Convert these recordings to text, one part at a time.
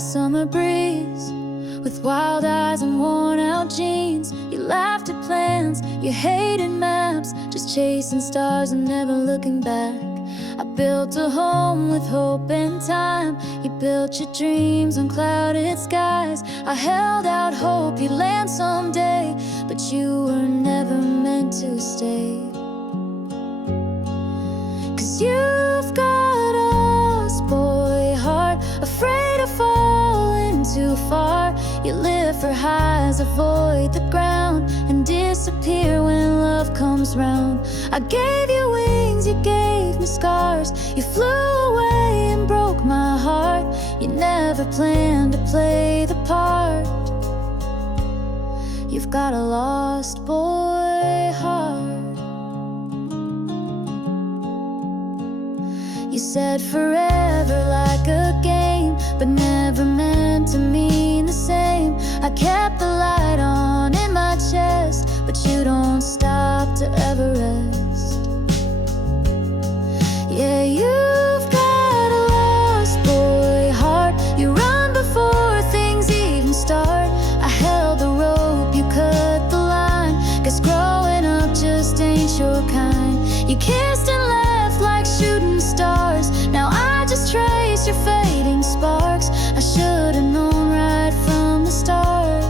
a summer breeze, with wild eyes and worn-out jeans. You laughed at plans, you hated maps, just chasing stars and never looking back. I built a home with hope and time. You built your dreams on clouded skies. I held out hope you'd land someday, but you were never meant to stay. 'Cause you've got a lost boy heart, afraid of falling too far. You live for highs, avoid the ground, and disappear when love comes round. I gave you wings, you gave me scars. You flew away and broke my heart. You never planned to play the part. You've got a lost boy heart. You said forever like a game, but never meant to mean the same. I kept the light on in my chest, but you don't stop to ever rest. Yeah, you've got a lost boy heart. You run before things even start. I held the rope, you cut the line. Guess growing up just ain't your kind. You kissed and left like shooting stars. Now I just trace your fading sparks. I should've known right from the start.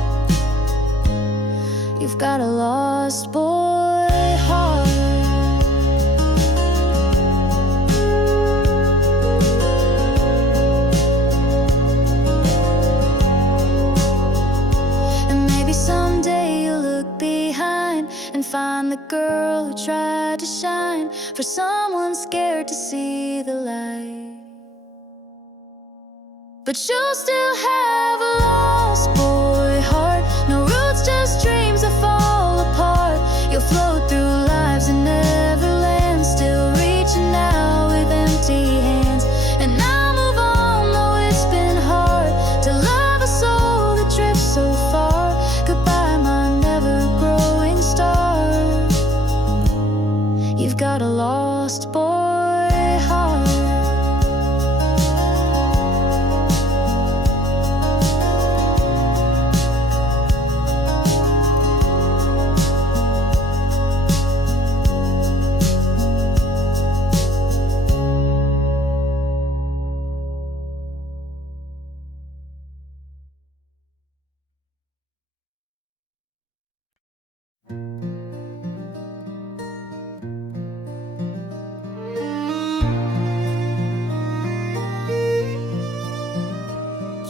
You've got a lost boy heart. And maybe someday you'll look behind and find the girl who tried to shine for someone scared to see the light. But you'll still have a lost boy heart. No roots, just dreams that fall apart. You'll float through lives in Neverland, still reaching out with empty hands. And I'll move on, though it's been hard to love a soul that drifts so far. Goodbye, my never-growing star. You've got a lost boy heart.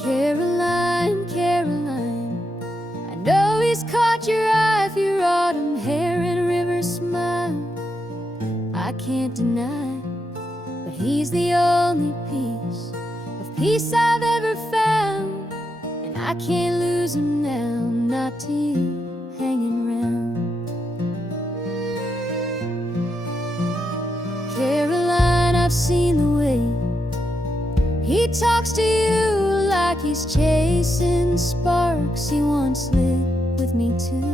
Caroline, Caroline, I know he's caught your eye, if your autumn hair and river smile. I can't deny, but he's the only peace I've ever found. And I can't lose him now, not to you hanging around. Caroline, I've seen the way he talks to you like he's chasing sparks. He once lit with me too.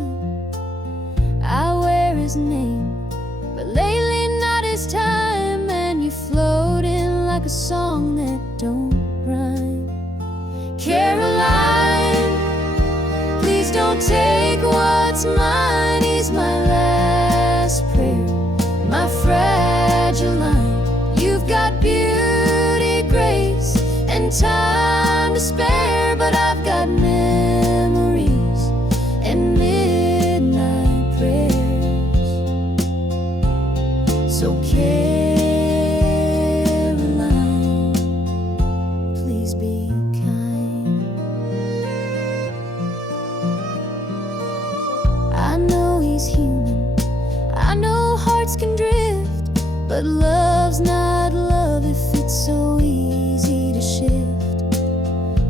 I wear his name, but lately not his time. And you floating like a song that don't rhyme. Caroline, please don't take what's mine. He's my last prayer, my fragile line. You've got beauty, grace, and time to spare, but I've got memories and midnight prayers. So Caroline, please be kind. I know he's human, I know hearts can drift, but love's not love if it's so easy to shift.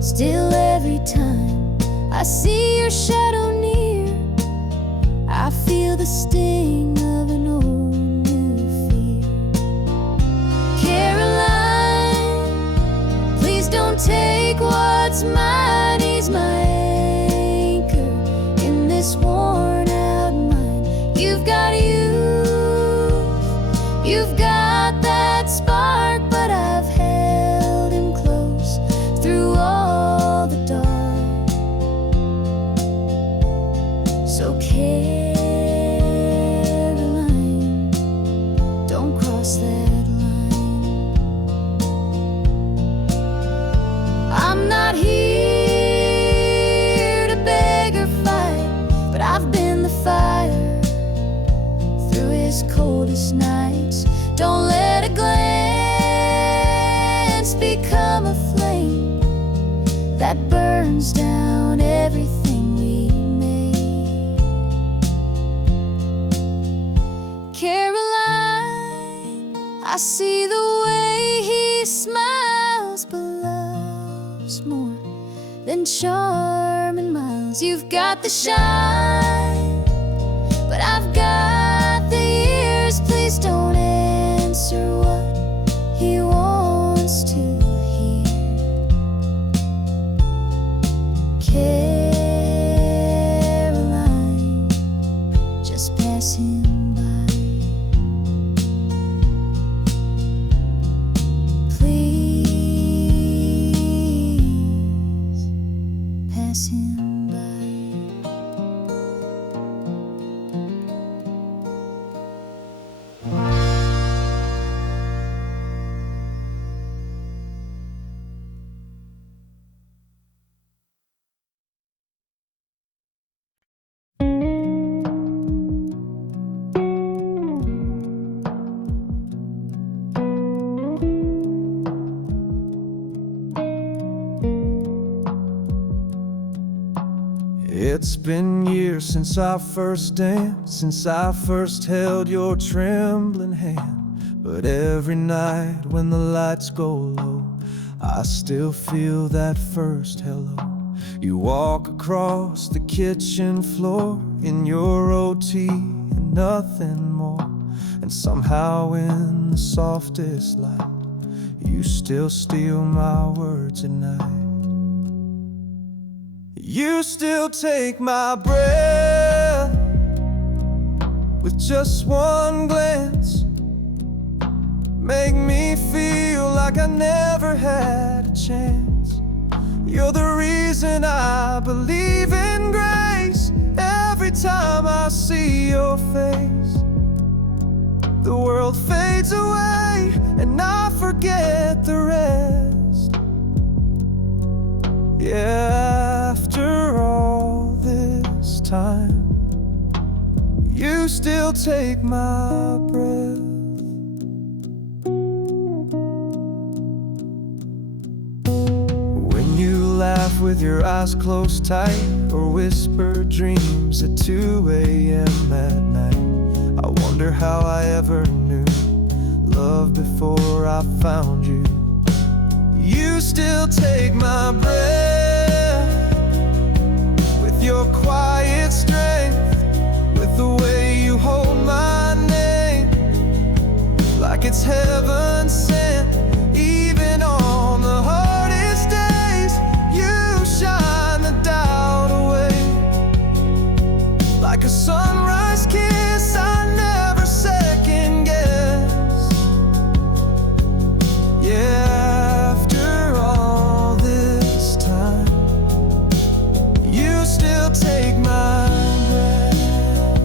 Still every time I see your shadow near, I feel the sting of an old new fear. Caroline, please don't take what's mine. He's my anchor in this worn out mind. You've got you've got that spark, but I've held him close through all Caroline, don't cross that line. I'm not here to beg or fight, but I've been the fire through his coldest nights. Don't let a glance become a flame that burns down everything we made. Caroline, I see the way he smiles, but loves more than charm and miles. You've got the shine, but I've got the years. Please don't answer what he wants to hear. Caroline, just pass him by. Please pass him by. It's been years since our first dance, since I first held your trembling hand. But every night when the lights go low, I still feel that first hello. You walk across the kitchen floor in your OT and nothing more. And somehow in the softest light, you still steal my words at night. You still take my breath with just one glance. Make me feel like I never had a chance. You're the reason I believe in grace. Every time I see your face, the world fades away and I forget the rest. Yeah, after all this time, you still take my breath. When you laugh with your eyes closed tight, or whisper dreams at 2 a.m. at night, I wonder how I ever knew love before I found you. You still take my breath with your quiet strength, with the way you hold my name like it's heaven sent. Even on the hardest days, you shine the doubt away like a sunrise kiss I never second guess. Yeah, take my breath.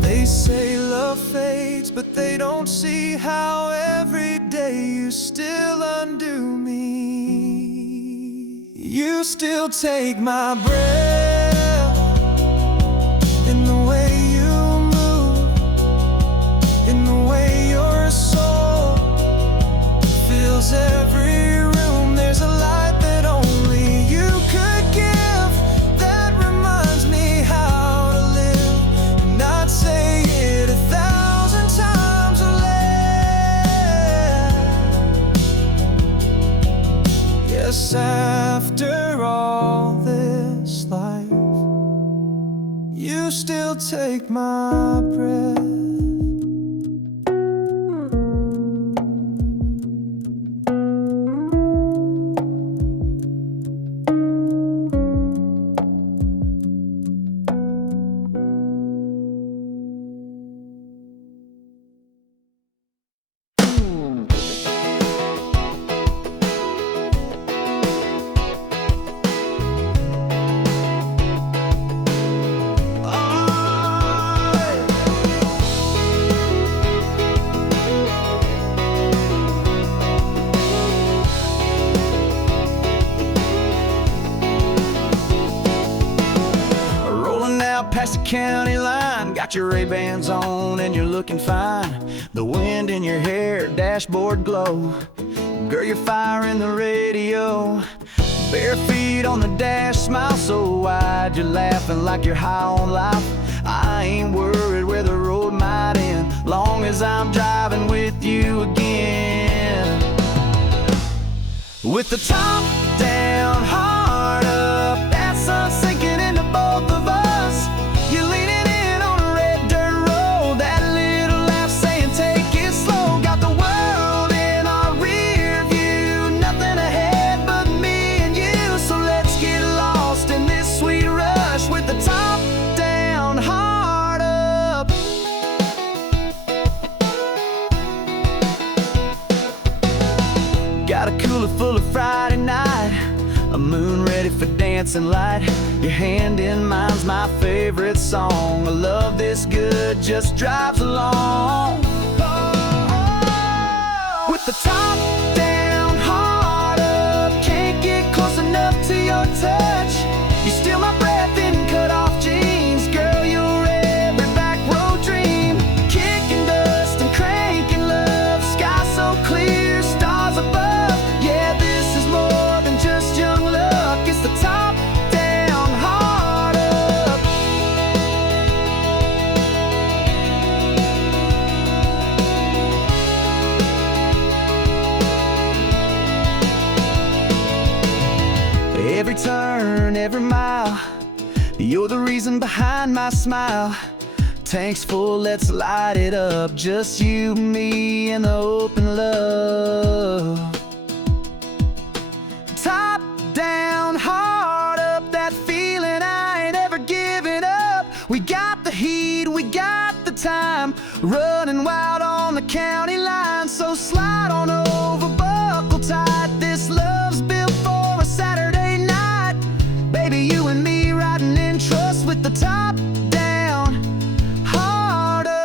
They say love fades, but they don't see how every day you still undo me. You still take my breath in the way you move, in the way your soul fills every room. There's a light that only you could give that reminds me how to live, and I'd say it 1,000 times or less. Yes, after all this life, you still take my breath. county line. Got your Ray-Bans on and you're looking fine. The wind in your hair, dashboard glow. Girl, you're firing the radio. Bare feet on the dash, smile so wide. You're laughing like you're high on life. I ain't worried where the road might end, long as I'm driving with you again. With the top down, heart up, that sun sinking into both of us. You're leaning in on a red dirt road, that little laugh saying take it slow. Got the world in our rear view, nothing ahead but me and you. So let's get lost in this sweet rush with the top down, heart up. Got a cooler full of Friday night, a moon ready for dancing light. Your hand in mine's my favorite song. A love this good just drives along. With the top down, heart up, can't get close enough to your touch. You steal my breath in cut off jeans. Girl, you're every back road dream. Kicking dust and cranking love, sky so clear, stars above. Yeah, this is more than just young luck. It's the top down, heart up. Every turn, every mile, you're the reason behind my smile. Tank's full, let's light it up. Just you, me, and the open love. Top down, heart up, that feeling I ain't ever giving up. We got the heat, we got the time, running wild on the county line. So slide on over, buckle tight. This love's built for a Saturday night. Baby, you and me riding in trust with the top down, heart up.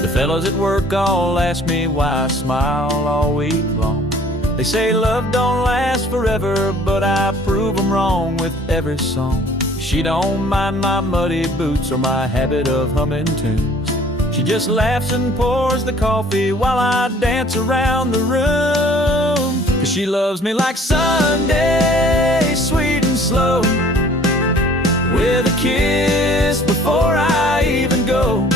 The fellas at work all ask me why I smile all week long. They say love don't last forever, but I prove them wrong with every song. She don't mind my muddy boots or my habit of humming tunes. She just laughs and pours the coffee while I dance around the room. 'Cause she loves me like Sunday, sweet and slow, with a kiss before I even go.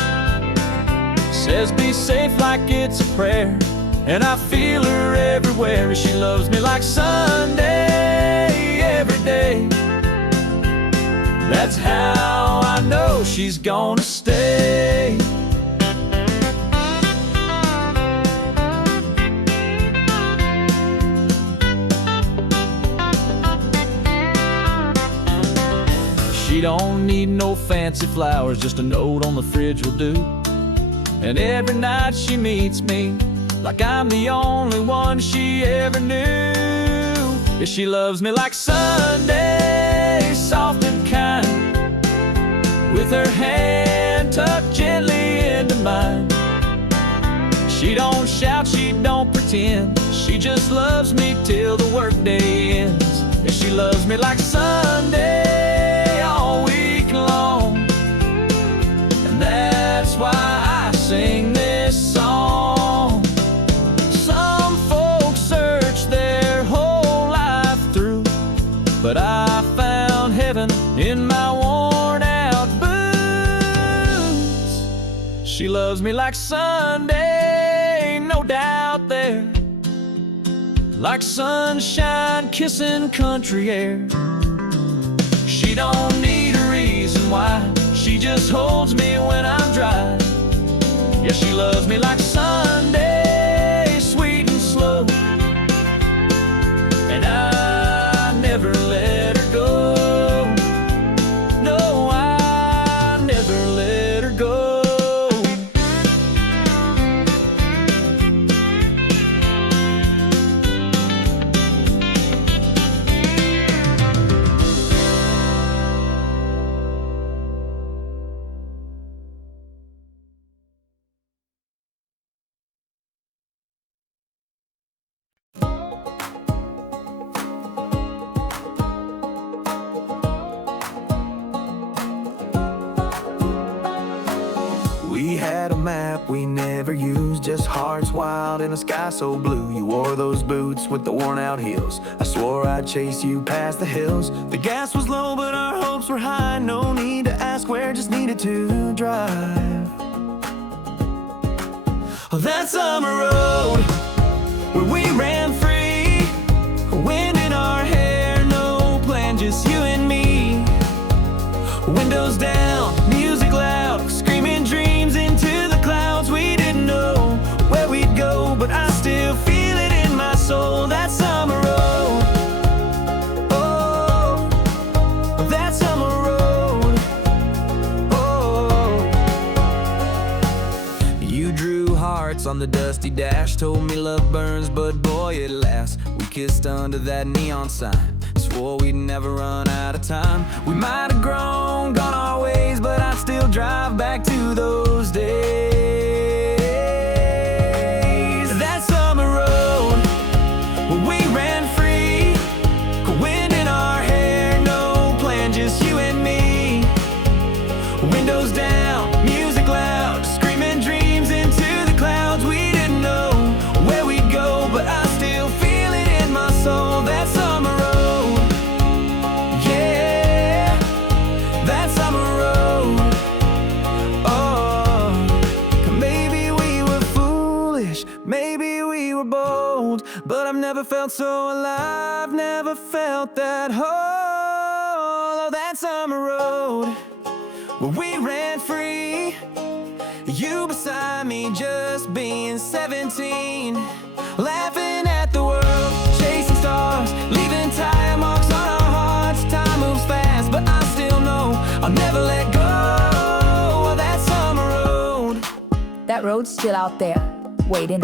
Says be safe like it's a prayer, and I feel her everywhere. She loves me like Sunday, every day. That's how I know she's gonna stay. She don't need no fancy flowers, just a note on the fridge will do. And every night she meets me like I'm the only one she ever knew. Yeah, she loves me like Sunday, soft and kind, with her hand tucked gently into mine. She don't shout, she don't pretend, she just loves me till the workday ends. Yeah, she loves me like Sunday, all week long. And that's why I sing this song. Some folks search their whole life through, but I found heaven in my worn out boots. She loves me like Sunday, no doubt there, like sunshine kissing country air. She don't need a reason why, she just holds me when I'm dry. Yeah, she loves me like Sunday, sweet and slow, had a map we never used, just hearts wild in a sky so blue. You wore those boots with the worn out heels. I swore I'd chase you past the hills. The gas was low but our hopes were high. No need to ask where, just needed to drive. Oh, that summer road where we ran free, wind in our hair, no plan, just you and me. Windows down, music loud, screaming dreams into the clouds. We didn't know where we'd go, but I still feel it in my soul. That summer road, oh, that summer road, oh. You drew hearts on the dusty dash, told me love burns, but boy it lasts. We kissed under that neon sign, swore we'd never run out of time. We might have grown, gone our ways, but I'd still drive back to those days. That summer road where we ran free, wind in our hair, no plan, just you and me. Windows down, music loud, screaming dreams into the clouds. We didn't know where we'd go, but I still feel it in my soul. That summer road, maybe we were bold, but I've never felt so alive, never felt that whole. Oh, that summer road where we ran free, you beside me just being 17, laughing at the world, chasing stars, leaving tire marks on our hearts. Time moves fast, but I still know I'll never let go of that summer road. That road's still out there, waiting.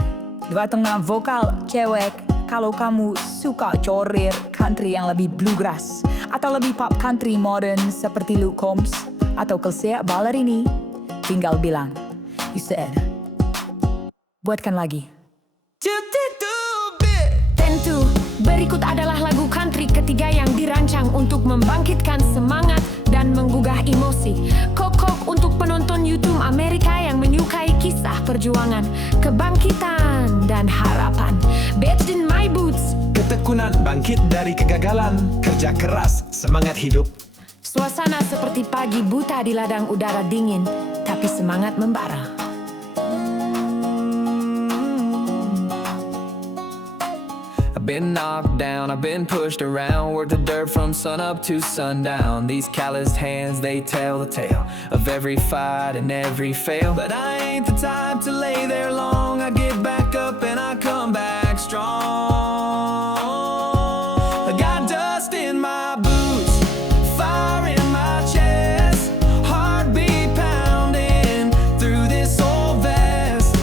Dua tengah vokal cewek. Kalau kamu suka corir country yang lebih bluegrass atau lebih pop country modern seperti Luke Combs atau Kelsia Ballerini, tinggal bilang, you said. Buatkan lagi. Tentu, berikut adalah lagu country ketiga yang dirancang untuk membangkitkan semangat dan menggugah emosi. Kok untuk penonton YouTube Amerika yang menyukai kisah perjuangan, kebangkitan dan harapan. Bathed in my boots, ketekunan bangkit dari kegagalan, kerja keras, semangat hidup. suasana seperti pagi buta di ladang udara dingin, tapi semangat membara. I've been knocked down, I've been pushed around, worked the dirt from sun up to sundown. These calloused hands, they tell the tale of every fight and every fail. But I ain't the type to lay there long. I get back up and I come back strong. I got dust in my boots, fire in my chest, heartbeat pounding through this old vest.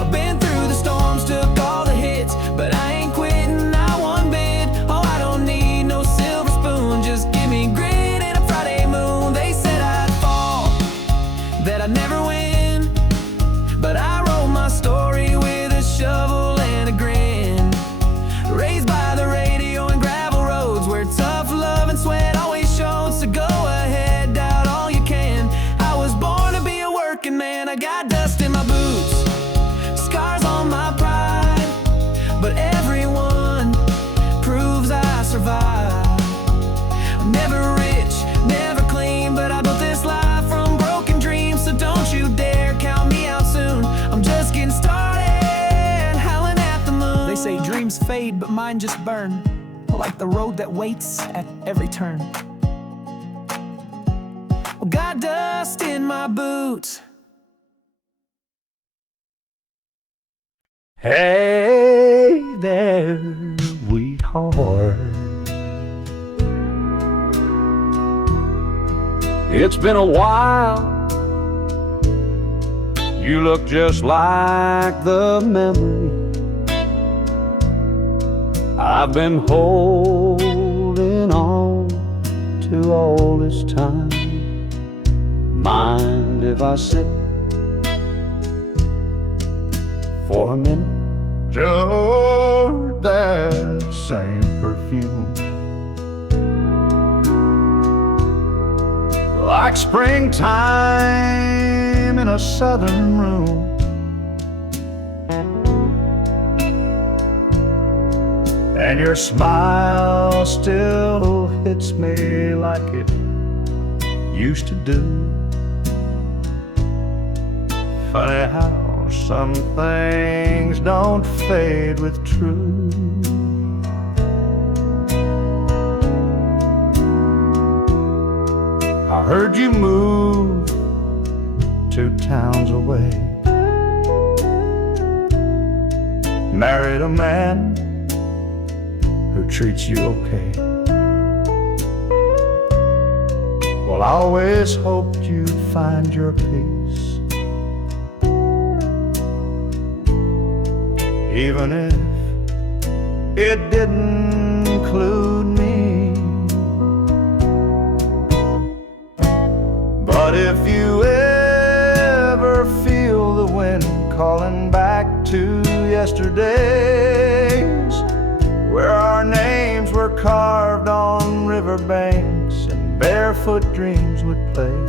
I've been through the storms, took all the hits, but I ain't quit. That I'd never win, but I wrote my story with a shovel and a grin. Raised by the radio and gravel roads where tough love and sweat always showed. So go ahead, doubt all you can. I was born to be a working man. I got dust in my boots, scars on my pride, but everyone proves I survived. I'm never rich, never clean, but I built this life from broken dreams. So don't you dare count me out soon. I'm just getting started, howling at the moon. They say dreams fade, but mine just burn, like the road that waits at every turn. Got dust in my boots. Hey there, sweetheart. It's been a while. You look just like the memory I've been holding on to all this time. Mind if I sit for a minute? Just that same perfume, like springtime in a southern room. And your smile still hits me like it used to do. Funny how some things don't fade with truth. I heard you move 2 towns away, married a man who treats you okay. Well, I always hoped you'd find your peace, even if it didn't include me. But if you ever feel the wind calling back to yesterdays, where our names were carved on riverbanks and barefoot dreams would play,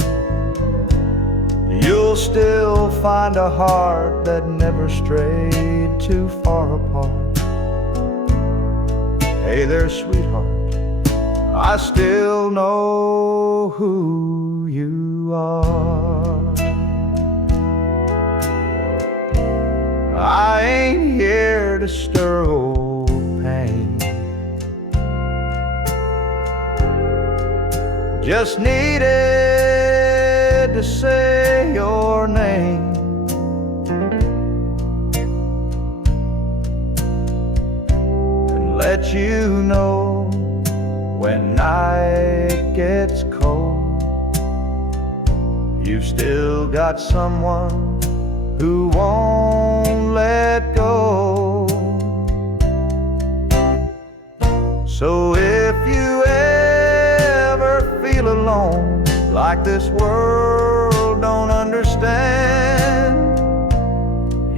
you'll still find a heart that never strayed too far apart. Hey there, sweetheart, I still know who you are. I ain't here to stir old pain, just needed to say your name. And let you know when night gets cold, you've still got someone who won't let go. So if you ever feel alone, like this world don't understand,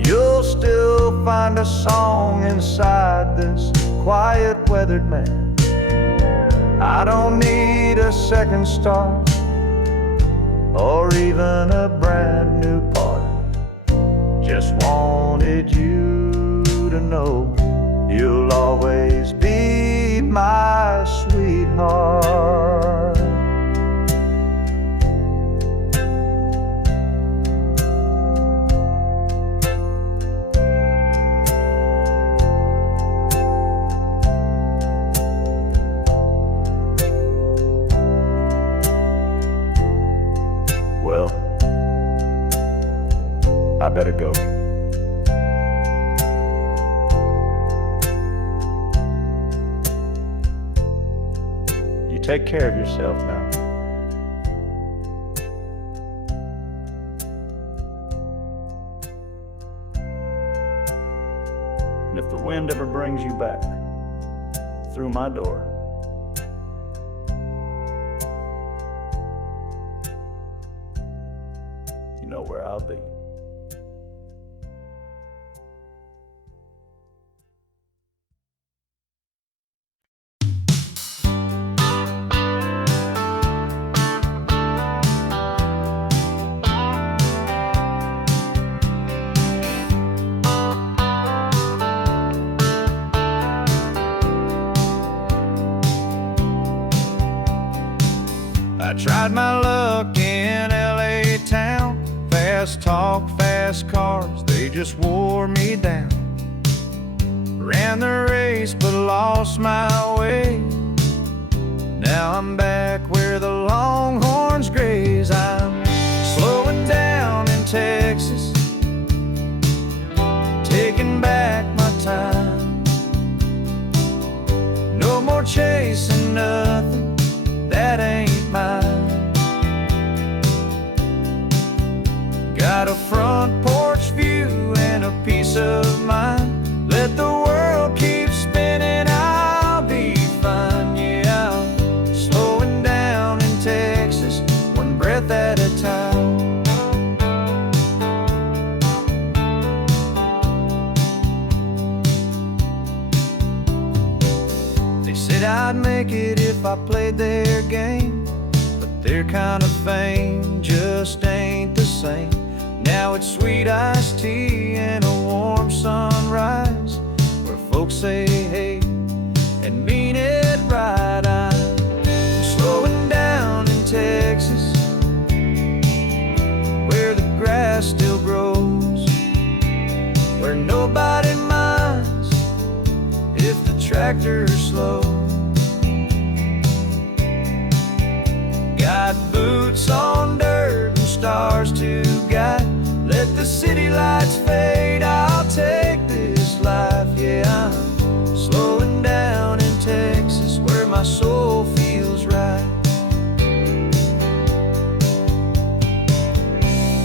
you'll still find a song inside this quiet weathered man. I don't need a second star or even a brand new part. Just wanted you to know you'll always be my sweetheart. Well, I better go. You take care of yourself now. And if the wind ever brings you back through my door, you know where I'll be. I tried my luck in LA town. Fast talk, fast cars, they just wore me down. Ran the race but lost my way. Now I'm back where the longhorns graze. I'm slowing down in Texas, taking back my time. No more chasing nothing that ain't mine. Got a front porch view and a peace of mind. Let the world keep spinning, I'll be fine. Yeah, I'm slowing down in Texas, one breath at a time. They said I'd make it if I played their game, but their kind of fame just ain't the same. Now it's sweet iced tea and a warm sunrise, where folks say hey and mean it right. I'm slowing down in Texas, where the grass still grows, where nobody minds if the tractor's slow. Got boots on dirt and stars to guide. Let the city lights fade, I'll take this life. Yeah, I'm slowing down in Texas, where my soul feels right.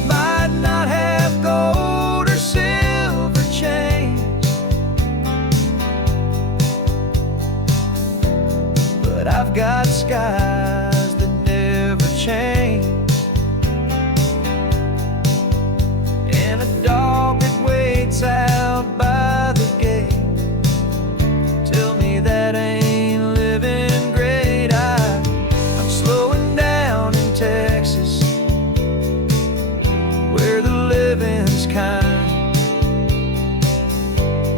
Might not have gold or silver chains, but I've got skies that never change, and a dog that waits out by the gate. Tell me that ain't living great. I'm slowing down in Texas, where the living's kind,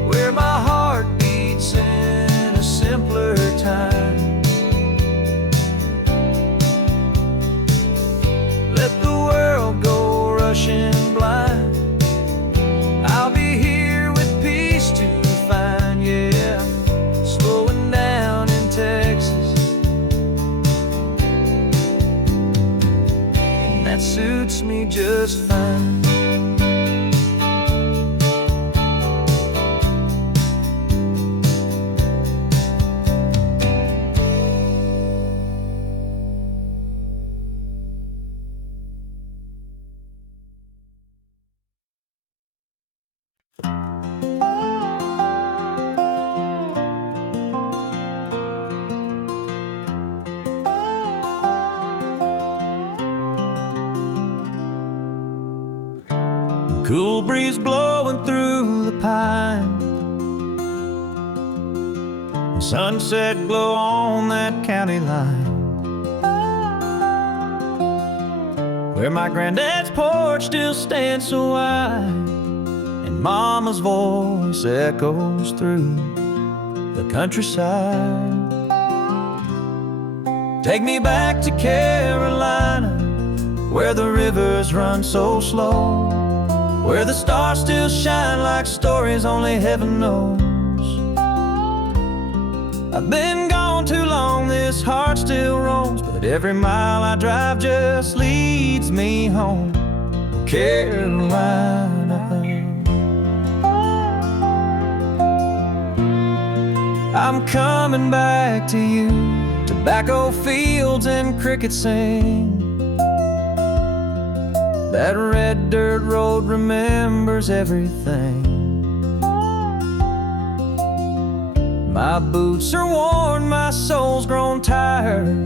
where my heart beats in a simpler time. Let the world go rushing blind, I'll be here with peace to find. Yeah, slowing down in Texas, and that suits me just fine. Cool breeze blowing through the pine, sunset glow on that county line, where my granddad's porch still stands so wide, and mama's voice echoes through the countryside. Take me back to Carolina, where the rivers run so slow, where the stars still shine like stories only heaven knows. I've been gone too long, this heart still roams, but every mile I drive just leads me home. Carolina, I'm coming back to you. Tobacco fields and crickets sing, that red dirt road remembers everything. My boots are worn, my soul's grown tired,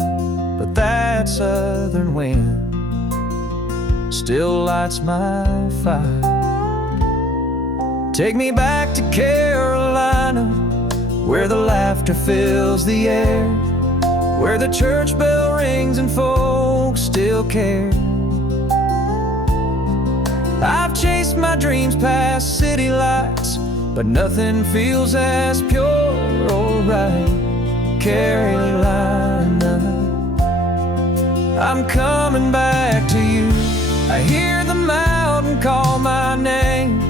but that southern wind still lights my fire. Take me back to Carolina, where the laughter fills the air, where the church bell rings and folks still care. I've chased my dreams past city lights, but nothing feels as pure or right. Carolina, I'm coming back to you. I hear the mountain call my name,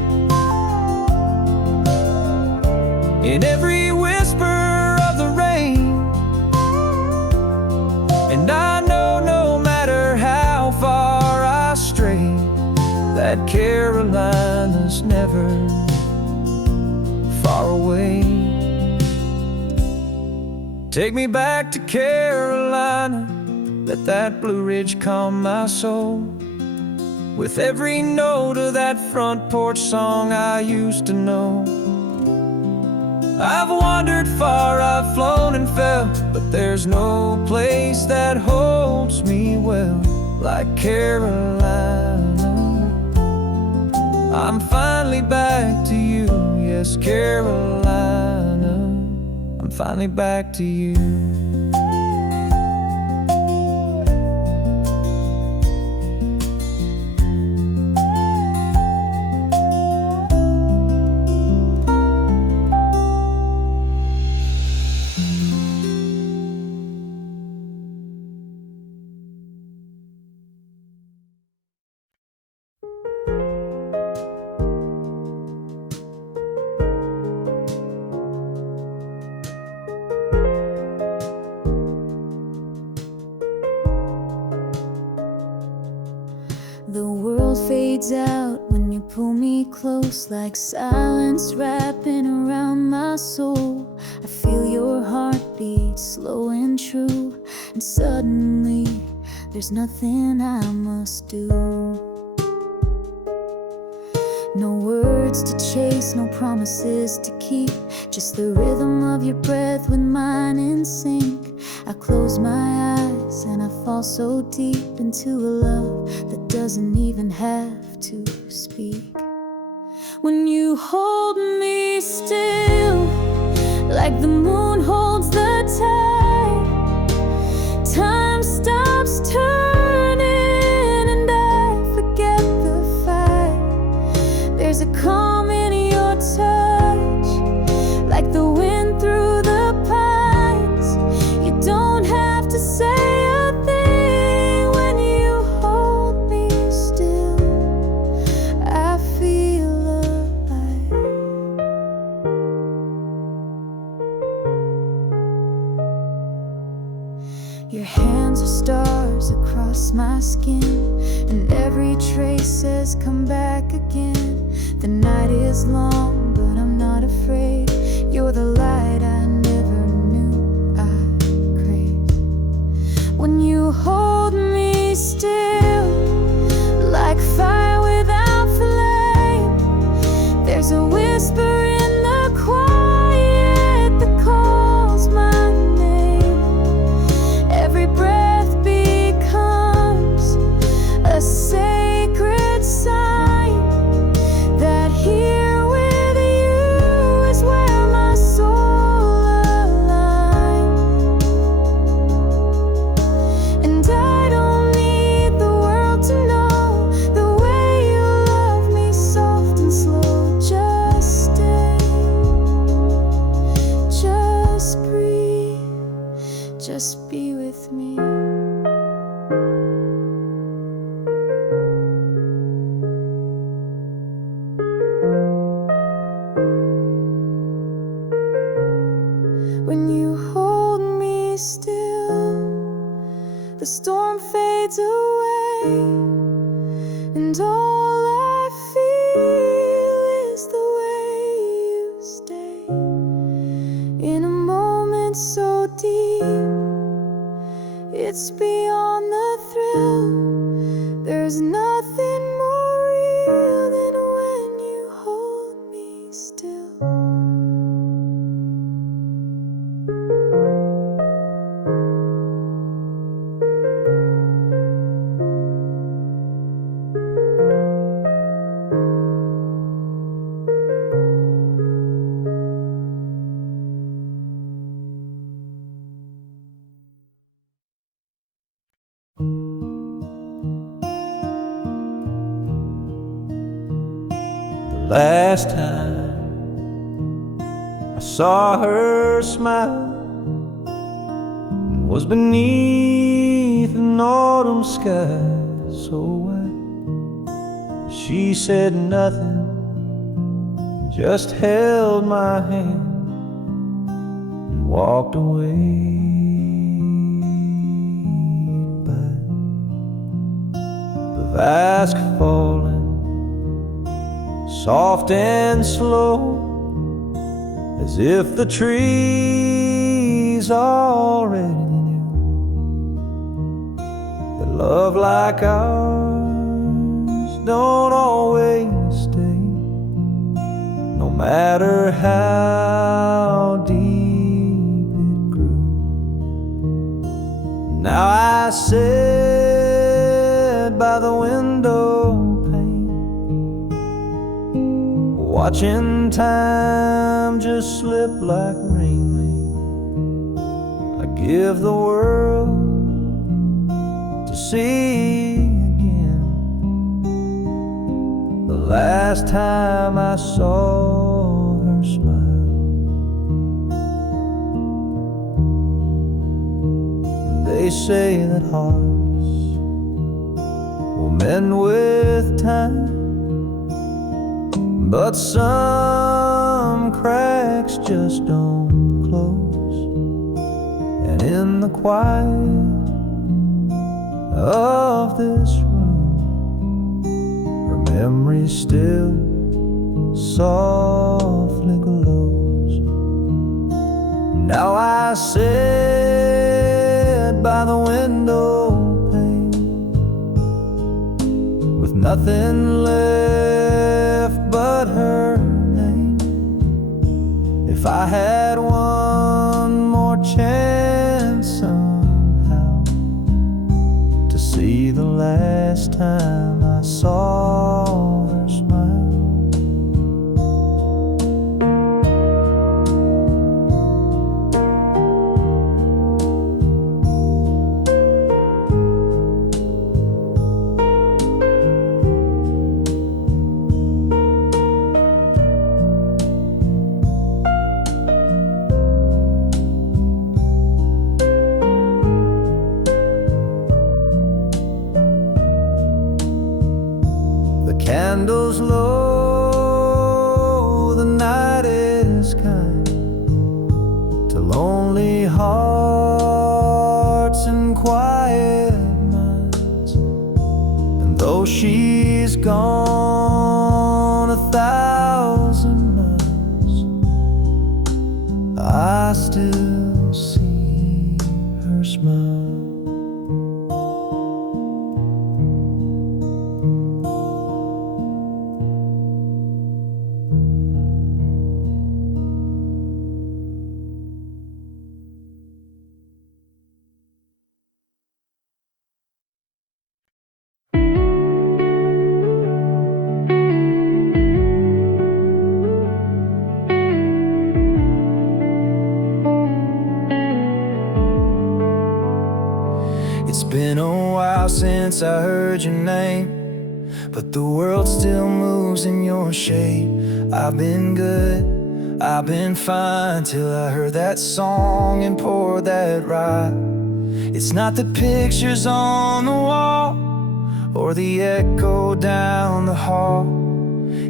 in every whisper of the rain, and I know no matter how far I stray, that Carolina's never far away. Take me back to Carolina, let that Blue Ridge calm my soul, with every note of that front porch song I used to know. I've wandered far, I've flown and fell, but there's no place that holds me well like Carolina. I'm finally back to you, yes, Carolina, I'm finally back to you. fades out when you pull me close, like silence wrapping around my soul. I feel your heartbeat slow and true, and suddenly there's nothing I must do. No words to chase, no promises to keep, just the rhythm of your breath with mine in sync. I close my eyes and I fall so deep into a love that doesn't even have to speak. When you hold me still, like the moon holds the tide, time stops turning and I forget the fight. There's a calm in your touch, like the wind through the pines. You don't have to say a thing when you hold me still. I feel alive. Your hands are stars across my skin, and every trace says come back again. The night is long, but I'm not afraid. You're the light I never knew I craved. When you hold me still, like fire without flame, there's a whisper in the quiet that calls my name. Every breath becomes a sacred sign that here with you is where my soul aligns. And I don't need the world to know the way you love me, soft and slow. Just stay, just breathe, just be with me. When you hold me still, the storm fades away, and all I feel is the way you stay. In a moment so deep, it's beyond the thrill. There's nothing more real than when you hold me still. Last time I saw her smile was beneath an autumn sky so white. She said nothing, just held my hand and walked away. By the vast falling, soft and slow, as if the trees already knew that love like ours don't always stay, no matter how deep it grew. Now I sit by the window, watching time just slip like rain. I give the world to see again the last time I saw her smile. They say that hearts will mend with time, but some cracks just don't close. And in the quiet of this room, memory still softly glows. Now I sit by the window pane with nothing left but her name. If I had one more chance somehow to see the last time I saw her smile, candles low, the night is kind to lonely hearts and quiet minds. And though she's gone 1,000 miles, I still see her smile. It's been a while since I heard your name, but the world still moves in your shape. I've been good, I've been fine, till I heard that song and poured that rye. It's not the pictures on the wall or the echo down the hall.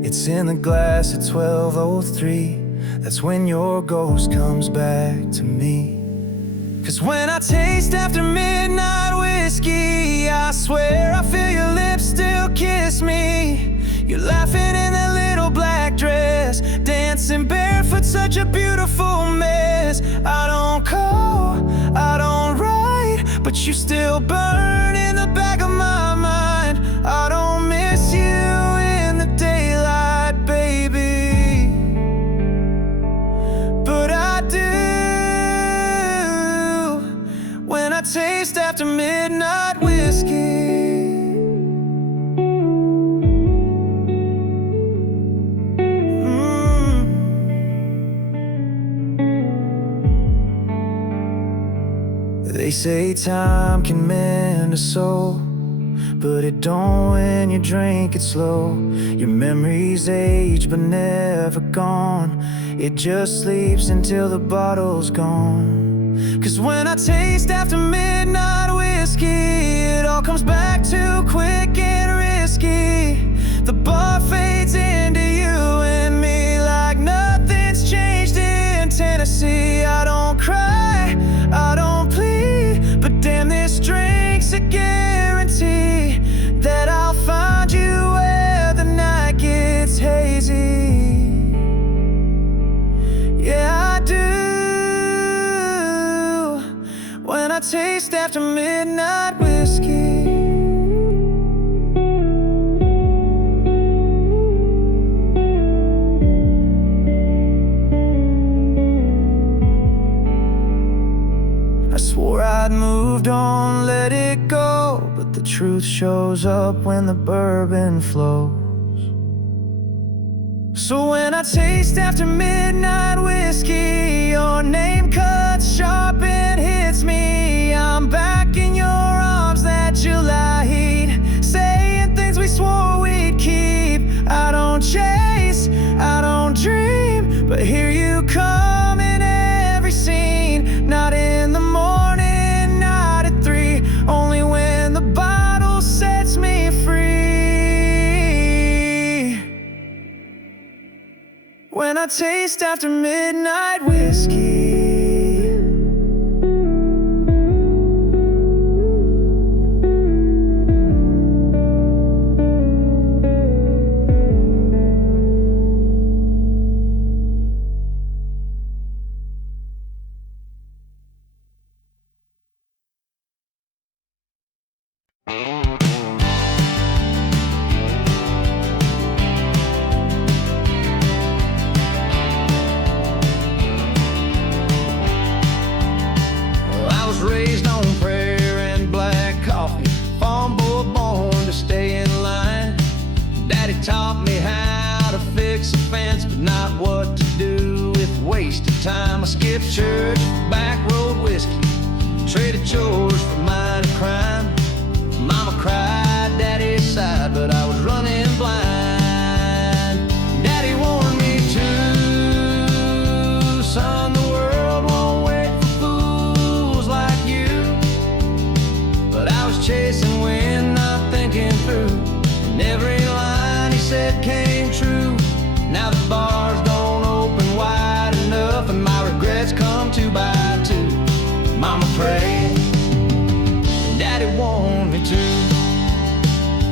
It's in the glass at 12:03. That's when your ghost comes back to me. 'Cause when I taste after midnight whiskey, I swear I feel your lips still kiss me. You're laughing in that little black dress, dancing barefoot, such a beautiful mess. I don't call, I don't write, but you still burn in the back of my mind. I don't miss you in the daylight, baby, but I do when I taste after midnight whiskey. They say time can mend a soul, but it don't when you drink it slow. Your memories age but never gone. It just sleeps until the bottle's gone. 'Cause when I taste after midnight whiskey, it all comes back too quick and risky. The bar fades into you and me like nothing's changed in Tennessee. I don't cry, I don't plead, but damn, this drink's a guarantee that I'll find you where the night gets hazy. Yeah, I do when I taste after midnight whiskey. I swore I'd moved on, let it go, but the truth shows up when the bourbon flows. So when I taste after midnight whiskey, your name cuts sharp and hits me. I'm back in your arms that July heat, saying things we swore we'd keep. I don't chase, I don't dream, but here you come in every scene. Not in the morning, not at 3, only when the bottle sets me free. When I taste after midnight whiskey. Daddy taught me how to fix a fence, but not what to do with wasted time. I skipped church, back road whiskey, traded chores for minor crime. Mama cried, Daddy sighed, but I was running blind. Daddy warned me too, son, the world won't wait for fools like you. But I was chasing wind, not thinking through, and every line he said came true. Now the bars don't open wide enough, and my regrets come 2 by 2. Mama prayed, Daddy warned me too.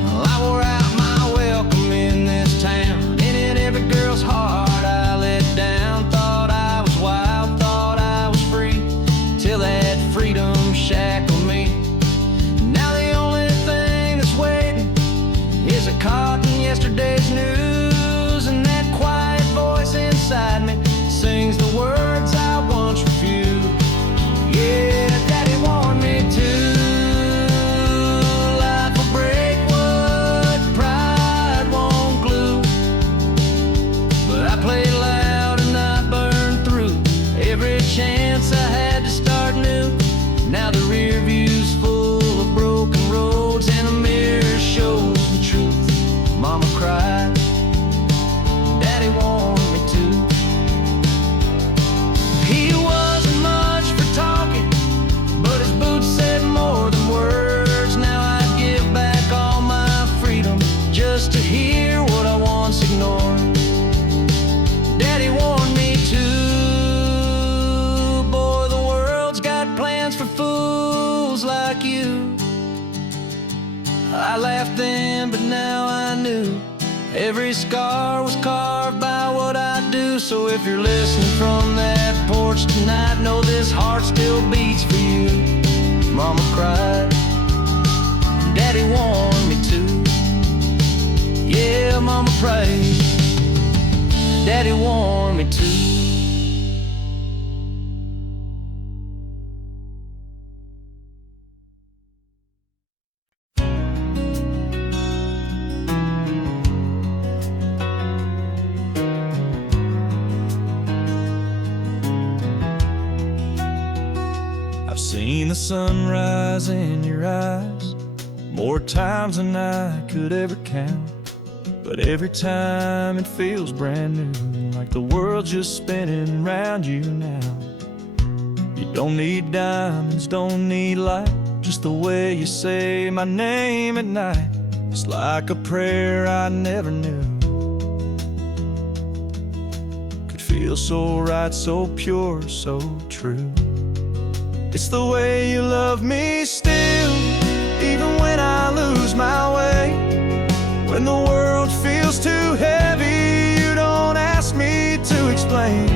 Well, I wore out my welcome in this town, and in every girl's heart I let down. Thought I was wild, thought I was free, till that freedom shackled me. Now the only thing that's waiting is a caught in yesterday's news, and that quiet voice inside me sings the words I once refused. Yeah, Daddy warned me too. Life will break what pride won't glue. But I played loud and I burned through every chance I had to start new. Now the rear view's full of broken roads, and the mirror shows the truth. Mama cried, Daddy warned me too. He wasn't much for talking, but his boots said more than words. Now I'd give back all my freedom just to hear what I once ignored. Daddy warned me too. Boy, the world's got plans for fools like you. I laughed then, but now I knew every scar was carved by what I do. So if you're listening from that porch tonight, know this heart still beats for you. Mama cried, Daddy warned me too. Yeah, Mama prayed, Daddy warned me too. I've seen the sunrise in your eyes more times than I could ever count, but every time it feels brand new, like the world's just spinning round you now. You don't need diamonds, don't need light, just the way you say my name at night. It's like a prayer I never knew. Could feel so right, so pure, so true. It's the way you love me still, even when I lose my way. When the world feels too heavy, you don't ask me to explain.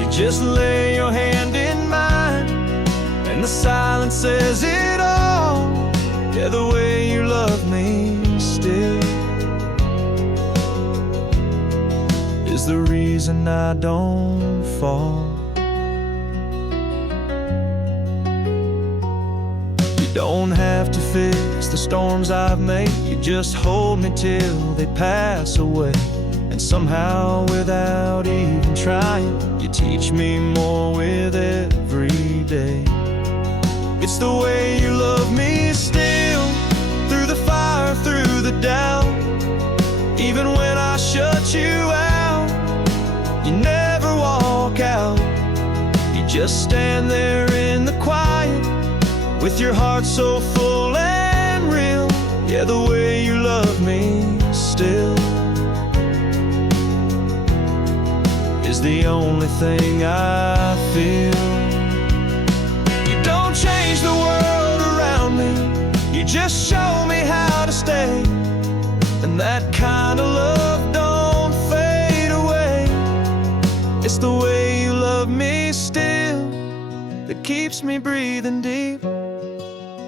You just lay your hand in mine, and the silence says it all. Yeah, the way you love me still is the reason I don't fall. Don't have to fix the storms I've made. You just hold me till they pass away. And somehow, without even trying, you teach me more with every day. It's the way you love me still, through the fire, through the doubt. Even when I shut you out, you never walk out. You just stand there in the quiet, with your heart so full and real. Yeah, the way you love me still is the only thing I feel. You don't change the world around me, you just show me how to stay. And that kind of love don't fade away. It's the way you love me still that keeps me breathing deep,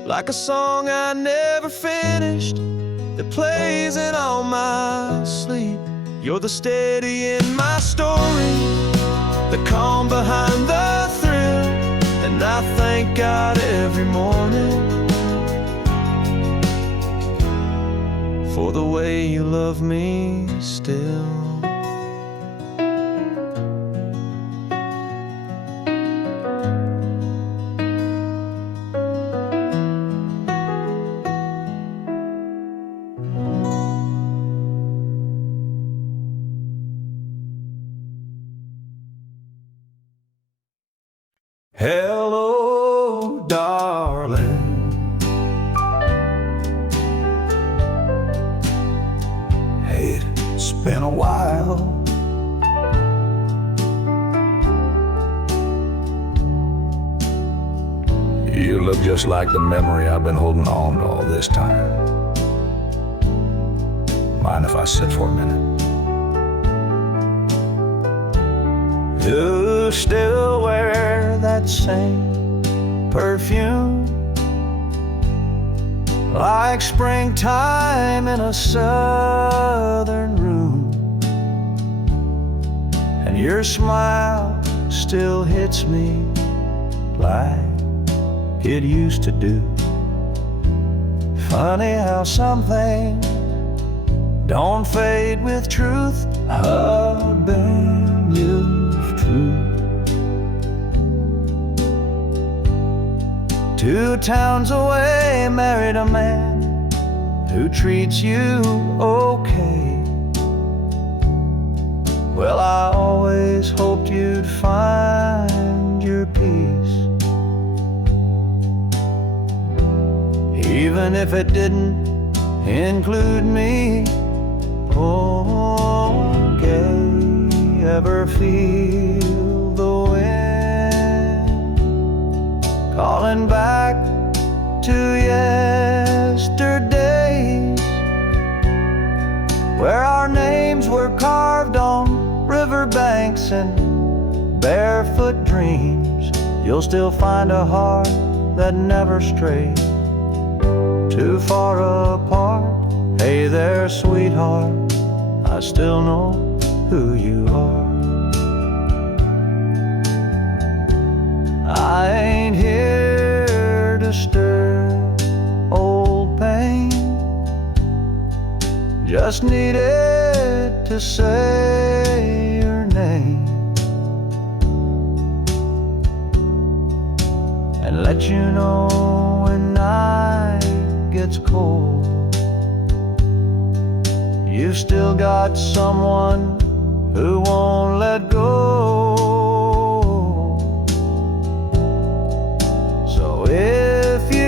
like a song I never finished, that plays in all my sleep. You're the steady in my story, the calm behind the thrill. And I thank God every morning for the way you love me still. Hello, darling. Hey, it's been a while. You look just like the memory I've been holding on to all this time. Mind if I sit for a minute? You still wear that same perfume, like springtime in a southern room, and your smile still hits me like it used to do. Funny how something don't fade with truth. I've been used to. 2 towns away, married a man who treats you okay. Well, I always hoped you'd find your peace, even if it didn't include me. Oh, gay, ever feel the wind calling back to yesterdays, where our names were carved on riverbanks and barefoot dreams? You'll still find a heart that never strayed too far apart. Hey there, sweetheart, I still know who you are. I ain't here to stir old pain, just needed to say your name and let you know when night gets cold, you've still got someone who won't let go. So if you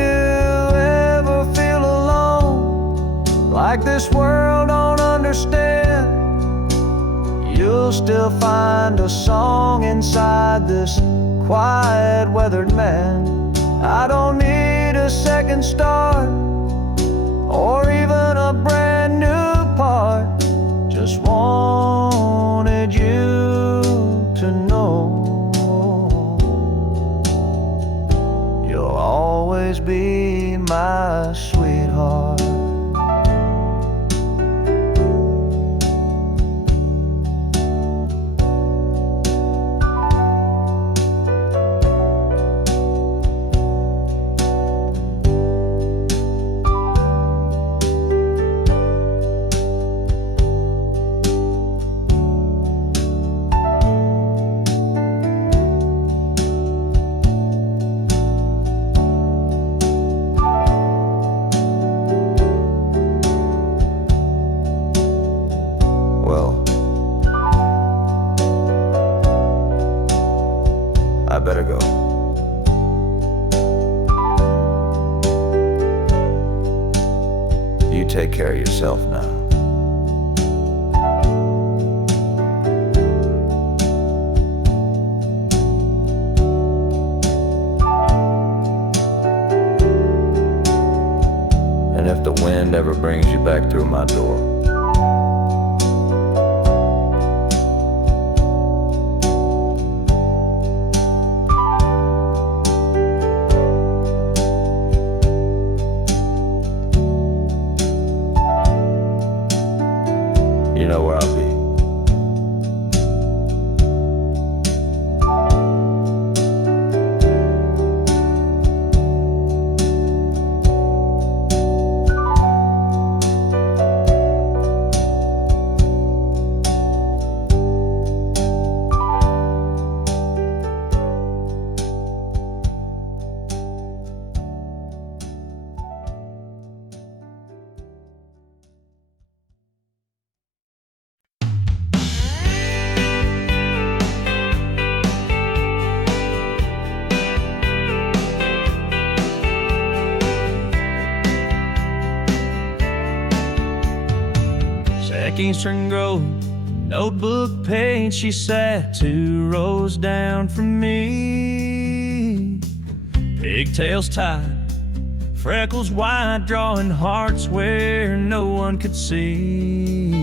ever feel alone, like this world don't understand, you'll still find a song inside this quiet, weathered man. I don't need a second start or even a brand new part, just wanted you to know you'll always be my sweetheart. I better go. You take care of yourself now. And if the wind ever brings you back through my door, you know where I'll be. Western Grove. Notebook page, she sat 2 rows down from me. Pigtails tied, freckles wide, drawing hearts where no one could see.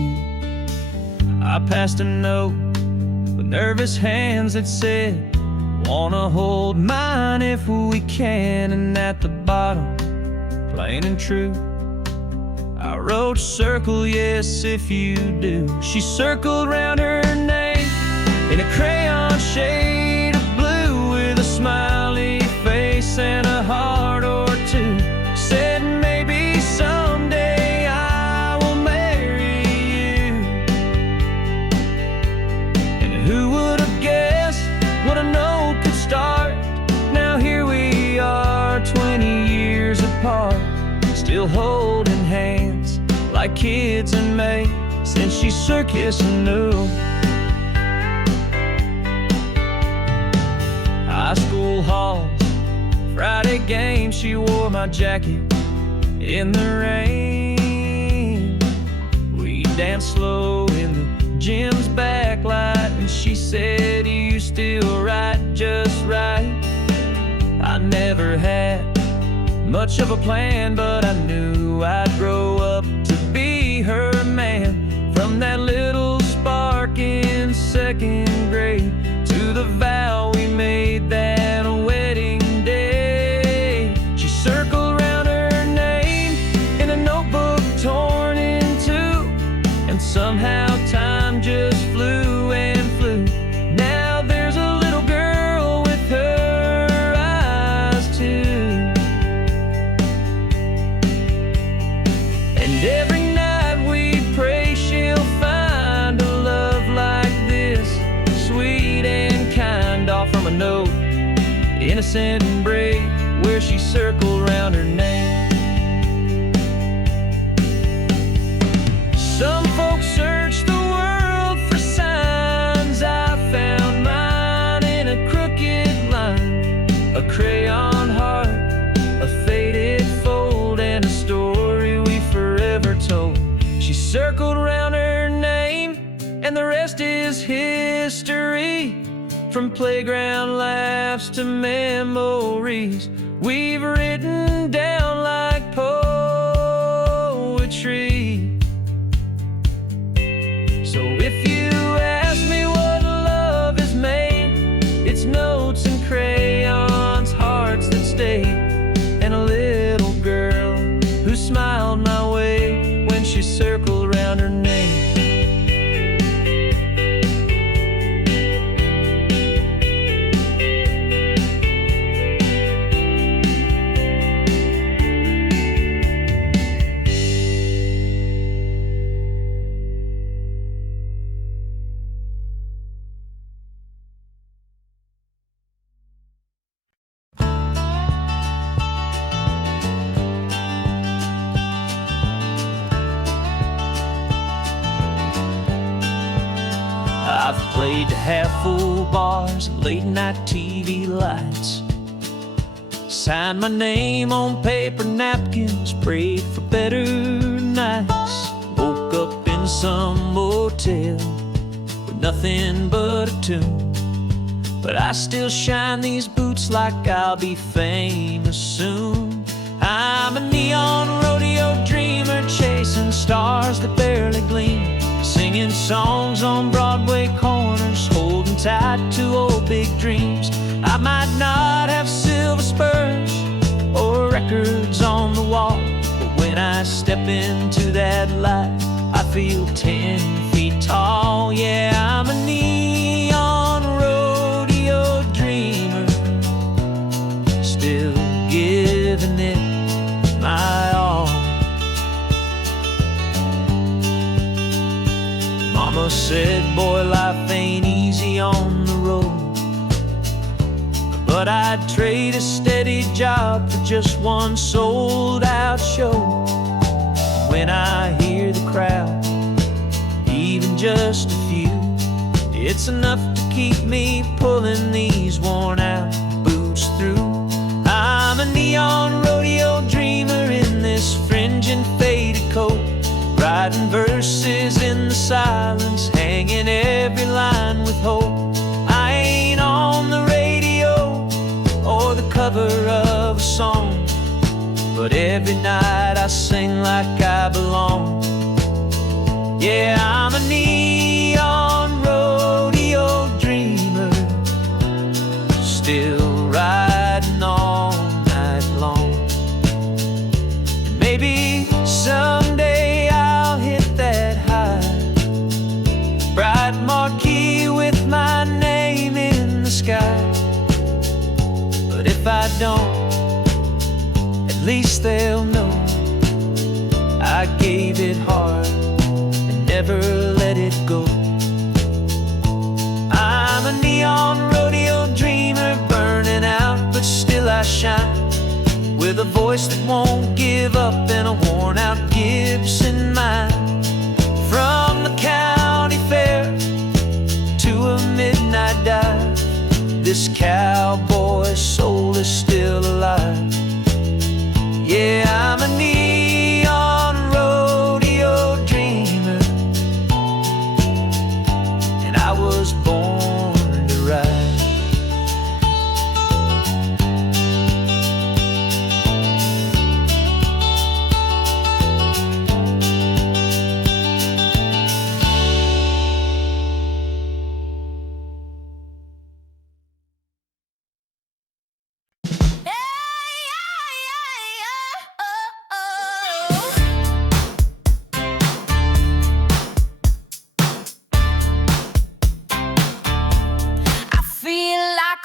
I passed a note with nervous hands that said, wanna hold mine if we can. And at the bottom, plain and true, I wrote circle yes if you do. She circled round her name in a crayon shade of blue, with a smiley face and a heart or two. Said maybe someday I will marry you. And who would have guessed what a note could start? Now here we are, 20 years apart, still holding hands like kids in May, since she circus knew. High school halls, Friday game, she wore my jacket in the rain. We danced slow in the gym's backlight, and she said, you still write just right. I never had much of a plan, but I knew I'd grow up to be her man. From that little spark in 2nd grade to the vow we made that wedding day. She circled around her name in a notebook torn in two, and somehow time just flew and flew. Now there's a little girl with her eyes too. And every night we pray she'll find a love like this, sweet and kind, all from a note, innocent and brave, where she circled round her name. Some folks search the world for signs. I found mine in a crooked line, a crayon heart, a faded fold, and a story we forever told. She circled around her name, and the rest is history. From playground laughs to memories we've written down like poetry. So if you ask me what love is made, it's notes and crayons, hearts that stayed, and a little girl who smiled my way when she circled around her name. I've played to half-full bars, late night TV lights, signed my name on paper napkins, prayed for better nights. Woke up in some motel with nothing but a tune, but I still shine these boots like I'll be famous soon. I'm a neon rodeo dreamer, chasing stars that barely gleam, singing songs on Broadway corners, holding tight to old big dreams. I might not have silver spurs or records on the wall, but when I step into that light, I feel 10 feet tall. Yeah, I'm a neon rodeo dreamer, still giving it my all. Mama said, boy, life ain't easy on the road, but I'd trade a steady job for just one sold-out show. When I hear the crowd, even just a few, it's enough to keep me pulling these worn-out boots through. I'm a neon rodeo dreamer in this fringe and faded coat, writing verses in the silence, hanging every line with hope. I ain't on the radio or the cover of a song, but every night I sing like I belong. Yeah, I'm a neon rodeo dreamer, still riding all night long. And maybe someday I'll hit that high, bright marquee with my name in the sky. But if I don't, at least they'll know I gave it hard and never let it go. I'm a neon rodeo dreamer, burning out, but still I shine, with a voice that won't give up and a worn out Gibson mind. From the county fair to a midnight dive, this cowboy soul is still alive. Yeah, I'm a neon rodeo dreamer, and I was born to ride.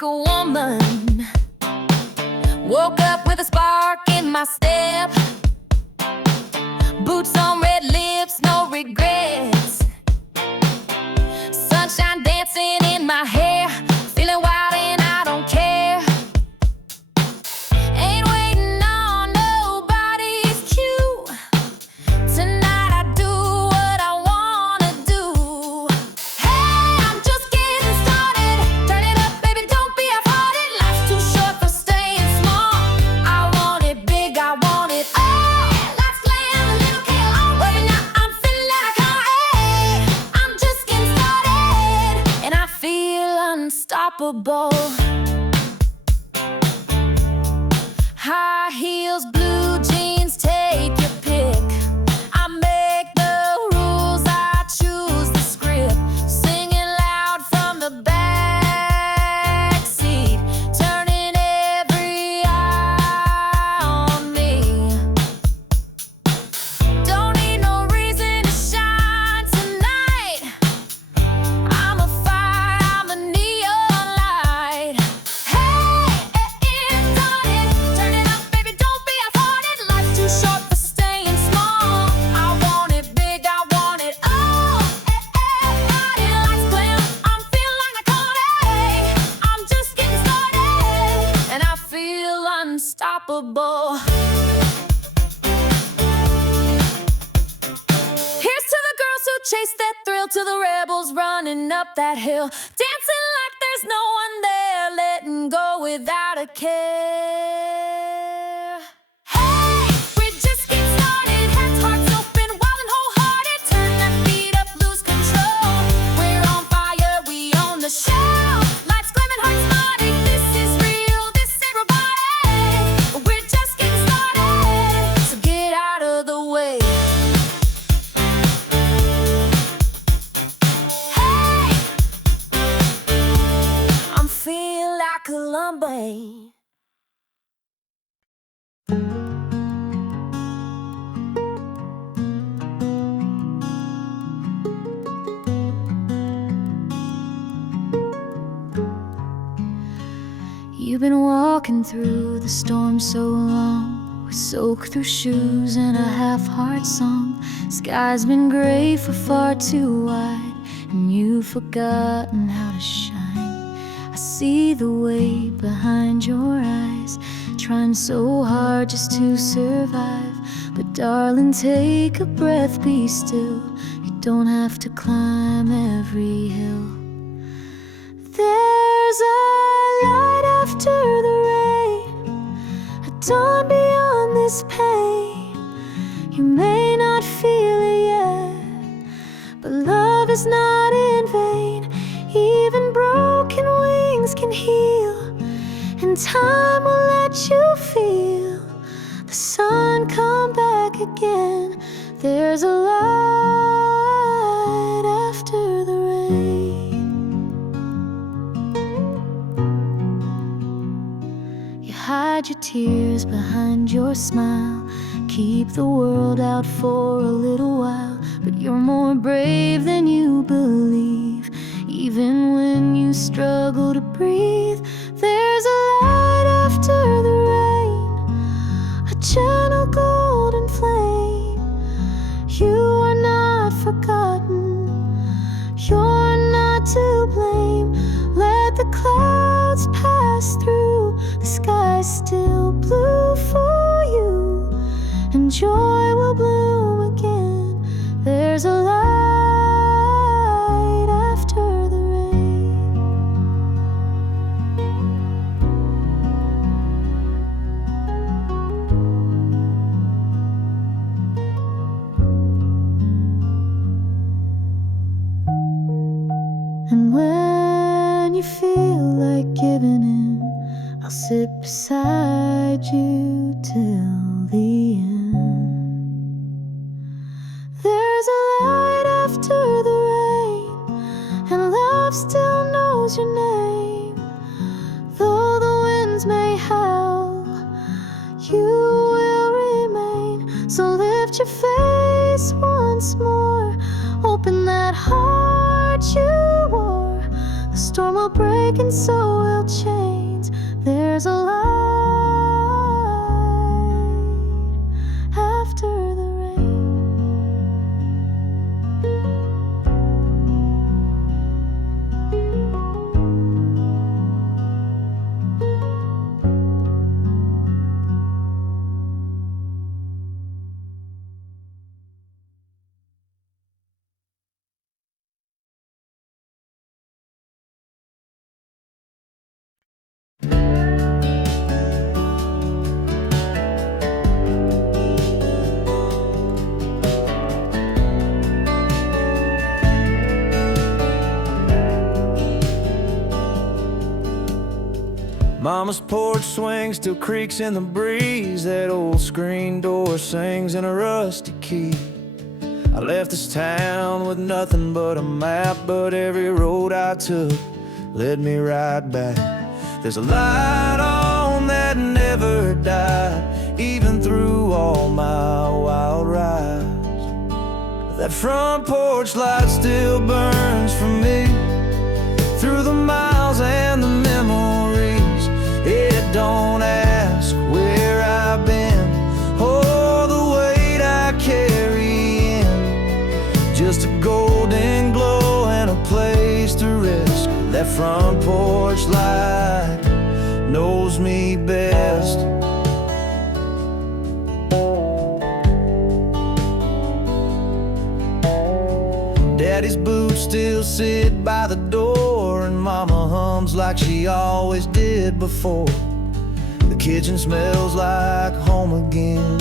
A woman, woke up with a spark in my step, boots on, red lips, no regrets, sunshine dancing in my hair, feeling wild and I don't care. Ain't waiting on nobody's cue. Tonight I do what I wanna do. Hey, I'm just getting started. Turn it up, baby, don't be half-hearted. Life's too short for staying small. I want it big, I want it all. Let's slam a little KO. Well, now I'm feeling like I'm just getting started, and I feel unstoppable. High heels, blue jeans, take your pick. I make the rules, I choose the script. Singing loud from the back seat, turning every eye on me. Don't need no reason to shine tonight. I'm a fire, I'm a neon light. Hey, it's on it. Turn it up, baby, don't be half-hearted. Life's too short for staying small. I want it big, I want it all. Body lights glam, I'm feeling like Kane. I'm just getting started, and I feel unstoppable. Here's to the girls who chase that thrill, to the rebels running up that hill, dancing like there's no one there, letting go without a care. Hey, we're just getting started, heads, hearts open, wild and wholehearted. Turn that beat up, lose control. We're on fire, we own the show. Lights glamming, hearts nodding. This is real, this ain't robotic. We're just getting started, so get out of the way. Hey, I'm feeling like Columbine. You've been walking through the storm so long, we soak through shoes and a half-heart song. Sky's been gray for far too wide, and you've forgotten how to shine. I see the weight behind your eyes, trying so hard just to survive. But darling, take a breath, be still. You don't have to climb every hill. There's a light after the rain, a dawn beyond this pain. You may not feel it yet, it's not in vain. Even broken wings can heal, and time will let you feel the sun come back again. There's a light after the rain. You hide your tears behind your smile, keep the world out for a little while, but you're more brave than you believe. Even when you struggle to breathe, there's a light after the rain, a gentle golden flame. You are not forgotten, you're not to blame. Let the clouds pass through, the sky's still blue for you, and joy will bloom again. There's a light after the rain. And when you feel like giving in, I'll sit beside you till the end. There's a light after the rain, and love still knows your name. Though the winds may howl, you will remain. So lift your face once more, open that heart you wore. The storm will break and so will chains. There's a light after the rain. Mama's porch swing still creaks in the breeze. That old screen door sings in a rusty key. I left this town with nothing but a map, but every road I took led me right back. There's a light on that never died, even through all my wild rides. That front porch light still burns for me, through the miles and the memories. It don't ask where I've been or the weight I carry in, just a golden glow and a place to rest. That front porch light knows me best. Daddy's boots still sit by the door, and Mama hums like she always did before. The kitchen smells like home again,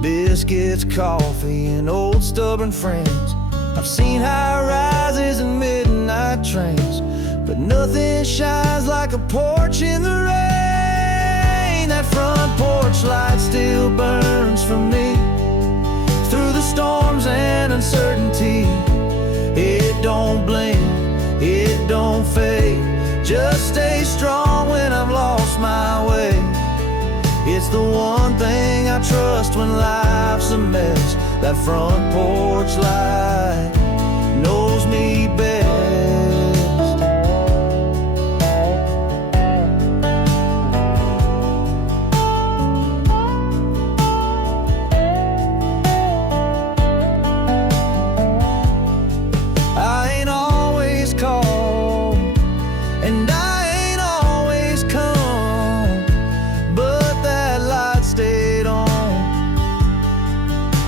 biscuits, coffee, and old stubborn friends. I've seen high rises and midnight trains, but nothing shines like a porch in the rain. That front porch light still burns for me, through the storms and uncertainty. It don't blink, it don't fade, just stay strong when I've lost my way. It's the one thing I trust when life's a mess. That front porch light knows me best.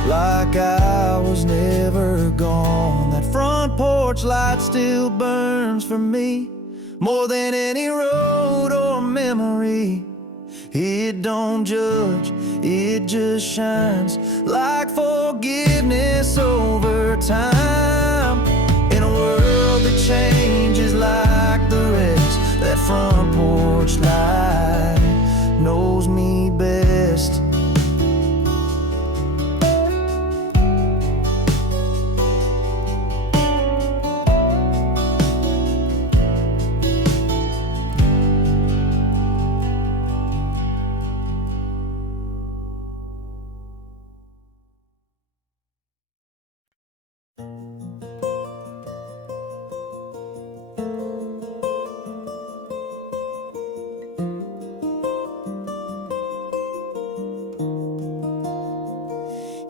Like I was never gone. That front porch light still burns for me, more than any road or memory. It don't judge, it just shines like forgiveness over time. In a world porch light knows me best.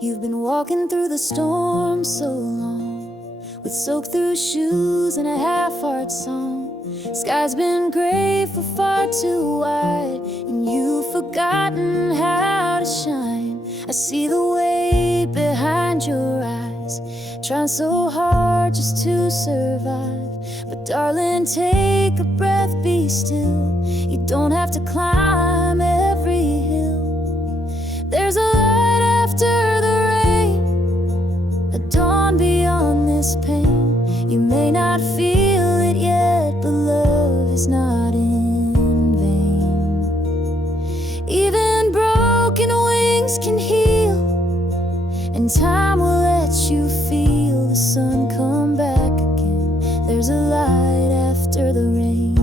You've been walking through the storm so long, with soaked through shoes and a half-heart song. Sky's been gray for far too wide, and you've forgotten how to shine. I see the weight behind your eyes, trying so hard just to survive. But darling, take a breath, be still. You don't have to climb every hill. There's a light after the rain, a dawn beyond this pain. You may not feel it yet, but love is not in vain. Even broken wings can heal, and time will let you feel the sun come back again. There's a light after the rain.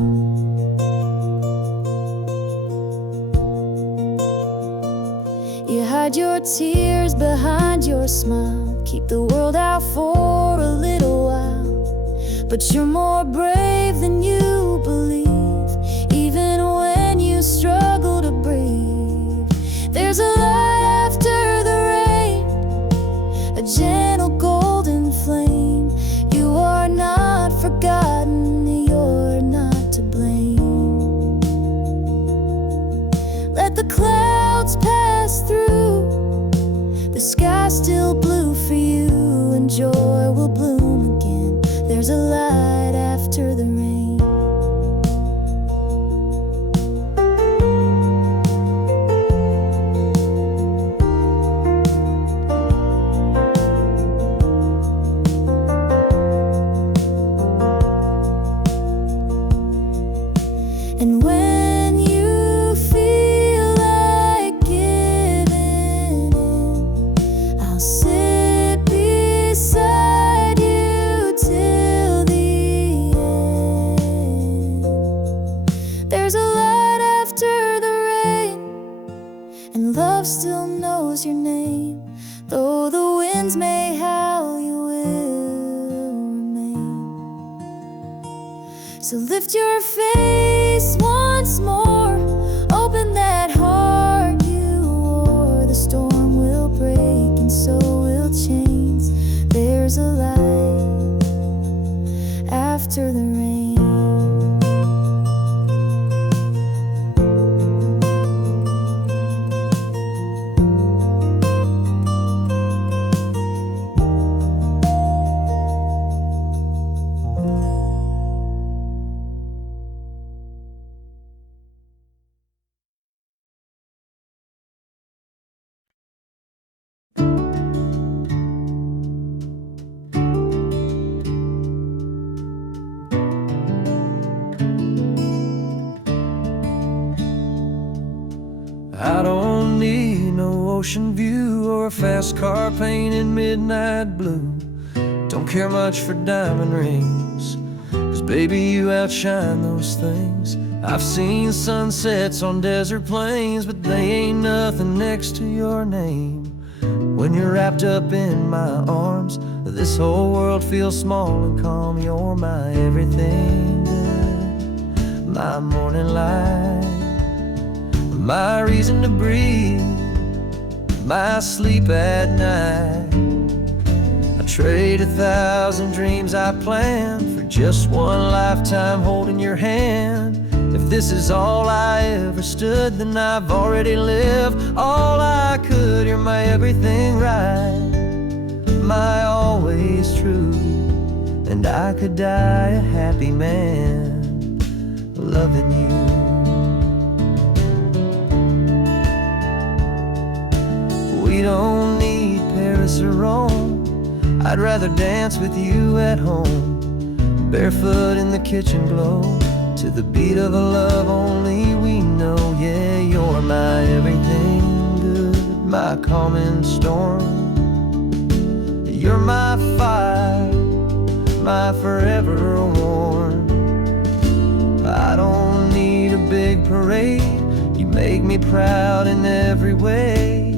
You hide your tears behind your smile, keep the world out for a little while. But you're more brave than you believe, even when you struggle to breathe. There's a light after the rain, a gentle golden flame. You are not forgotten, you're not to blame. Let the clouds pass through, the sky's still blue for you, and joy will bloom again. There's a light after the rain. And when you feel like giving in, I'll sit beside you till the end. There's a light after the rain, and love still knows your name. Though the winds may howl, you will remain. So lift your face once more, open that heart you wore. The storm will break and so will chains. There's a light after the rain. I don't need no ocean view or a fast car painted midnight blue. Don't care much for diamond rings, 'cause baby, you outshine those things. I've seen sunsets on desert plains, but they ain't nothing next to your name. When you're wrapped up in my arms, this whole world feels small and calm. You're my everything good, my morning light, my reason to breathe, my sleep at night. I trade 1,000 dreams I planned for just one lifetime holding your hand. If this is all I ever stood, then I've already lived all I could. You're my everything right, my always true, and I could die a happy man loving you. We don't need Paris or Rome, I'd rather dance with you at home, barefoot in the kitchen glow, to the beat of a love only we know. Yeah, you're my everything good, my calming storm. You're my fire, my forever warm. I don't need a big parade, you make me proud in every way.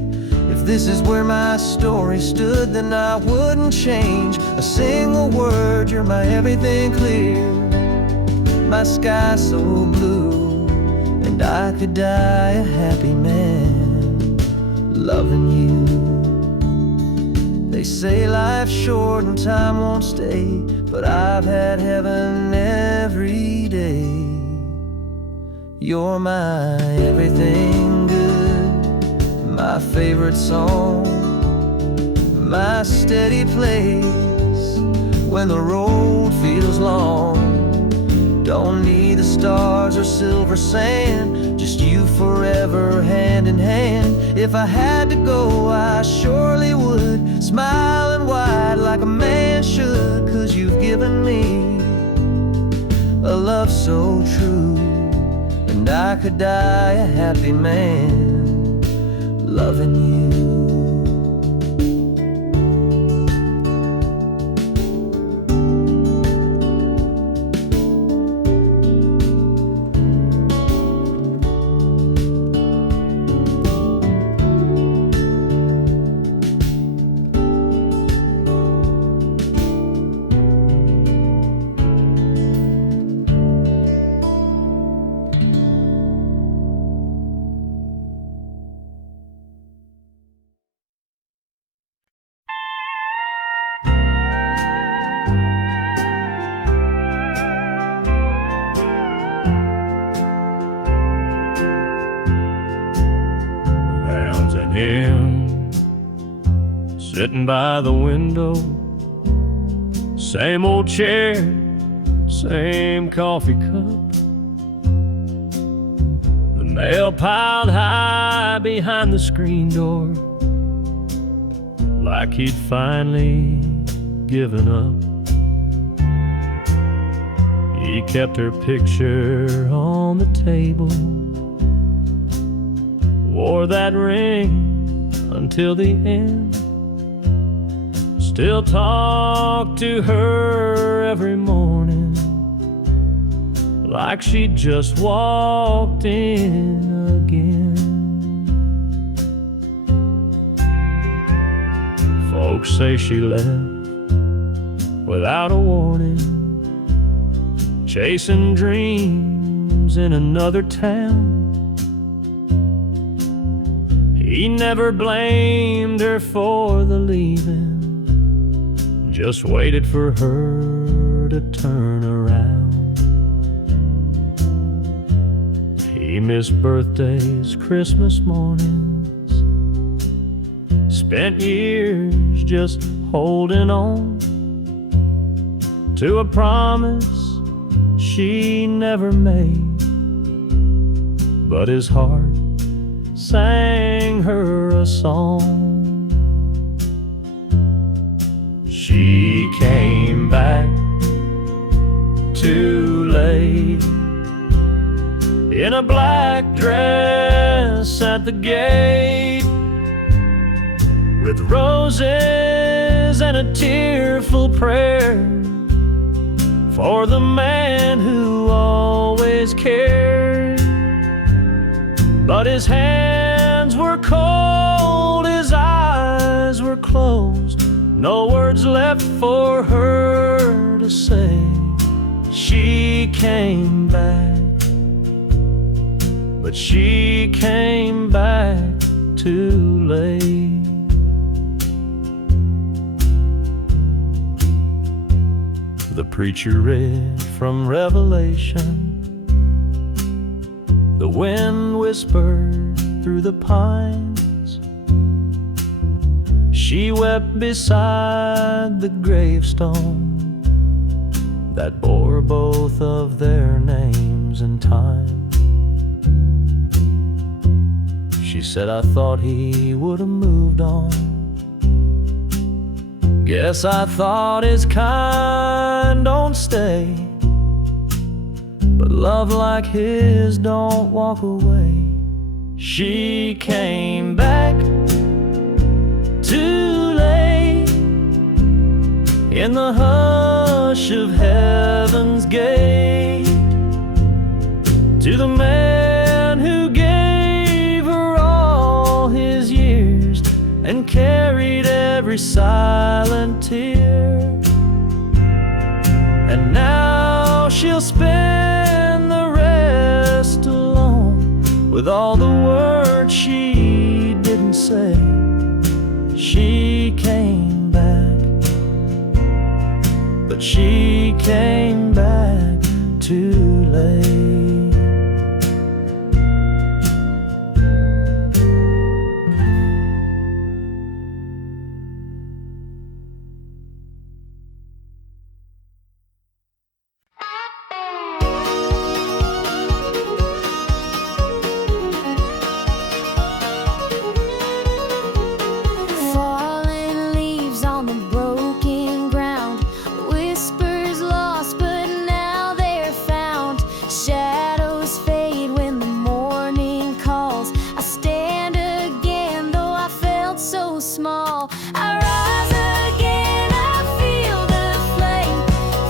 If this is where my story stood, then I wouldn't change a single word. You're my everything clear, my sky so blue, and I could die a happy man loving you. They say life's short and time won't stay, but I've had heaven every day. You're my everything good, my favorite song, my steady place when the road feels long. Don't need the stars or silver sand, just you forever hand in hand. If I had to go, I surely would, smiling wide like a man should. 'Cause you've given me a love so true, and I could die a happy man loving you. Sitting by the window, same old chair, same coffee cup. The mail piled high behind the screen door, like he'd finally given up. He kept her picture on the table, wore that ring until the end. Still talk to her every morning, like she just walked in again. Folks say she left without a warning, chasing dreams in another town. He never blamed her for the leaving, just waited for her to turn around. He missed birthdays, Christmas mornings, spent years just holding on to a promise she never made, but his heart sang her a song. She came back too late, in a black dress at the gate, with roses and a tearful prayer for the man who always cared. But his hands were cold, his eyes were closed, no words left for her to say. She came back, but she came back too late. The preacher read from Revelation, the wind whispered through the pines. She wept beside the gravestone that bore both of their names and time. She said, I thought he would have moved on. Guess I thought his kind don't stay. but love like his don't walk away. She came back too late, in the hush of heaven's gate, to the man who gave her all his years and carried every silent tear. And now she'll spend the rest alone, with all the words she didn't say. She came back, but she came back too late. Falling leaves on the broken ground, whispers lost, but now they're found. Shadows fade when the morning calls. I stand again, though I felt so small. I rise again, I feel the flame.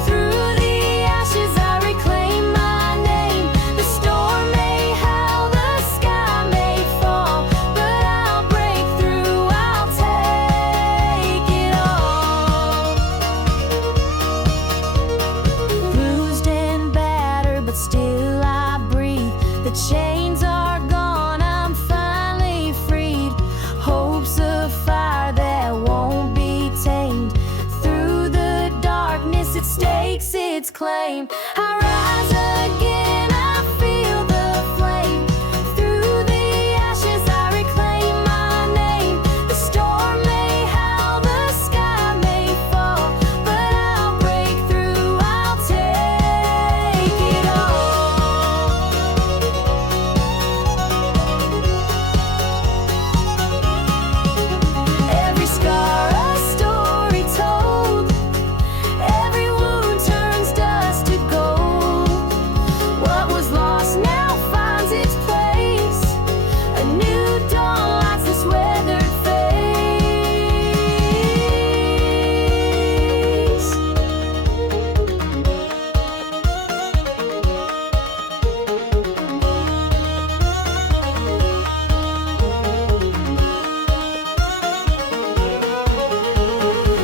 Through the ashes I reclaim my name. The storm may howl, the sky may fall, but I'll break through, I'll take it all. Bruised and battered, but still I breathe. The chains are gone, I'm finally freed. Hopes of fire that won't be tamed. Through the darkness it stakes its claim. I rise again, I feel the flame. Through the ashes I reclaim my name. The storm may howl, the sky may fall, but I'll break through, I'll take it all. Every scar a story told, every wound turns dust to gold. What was lost now finds its place. A new dawn lights this weathered face.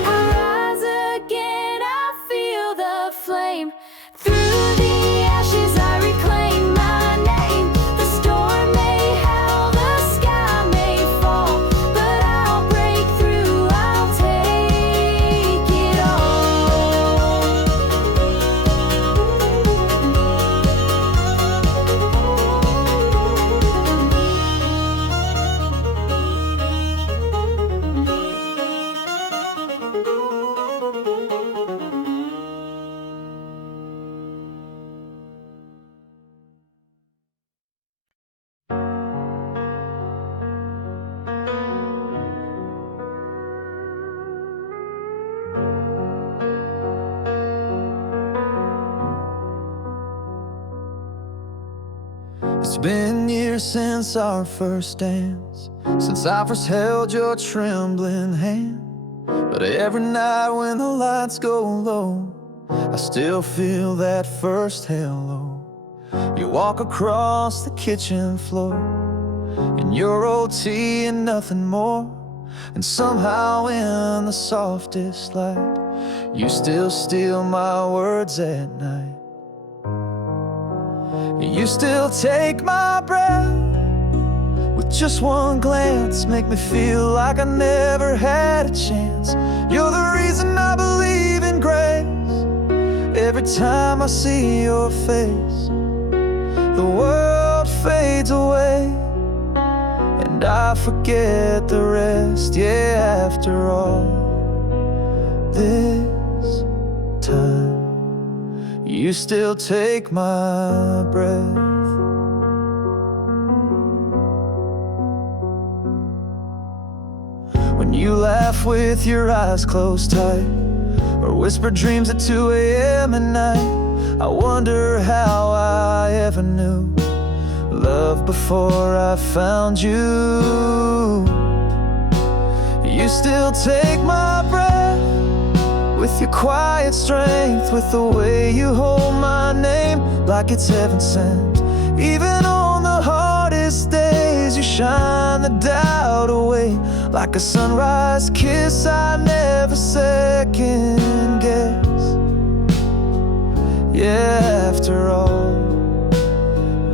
I rise again, I feel the flame. Through the ashes I reclaim my name. The storm may howl, the sky may fall, but I'll break through, I'll take it all. It's been years since our first dance, since I first held your trembling hand. But every night when the lights go low, I still feel that first hello. You walk across the kitchen floor in your old tee and nothing more, and somehow in the softest light, you still steal my words at night. You still take my breath with just one glance, make me feel like I never had a chance. You're the reason I believe in grace. Every time I see your face, the world fades away, and I forget the rest. Yeah, after all this time, you still take my breath. When you laugh with your eyes closed tight, or whisper dreams at 2 a.m. at night, I wonder how I ever knew love before I found you. You still take my breath with your quiet strength, with the way you hold my name like it's heaven sent. Even on the hardest days, you shine the doubt away like a sunrise kiss I never second guess. Yeah, after all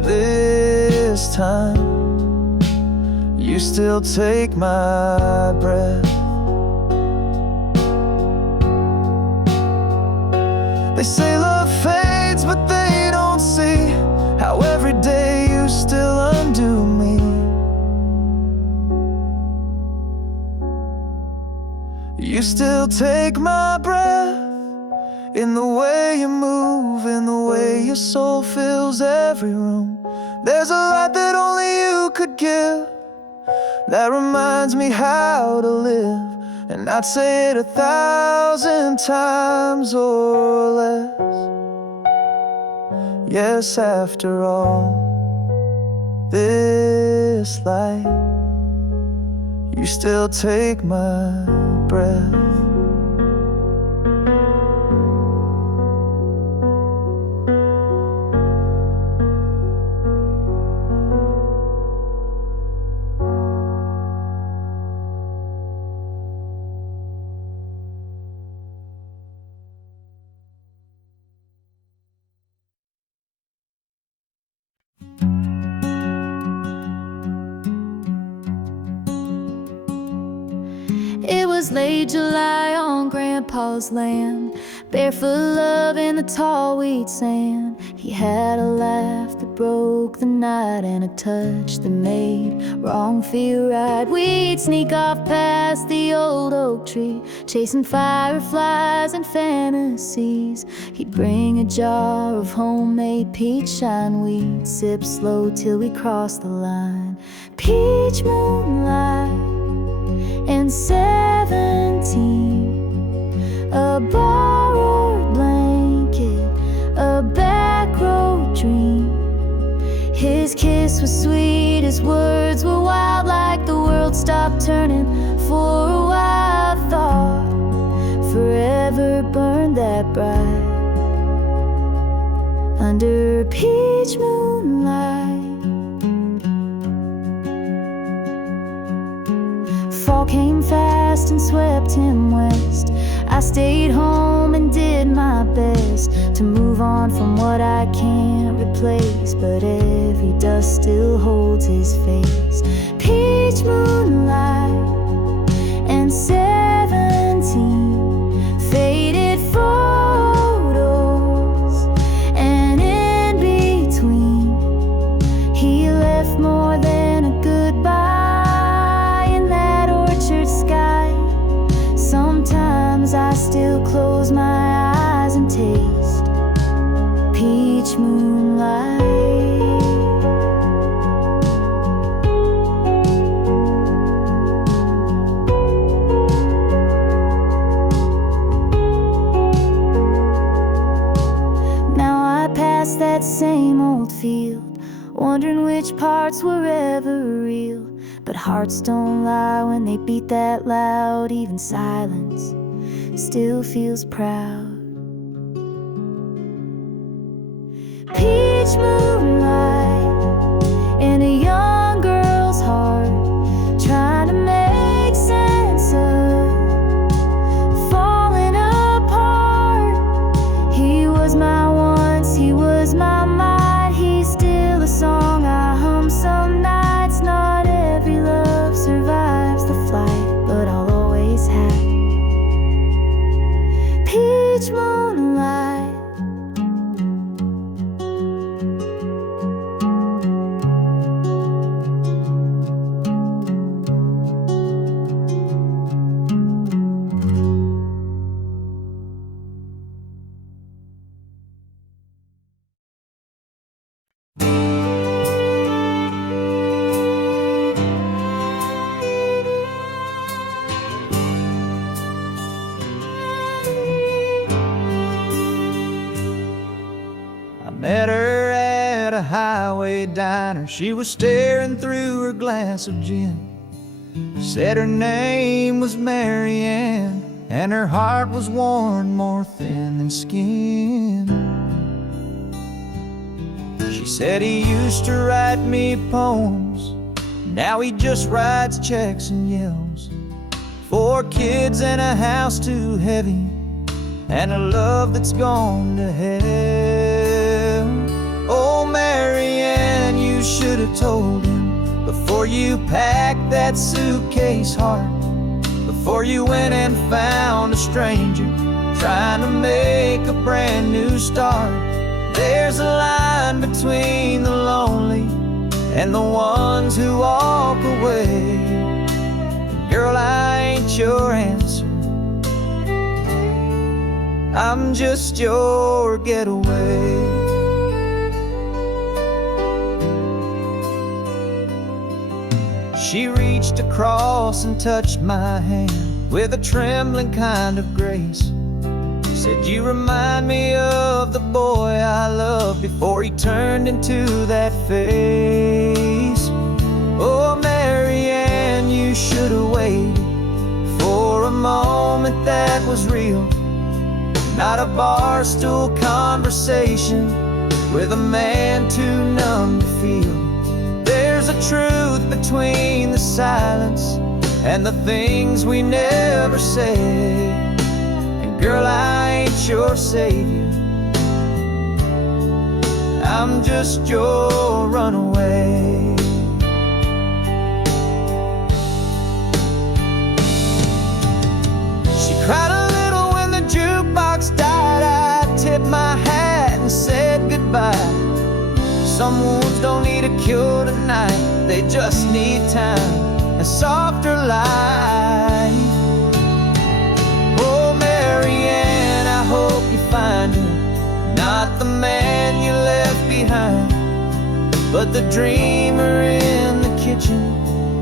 this time, you still take my breath. They say love fades, but they don't see how every day you still undo me. You still take my breath, in the way you move, in the way your soul fills every room. There's a light that only you could give, that reminds me how to live. And I'd say it 1,000 times or less. Yes, after all this life, you still take my breath. It was late July on Grandpa's land, barefoot love in the tall wheat sand. He had a laugh that broke the night and a touch that made wrong feel right. We'd sneak off past the old oak tree, chasing fireflies and fantasies. He'd bring a jar of homemade peach shine. We'd sip slow till we crossed the line. Peach moonlight and 17, a borrowed blanket, a back road dream. His kiss was sweet, his words were wild, like the world stopped turning for a while. Thought forever burned that bright under peach moonlight. Fall came fast and swept him west. I stayed home and did my best to move on from what I can't replace, but every dust still holds his face. Peach moonlight and 17 faded photos, and in between he left more than a goodbye. Sky. Sometimes I still close my eyes and taste peach moonlight. Now I pass that same old field, wondering which parts were ever real. But hearts don't lie when they beat that loud. Even silence still feels proud. Peach moonlight in a young girl's heart, trying to make sense of falling apart. He was my once, he was my might. He's still a song I hum some nights. Not every love survives the flight, but I'll always have peach moonlight. Met her at a highway diner. She was staring through her glass of gin. Said her name was Marianne, and her heart was worn more thin than skin. She said he used to write me poems, now he just writes checks and yells. 4 kids and a house too heavy, and a love that's gone to hell. Oh, Marianne, you should have told him before you packed that suitcase hard, before you went and found a stranger trying to make a brand new start. There's a line between the lonely and the ones who walk away. Girl, I ain't your answer, I'm just your getaway. She reached across and touched my hand with a trembling kind of grace. Said, you remind me of the boy I loved before he turned into that face. Oh, Marianne, you should have waited for a moment that was real, not a barstool conversation with a man too numb to feel. There's a truth between the silence and the things we never say. And girl, I ain't your savior, I'm just your runaway. She cried a little when the jukebox died. I tipped my hat and said goodbye. Some wounds don't need a cure tonight, they just need time and softer light. Oh, Marianne, I hope you find him, not the man you left behind, but the dreamer in the kitchen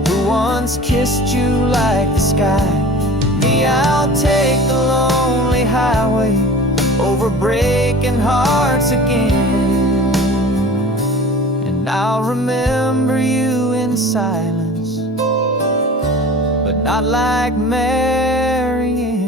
who once kissed you like the sky. Me, I'll take the lonely highway over breaking hearts again. I'll remember you in silence, but not like Marianne.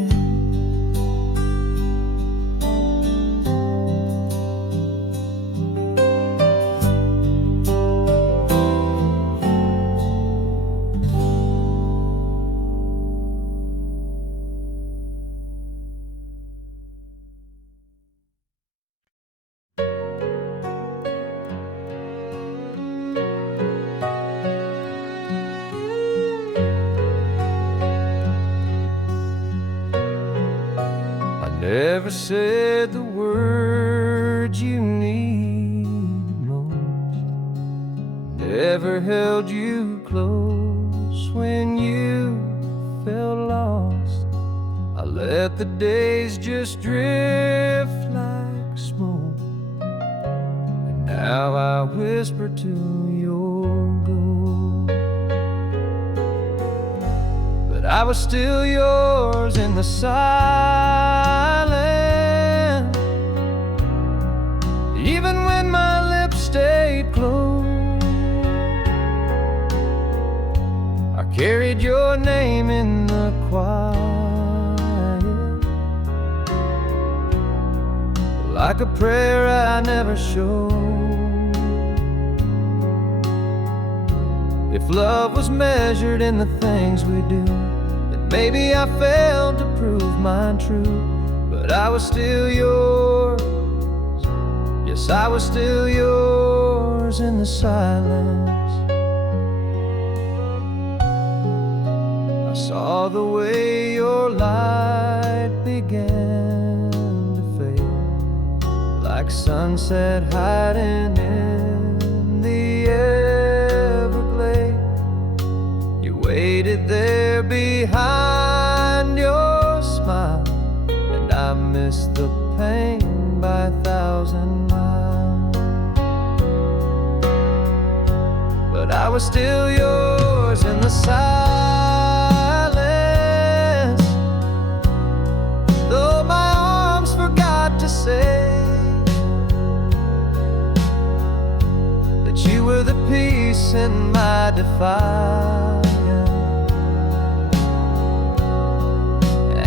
Never said the words you need most, never held you close when you felt lost. I let the days just drift like smoke, and now I whisper to your ghost. But I was still yours in the silence, even when my lips stayed closed. I carried your name in the quiet, like a prayer I never showed. If love was measured in the things we do, then maybe I failed to prove mine true. But I was still yours, yes, I was still yours in the silence. I saw the way your light began to fade, like sunset hiding in the Everglades. You waited there behind your smile, and I missed the pain by 1,000 miles. But I was still yours in the silence, though my arms forgot to say peace in my defiance,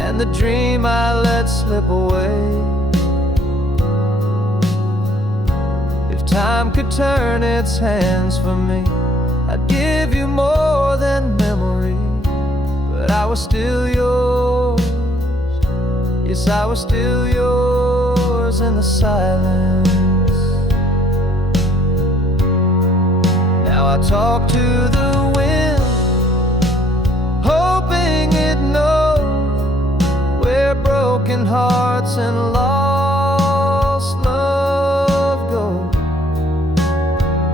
and the dream I let slip away. If time could turn its hands for me, I'd give you more than memory. But I was still yours, yes, I was still yours in the silence. Now I talk to the wind, hoping it knows where broken hearts and lost love go.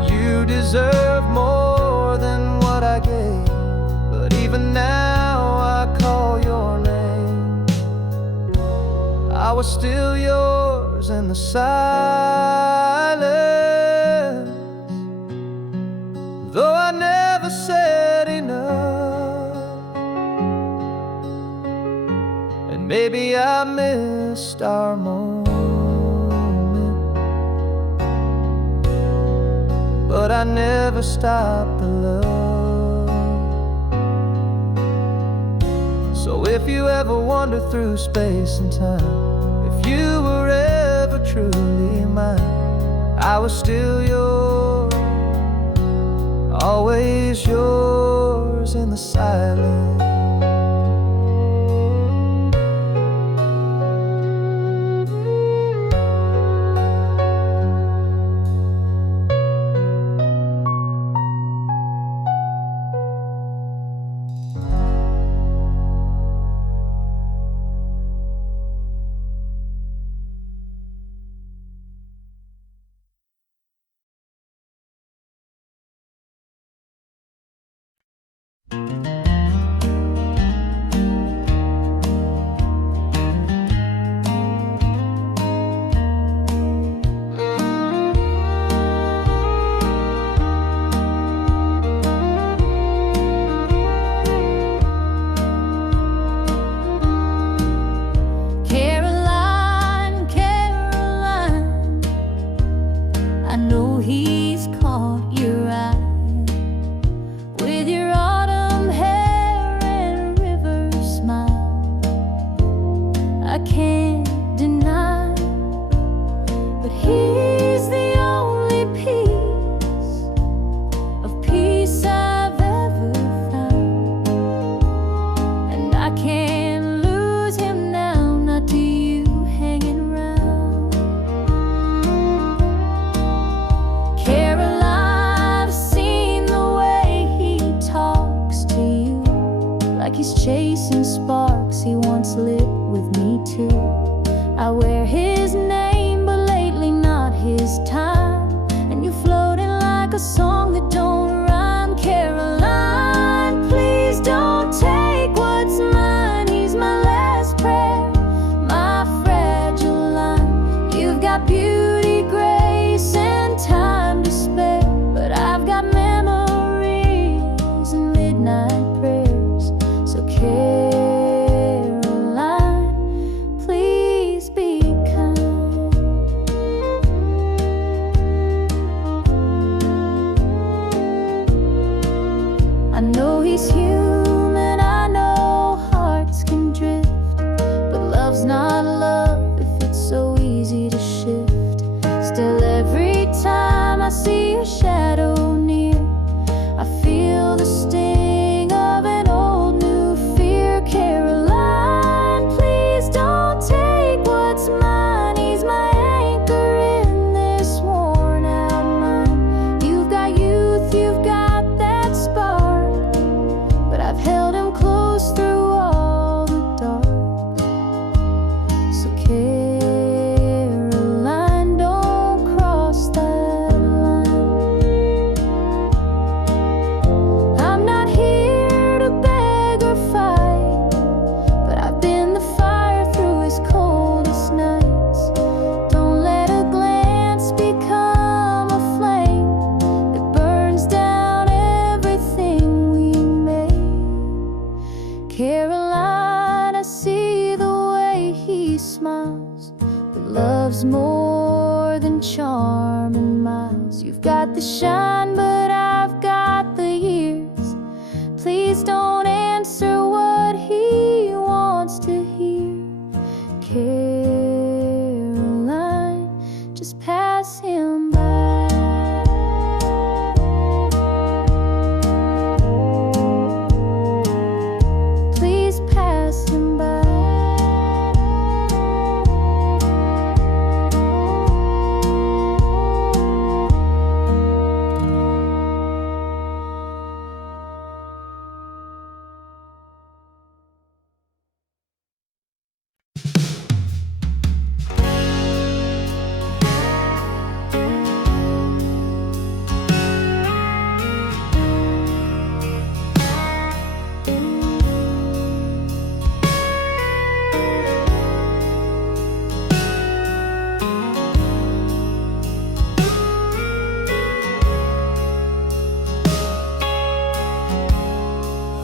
You deserve more than what I gave, but even now I call your name. I was still yours in the silence, though I never said enough. And maybe I missed our moment, but I never stopped the love. So if you ever wander through space and time, if you were ever truly mine, I was still yours, always yours in the silence. Caroline, Caroline, I know he's caught your eye with your autumn hair and river smile. I can't deny, but he's the only piece of peace I've ever found, and I can't lose him now, not to you hanging round. Caroline, I've seen the way he talks to you, like he's chasing sparks he once lit with me too. I wear his name, but lately not his time, and you're floating like a song that don't rhyme. Caroline, please don't take what's mine. He's my last prayer, my fragile line. You've got beauty, grace, and time to spare, but I've got memories and midnight prayers. So Caroline, please be kind. I know he's human, I know hearts can drift, but love's not love if it's so easy to shift. Still, every time I see your shadow near, I feel the sting of an old new fear. Caroline, please don't take what's mine. He's my anchor in this worn out mind. You've got youth, you've got that spark, but I've held him close through all the dark. So Caroline, don't cross that line. I'm not here to beg or fight, but I've been the fire through his coldest nights. Don't let a glance become a flame that burns down everything we made. Caroline, I see the way he smiles, but love's more than charm and miles. You've got the shine, but I've got him by. Please pass him by.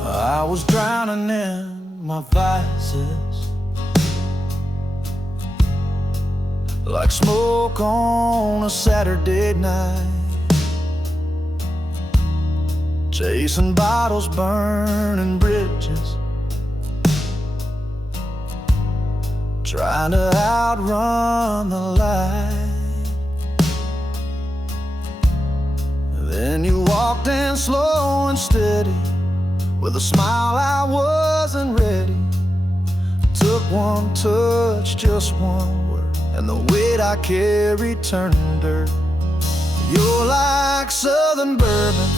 I was drowning in my vices, like smoke on a Saturday night, chasing bottles, burning bridges, trying to outrun the light. Then you walked in slow and steady, with a smile I wasn't ready. Took one touch, just one word, and the weight I carried turned dirt. You're like southern bourbon,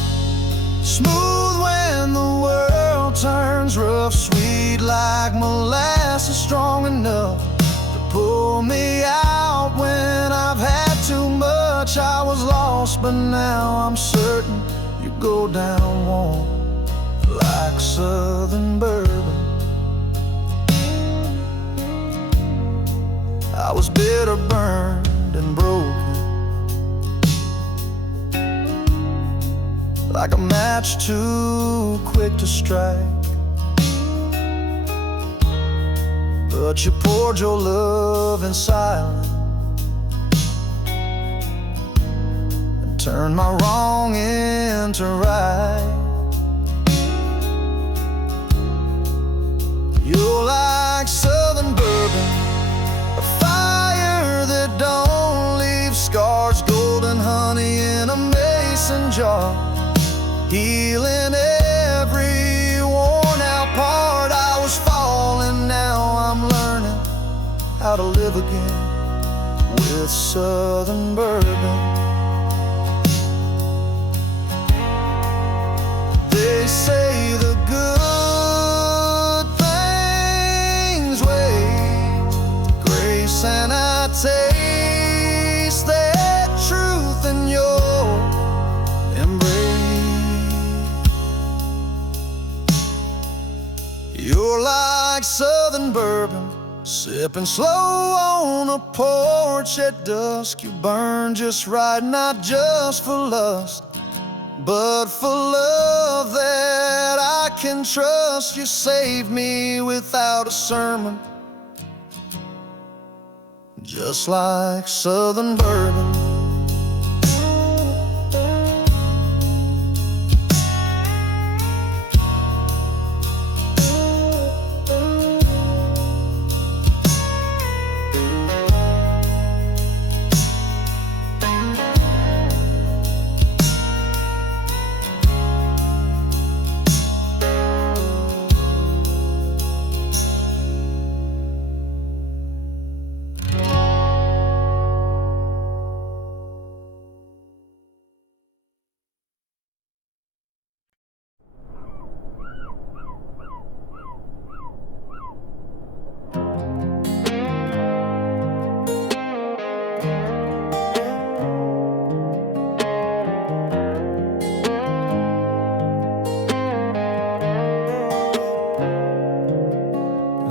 smooth when the world turns rough, sweet like molasses, strong enough to pull me out when I've had too much. I was lost, but now I'm certain you go down warm like southern bourbon. I was bitter, burned, and broken, like a match too quick to strike. But you poured your love in silence and turned my wrong into right. You're like southern bourbon, a fire that don't leave scars, golden honey in a mason jar, healing every worn out part. I was falling, now I'm learning how to live again with southern bourbon. They say the good and I taste that truth in your embrace. You're like southern bourbon, sipping slow on a porch at dusk. You burn just right, not just for lust, but for love that I can trust. You saved me without a sermon, just like southern bourbon.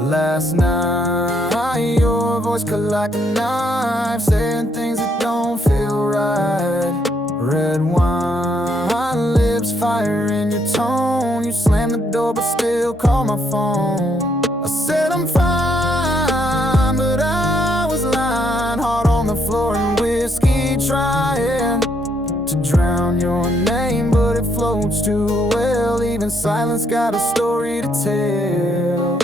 Last night, your voice cut like a knife, saying things that don't feel right. Red wine, lips, fire in your tone. You slammed the door but still call my phone. I said I'm fine, but I was lying. Heart on the floor and whiskey trying to drown your name, but it floats too well. Even silence got a story to tell.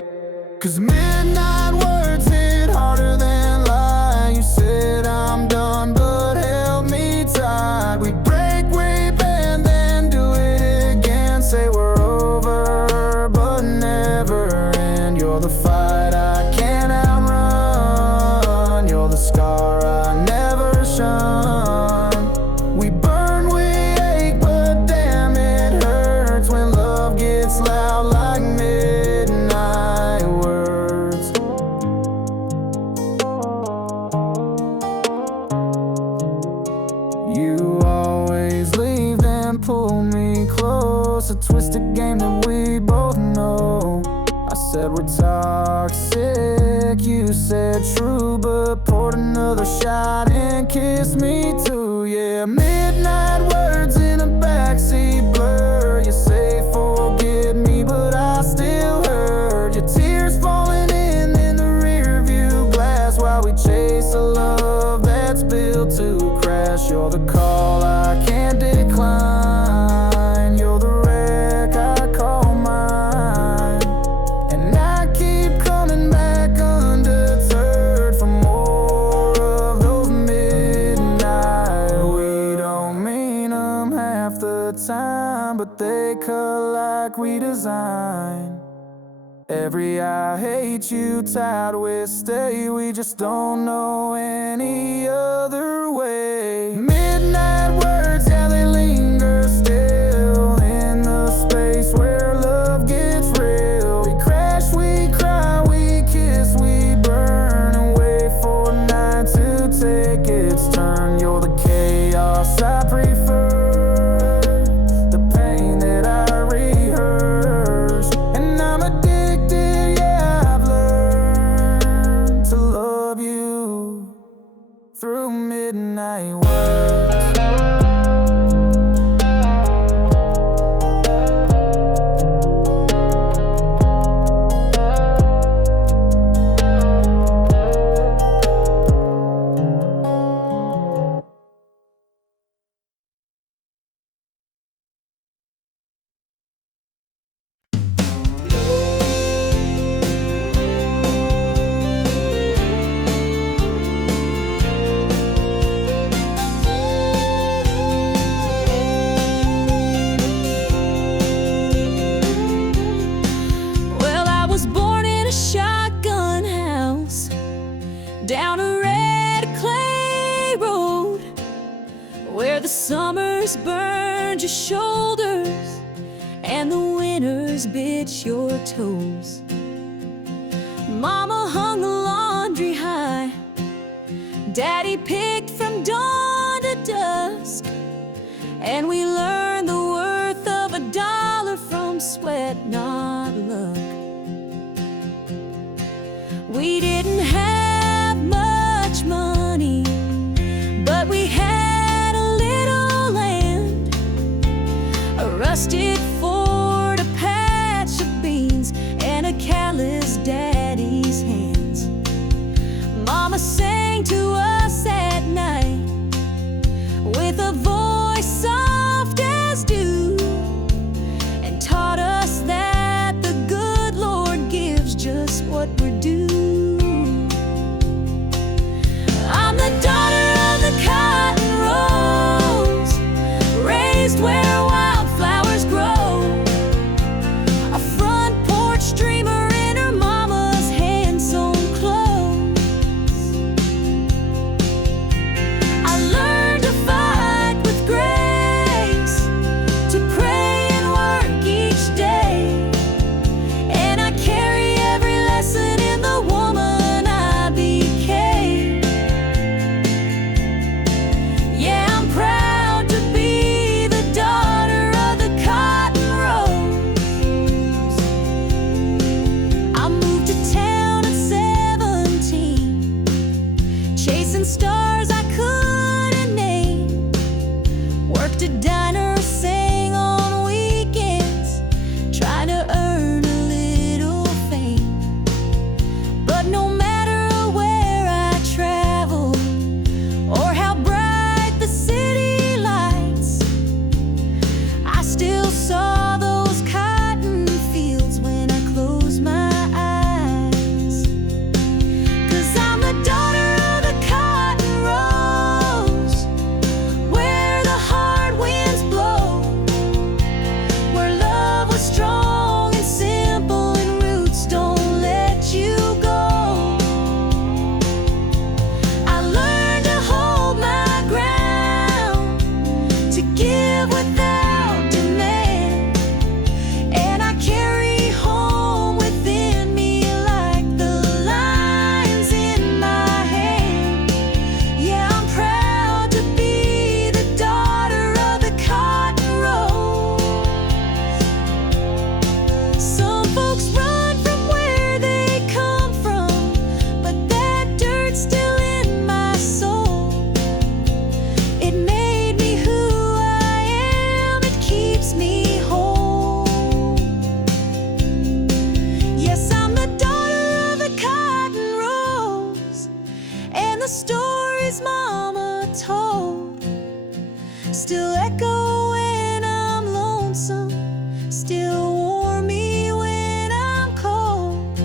'Cause midnight words hit harder than lies. You said I'm done, but held me We break, we bend, then do it again. Say we're over, but never end. You're the fight I can't outrun. You're the scar I never shun. We burn, we ache, but damn it hurts when love gets loud like midnight words. You always leave, then pull me close. A twisted game that we both know. I said we're toxic, you said true, but poured another shot and kissed me too. Yeah, midnight words in a backseat blur. You say forgive me, but I still hurt. Your tears falling in the rear view glass while we chase a love that's built to crash. You're the call I can't decline. You're the wreck I call mine. And I keep coming back undeterred for more of those midnight. We don't mean them half the time, but they cut like we design. Every I hate you tied with stay. We just don't know any other way. Midnight words, yeah, they linger still in the space where love gets real. We crash, we cry, we kiss, we burn, and wait for night to take its turn. You're the chaos I prefer, the pain that I rehearse. And I'm addicted, yeah, I've learned to love you through midnight words. Well, I was born in a shotgun house down a red clay road where the summers burned your shoulders and the winters bit your toes. Mama hung the laundry high, Daddy picked from dawn to dusk, and we learned the worth of $1 from sweat, not luck. We didn't have much money, but we had a little land, a rusted Ford, a patch of beans, and a callous daddy's hands. Mama sang to us at night with a voice soft still echo when I'm lonesome, still warm me when I'm cold.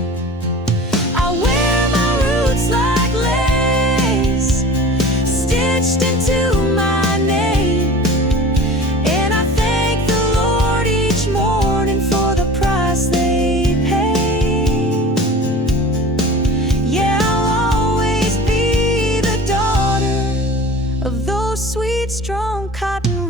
I wear my roots like lace, stitched into my name, and I thank the Lord each morning for the price they pay. Yeah, I'll always be the daughter of those sweet, strong cotton roads.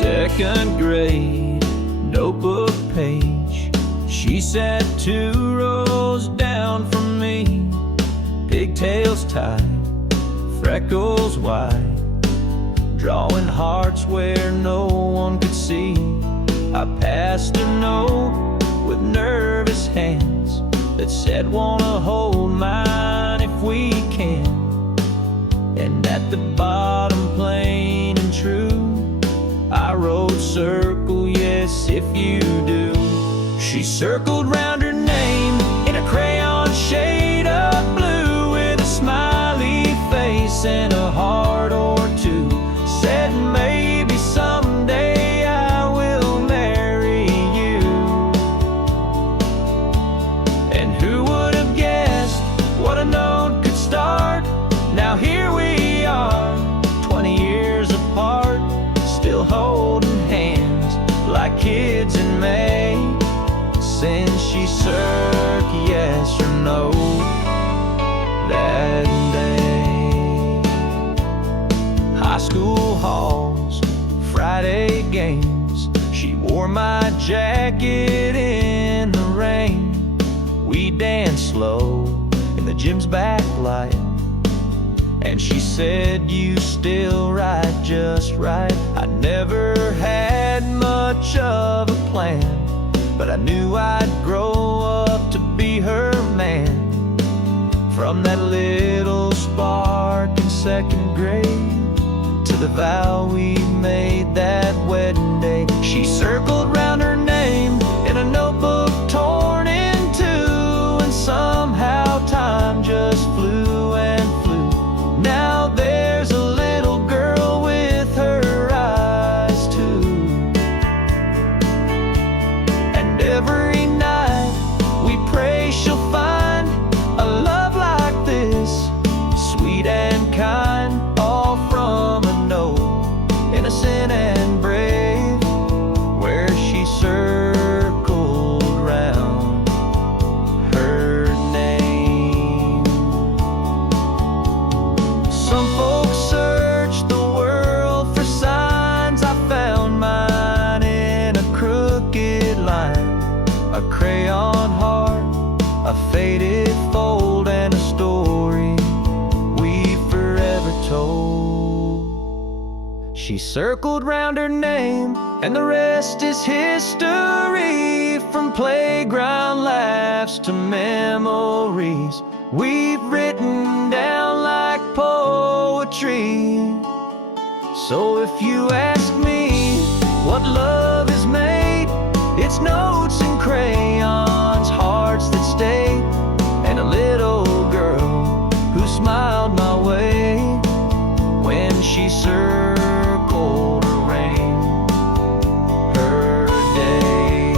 Second grade, notebook page. She sat 2 rows down from me, pigtails tied, freckles wide, drawing hearts where no one could see. I passed a note with nervous hands that said, wanna hold mine if we can. And at the bottom, plain and true, I wrote, circle yes if you do. She circled round her name in a crayon shade of blue, with a smiley face and a heart or two. Said maybe someday I will marry you. And who would have guessed what a note could start? Now here we are, 20 years apart, still holding hands like kids in May. Since she circled yes or no that day. High school halls, Friday games, she wore my jacket in the rain. We danced slow in the gym's backlight, and she said, you still write just right. I never had much of a plan, but I knew I'd grow up to be her man. From that little spark in second grade to the vow we made that wedding day. She circled round her name in a notebook torn in two, and somehow time just flew and flew. Now there's a little girl with her eyes too. And every night we pray she'll find a love like this, sweet and kind, all from a note, innocent and brave, where she circled round her name. Some folks search the world for signs. I found mine in a crooked line, a crayon heart, a faded fold, and a story we forever told. She circled round her name, and the rest is history. From playground laughs to memories we've written down like poetry. So if you ask me what love is made, it's notes and crayons, hearts that stay, and a little girl who smiled my way when she circled around her day.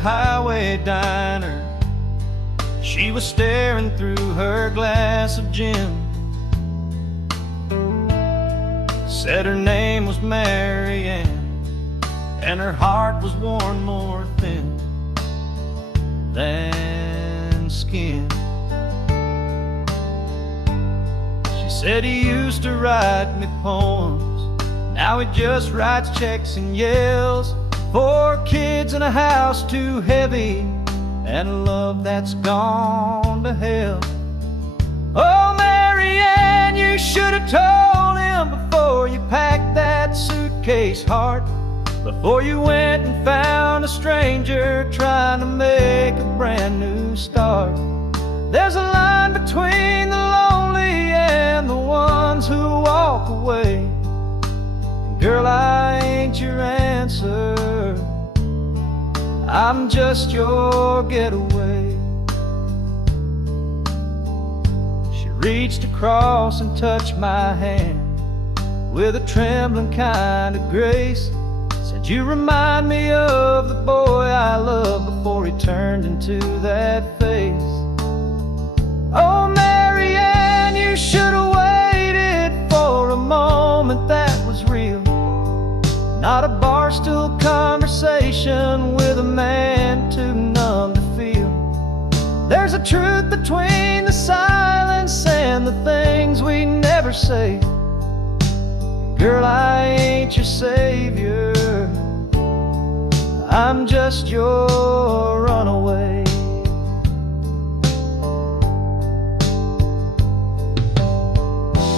highway diner. She was staring through her glass of gin. Said her name was Marianne, and her heart was worn more thin than skin. She said he used to write me poems, now he just writes checks and yells. 4 kids in a house too heavy, and a love that's gone to hell. Oh, Marianne, you should have told him before you packed that suitcase heart, before you went and found a stranger trying to make a brand new start. There's a line between the lonely and the ones who walk away. And girl, I ain't your answer, I'm just your getaway. She reached across and touched my hand with a trembling kind of grace. Said, you remind me of the boy I loved before he turned into that face. Oh, Marianne, you should have waited for a moment that was real, not a barstool conversation with a man too numb to feel. There's a truth between the silence and the things we never say. Girl, I ain't your savior, I'm just your runaway.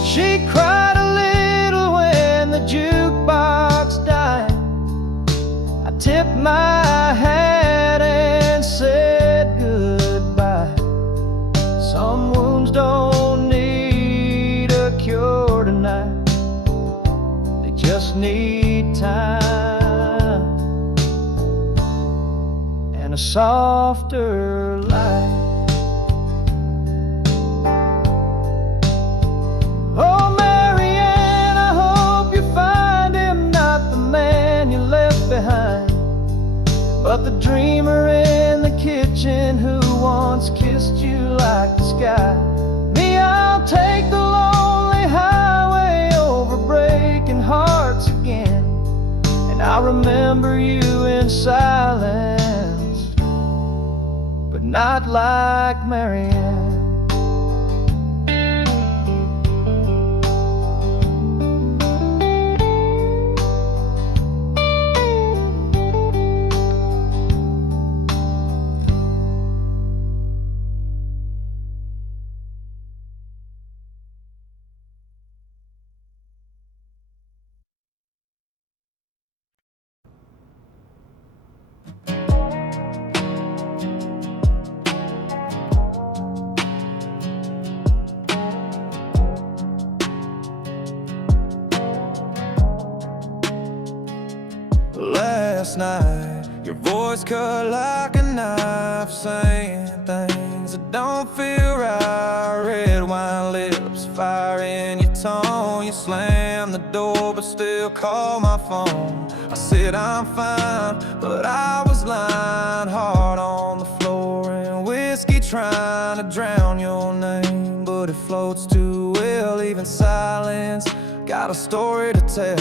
She cried a little when the jukebox died. I tipped my hat and said goodbye. Some wounds don't need a cure tonight, they just need time and a softer light. Oh, Marianne, I hope you find him not the man you left behind, but the dreamer in the kitchen who once kissed you like the sky. Me, I'll take the lonely highway over breaking hearts again, and I'll remember you in silence, but not like Marianne. Last night, your voice cut like a knife, saying things that don't feel right. Red wine lips, fire in your tone. You slammed the door but still call my phone. I said I'm fine, but I was lying. Hard on the floor and whiskey trying to drown your name, but it floats too well. Even silence got a story to tell,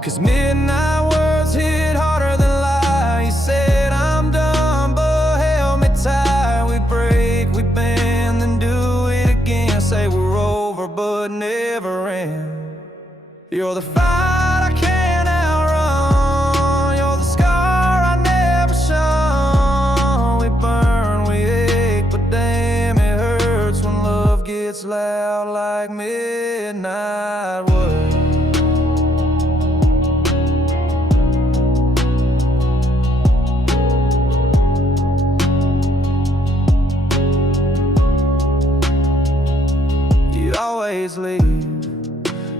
'cause midnight words hit harder than lies. You said I'm done, but held me tight. We break, we bend, then do it again. Say we're over, but never end. You're the fight I can't outrun, you're the scar I never shun. We burn, we ache, but damn it hurts when love gets loud like midnight words. Always leave,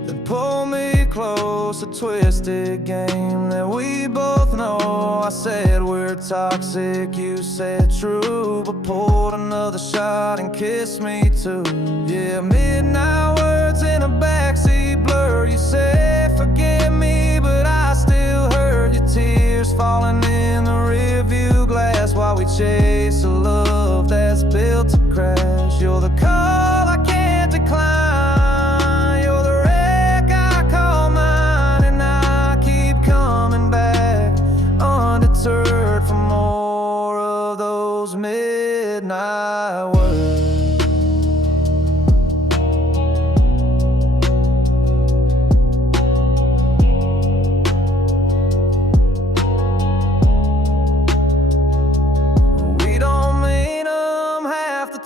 then pull me close. A twisted game that we both know. I said we're toxic, you said true, but pulled another shot and kissed me too. Yeah, midnight words in a backseat blur. You said forgive me, but I still heard your tears falling in the rearview glass. we chase a love that's built to crash. You're the call I can't decline. You're the wreck I call mine, and I keep coming back, undeterred from more of those midnight words.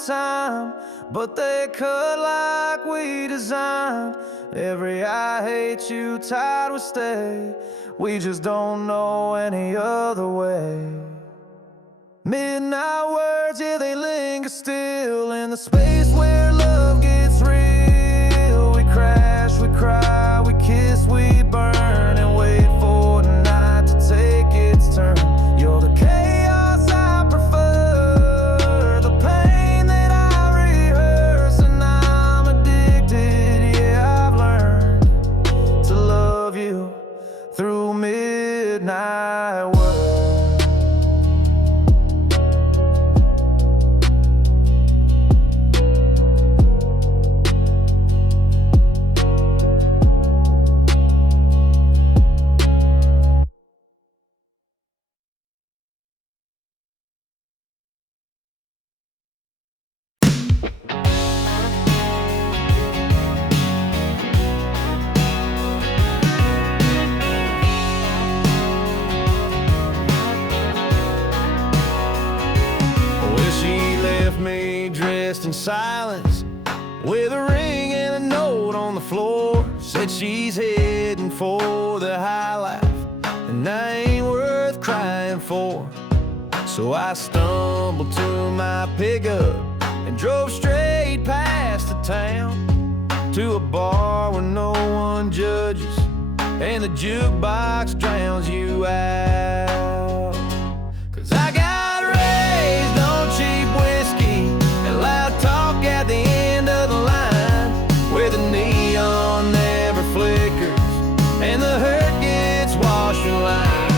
Time, but they cut like we designed. Every I hate you tide will stay. We just don't know any other way. Midnight words, yeah, they linger still in the space where love gets real. We crash, we cry, we kiss, we burn, and wait for the night to take its turn. You're the chaos I prefer, the pain that I rehearse, and I'm addicted. Yeah, I've learned to love you through midnight words. Me dressed in silence, with a ring and a note on the floor. Said she's heading for the high life, and I ain't worth crying for. So I stumbled to my pickup and drove straight past the town to a bar where no one judges and the jukebox drowns you out. 'Cause I got raised on cheap whiskey and loud talk at the end of the line, where the neon never flickers and the hurt gets washed line.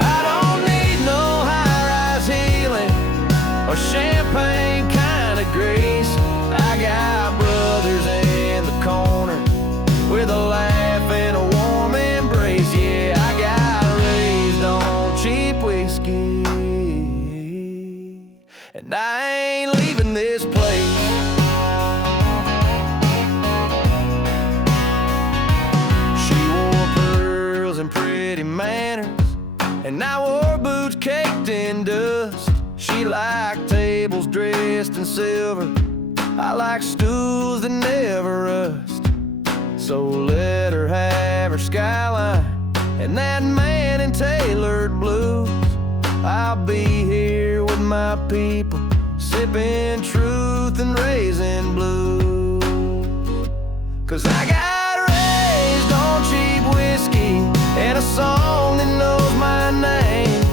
I don't need no high-rise healing or champagne kind of grace. I got brothers in the corner with a laugh and a warm embrace. Yeah, I got raised on cheap whiskey, and I ain't leaving this place. She wore pearls and pretty manners, and I wore boots caked in dust. She liked tables dressed in silver, I like stools that never rust. So let her have her skyline and that man in tailored blues. I'll be here with my people, sipping truth and raising blues. 'Cause I got raised on cheap whiskey and a song that knows my name,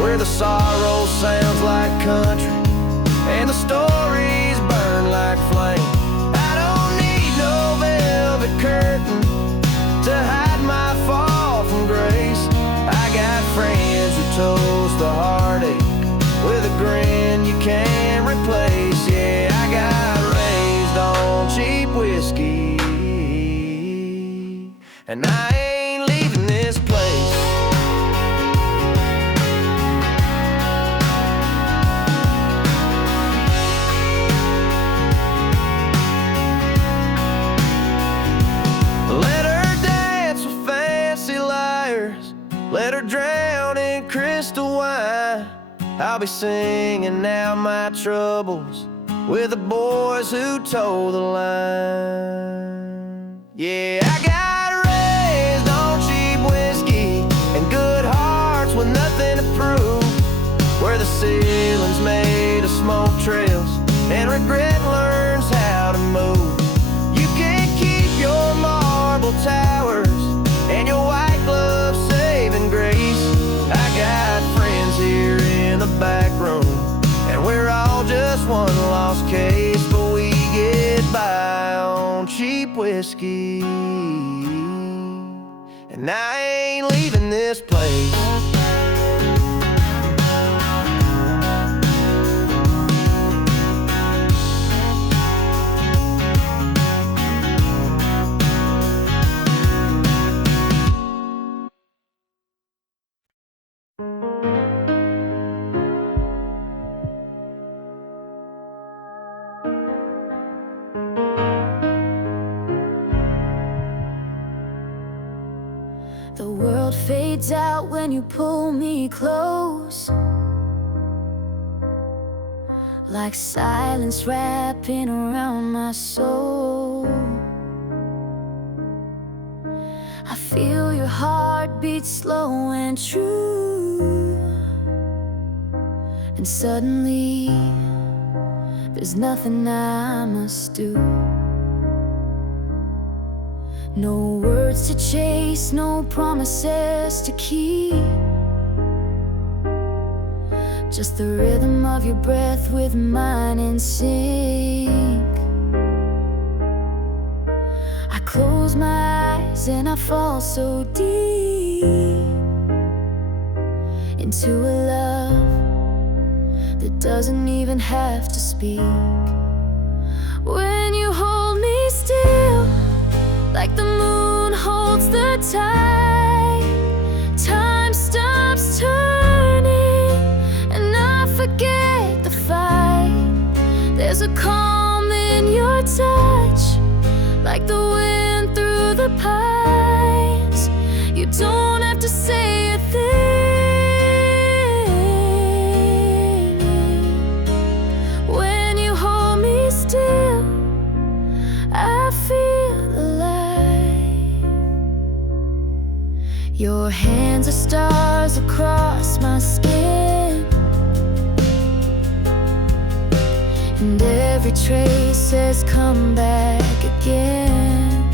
where the sorrow sounds like country and the stories burn like flame. I don't need no velvet curtain to hide my fall from grace. I got friends who toast the heartache with a grin you can't replace. Yeah, I got raised on cheap whiskey, and I ain't leaving this place. Let her dance with fancy liars, let her drown in crystal wine. I'll be singing out my troubles with the boys who toe the line. Yeah, I got raised on cheap whiskey and good hearts with nothing to prove, where the ceiling's made of smoke trails and regret learns how to move. You can't keep your marble towers and your white glove saving grace. I got friends here in the back room, and we're all just one lost case, but we get by on cheap whiskey, and I ain't leaving this place. fades out when you pull me close, like silence wrapping around my soul. I feel your heart beat slow and true, and suddenly there's nothing I must do. No words to chase, no promises to keep, just the rhythm of your breath with mine in sync. I close my eyes and I fall so deep into a love that doesn't even have to speak. When you hold me still, like the moon holds the tide, time stops turning and I forget the fight. There's a calm in your touch, like the wind through the pines. You don't have to say a thing. When you hold me still, I feel alive. Your hands are stars across my skin, and every trace says come back again.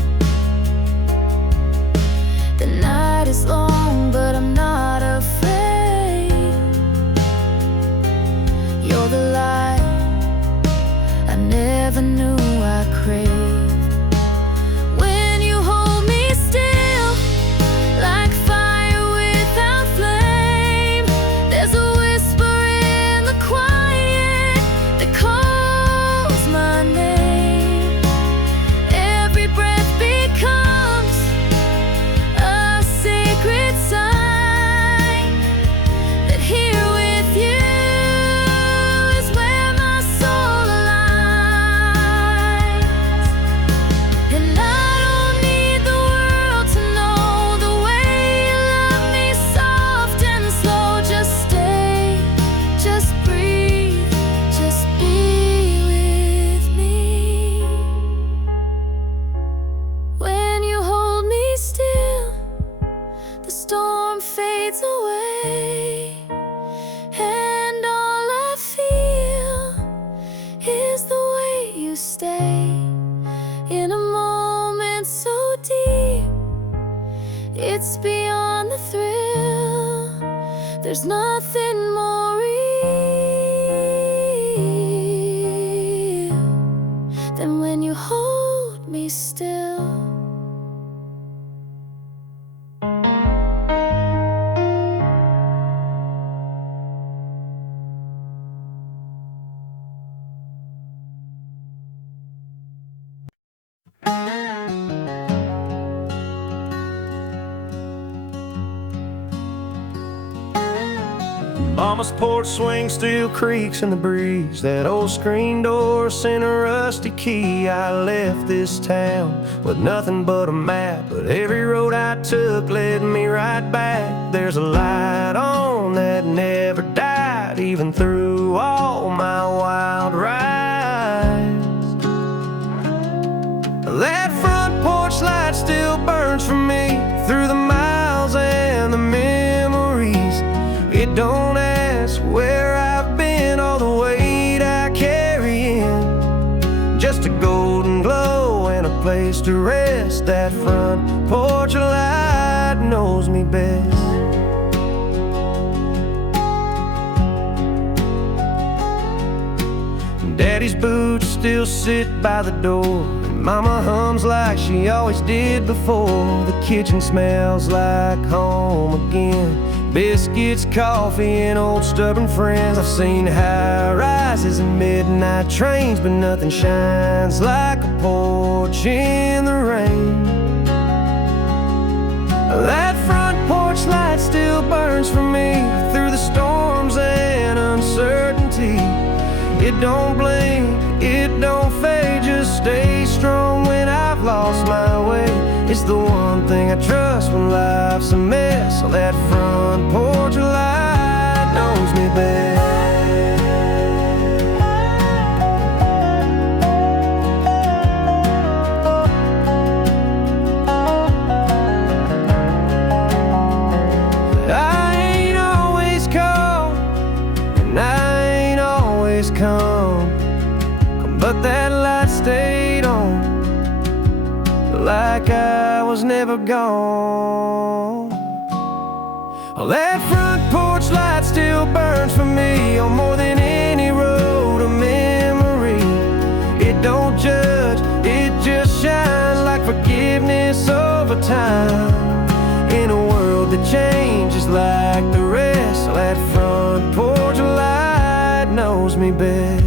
The night is long, but I'm not afraid. You're the light I never knew I craved. When you hold me still, like fire without flame, there's a whisper in the quiet that calls my name. Every breath becomes a sacred sign that here with you is where my soul aligns. And I don't need the world to know the way you love me, soft and slow. Just stay, just breathe, just be with me. When you hold me still, the storm fades away, and all I feel is the way you stay in a moment so deep. It's beyond the thrill. There's nothing more real than when you hold me still. Mama's porch swing still creaks in the breeze. That old screen door sent a rusty key. I left this town with nothing but a map, but every road I took led me right back. There's a light on that never died, even through all my wild rides. That front porch light still burns for me through the miles and the memories. It don't ask where I've been, all the weight I carry in. Just a golden glow and a place to rest. That front porch light knows me best. Daddy's boots still sit by the door, and Mama hums like she always did before. The kitchen smells like home again. Biscuits, coffee, and old stubborn friends. I've seen high rises and midnight trains, but nothing shines like a porch in the rain. That front porch light still burns for me through the storms and uncertainty. It don't blink, it don't fade, just stay strong when I've lost my way. It's the one thing I trust when life life's a mess, that front porch light knows me best. I ain't always calm, and I ain't always calm, but that light stayed on, like I was never gone. Oh, that front porch light still burns for me on more than any road or memory. It don't judge, it just shines like forgiveness over time. In a world that changes like the rest, that front porch light knows me best.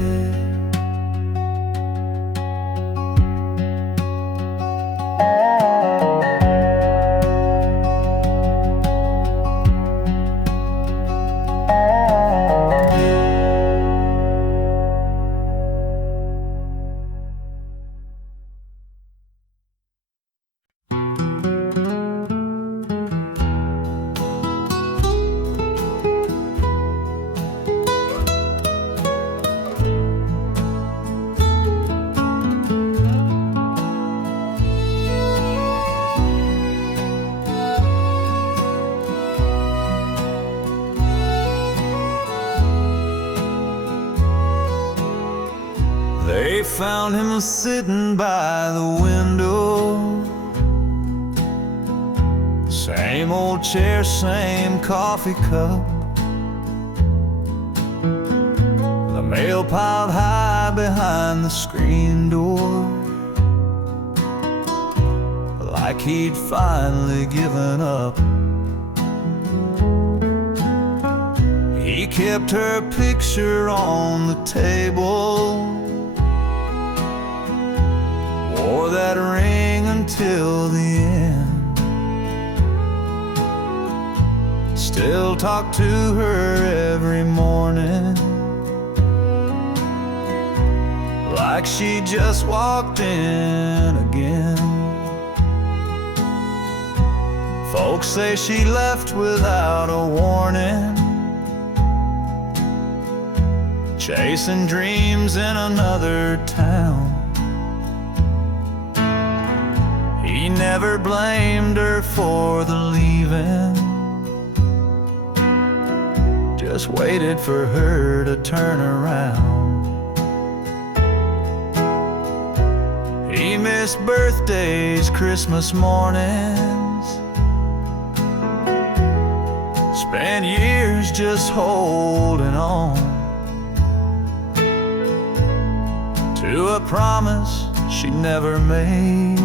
They found him sitting by the window, same old chair, same coffee cup, the mail piled high behind the screen door, like he'd finally given up. He kept her picture on the table, wore that ring until the end, still talked to her every morning, like she just walked in again. Folks say she left without a warning, chasing dreams in another town. He never blamed her for the leaving, just waited for her to turn around. He missed birthdays, Christmas mornings, spent years just holding on to a promise she never made.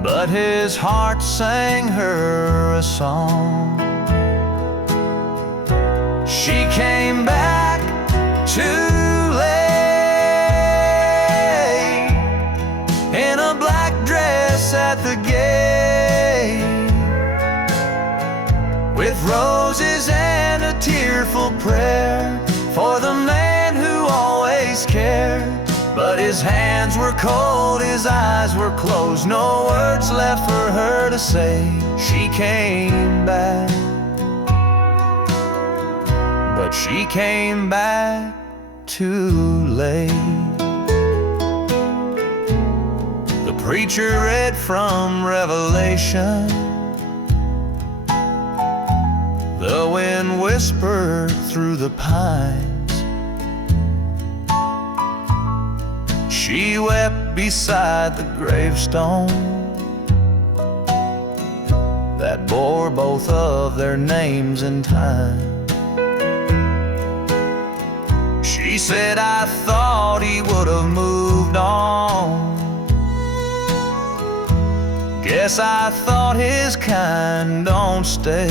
But his heart sang her a song. She came back too late, in a black dress at the gate, with roses and a tearful prayer for the man who always cared. But his hands were cold, his eyes were closed, no words left for her to say. She came back, but she came back too late. The preacher read from Revelation, the wind whispered through the pines. She wept beside the gravestone that bore both of their names in time. She said, I thought he would have moved on. Guess I thought his kind don't stay.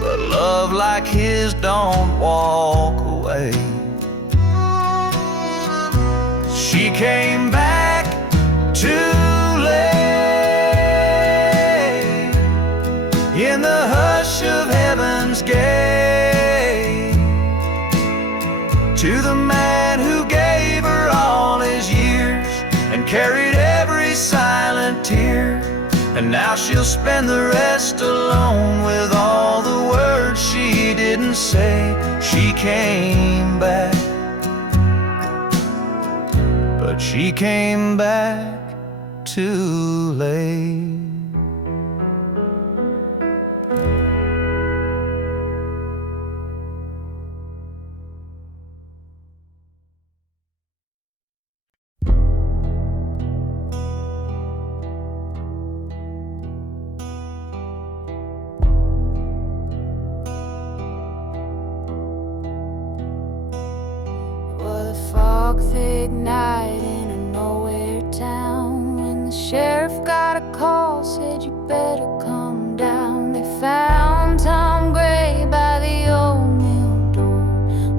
But love like his don't walk away. She came back too late, in the hush of heaven's gate, to the man who gave her all his years and carried every sign Now she'll spend the rest alone with all the words she didn't say. She came back, but she came back too late. Thick night in a nowhere town, when the sheriff got a call, said you better come down. They found Tom Gray by the old mill door,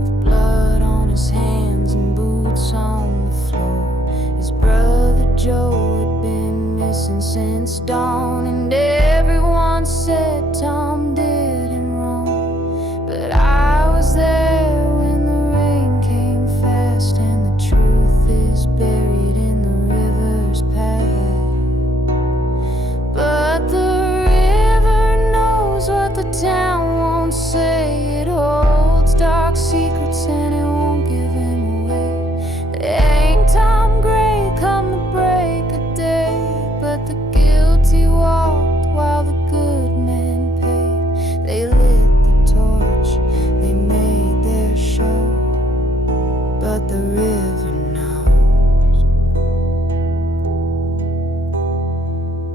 with blood on his hands and boots on the floor. His brother Joe had been missing since dawn, and everyone said Tom did him wrong. But I was there when the rain came fast, and buried in the river's path. But the river knows what the town won't say. It holds dark secrets and it won't give him away. There ain't Tom Gray come the break of day, but the guilty walked while the good men paid. They lit the torch, they made their show, but the river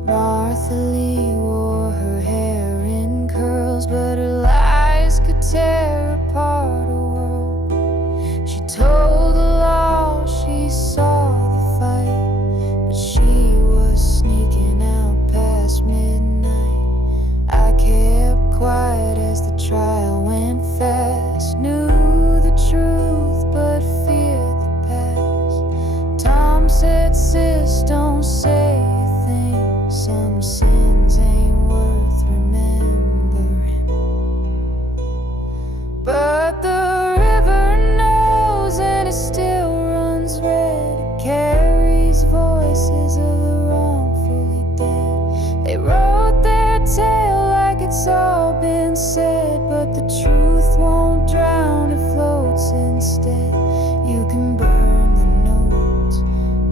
Martha Lee wore her hair in curls, but her lies could tear apart a world. She told the law she saw the fight, but she was sneaking out past midnight. I kept quiet as the trial went fast, knew the truth but feared the past. Tom said, sis, don't say a thing. Some sins ain't worth remembering. But the river knows, and it still runs red. It carries voices of the wrongfully dead. They wrote their tale like it's all been said, but the truth won't drown, it floats instead. You can burn the notes,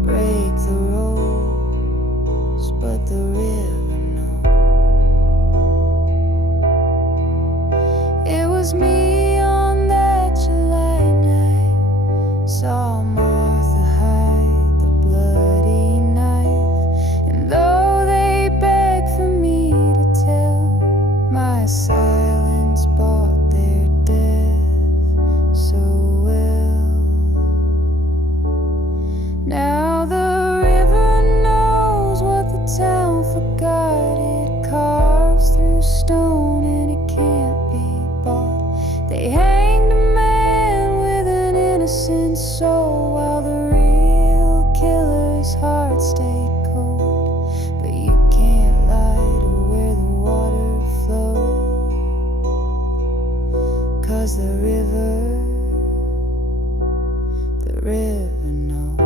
break the roads, but the river knows. It was me on that July night, saw Martha hide the bloody knife, and though they begged for me to tell, my silence bought their death so well. Now the river knows what the town forgot. It carves through stone and it can't be bought. They hanged a man with an innocent soul, while the real killer's heart stayed cold. But you can't lie to where the water flows, 'cause the river knows.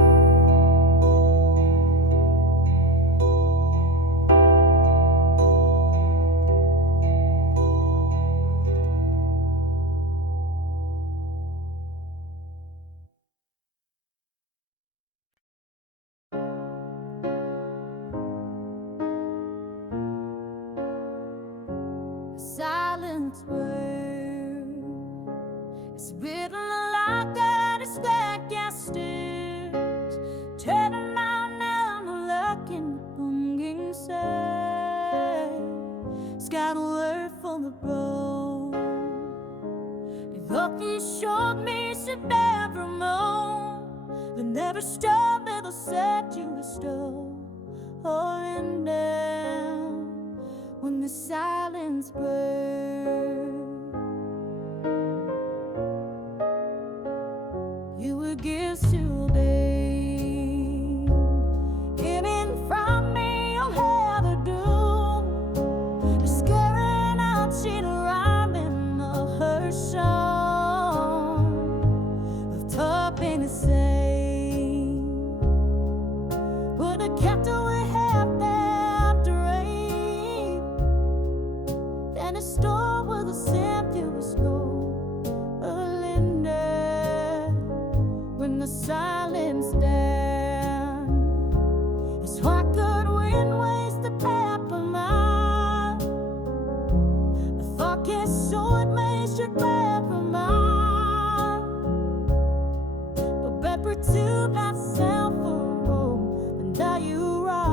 Silent word is written like that. It's like gas stairs, turning round and looking the bunging side. It's got a word for the road. If often showed me should never moan, they never stop, it'll set you to stone. Falling down when the silence burns. You were gifts to obey. Giving from me, you'll have a doom. Scaring out, she'd rhyme in her song. Of top ain't the same. Would have kept away half that rain. the store was a Samuel's roll of linden. When the silence down, it's why could wind waste the paper mouth. The fuck is so it makes your paper mouth. But paper to myself a roll, and now you are.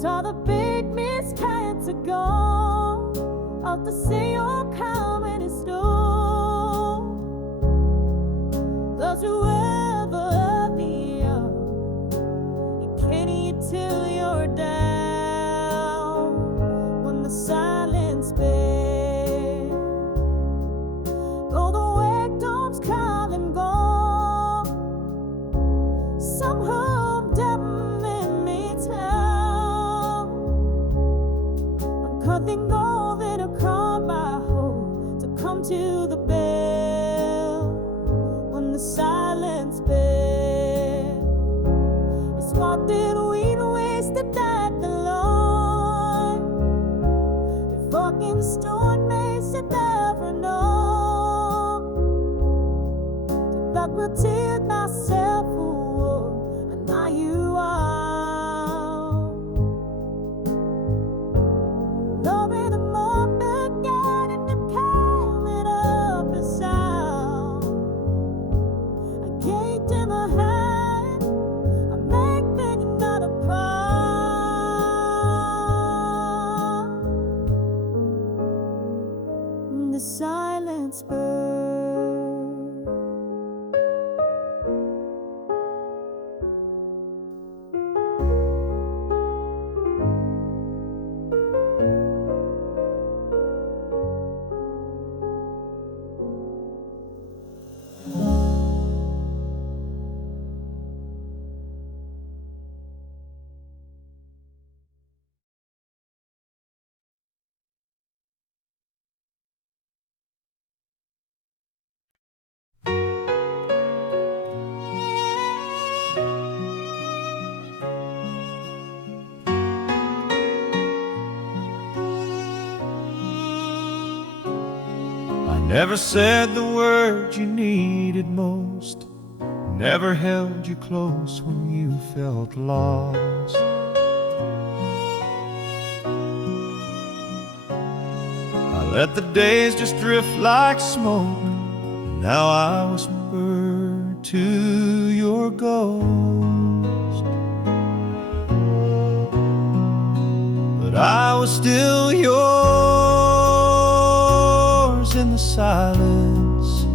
Saw the big miscarriage ago of the sea all coming in snow. Those who ever be young, you can't eat till you're down. When the silence fades, though the victims come and go, somehow them in me town. Nothing golden across my home to come to the bell. When the silence fell, it's what did we waste the night alone? The fucking storm makes it never know. To tear myself away, and now you are. The silence burns. Never said the word you needed most, never held you close when you felt lost. I let the days just drift like smoke, now I whisper to your ghost. But I was still yours in the silence.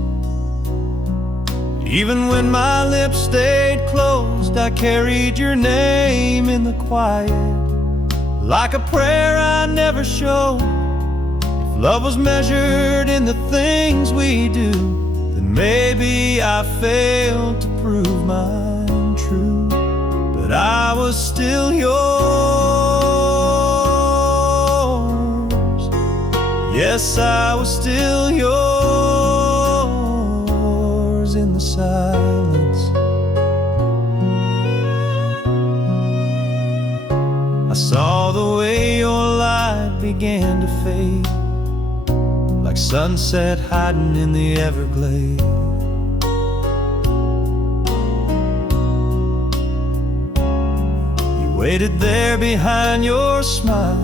Even when my lips stayed closed, I carried your name in the quiet, like a prayer I never showed. If love was measured in the things we do, then maybe I failed to prove mine true. But I was still yours. Yes, I was still yours in the silence. I saw the way your light began to fade, like sunset hiding in the Everglades. You waited there behind your smile,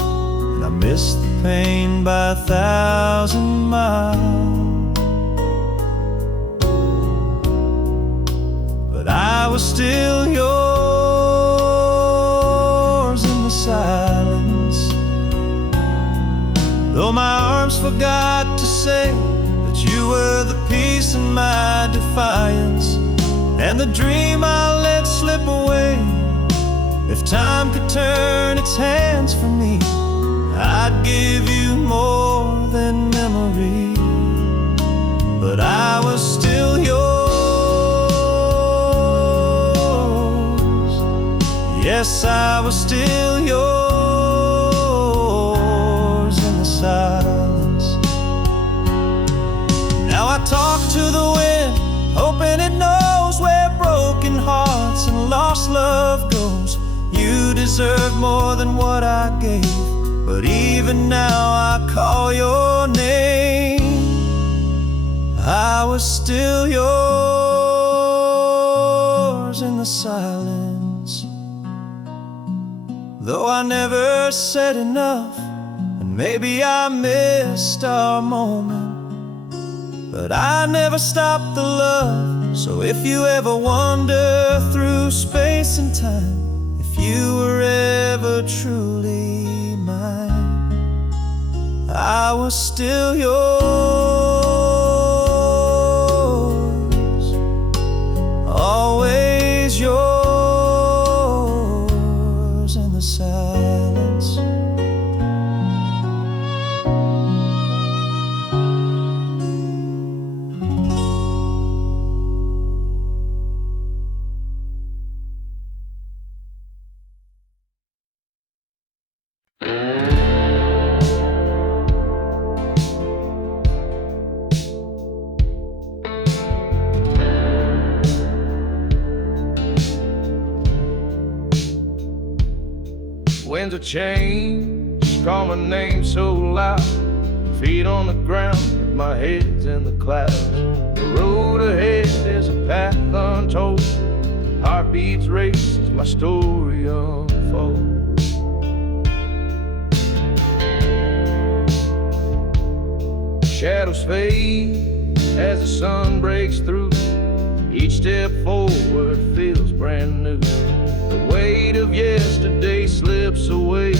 and I missed the pain by 1,000 miles. But I was still yours in the silence, though my arms forgot to say that you were the peace in my defiance. and the dream I let slip away. If time could turn its hands for me, I'd give you more than memory. But I was still yours. Yes, I was still yours in the silence. Now I talk to the wind, hoping it knows where broken hearts and lost love goes. You deserve more than what I gave, but even now I call your name. I was still yours in the silence. Though I never said enough, and maybe I missed our moment, but I never stopped the love. So if you ever wander through space and time, if you were ever truly mine, I was still yours, always yours in the silence. Winds of change call my name so loud. Feet on the ground, my head's in the clouds. The road ahead is a path untold. Heartbeats race as my story unfolds. Shadows fade as the sun breaks through. Each step forward feels brand new. The weight of yesterday slips away,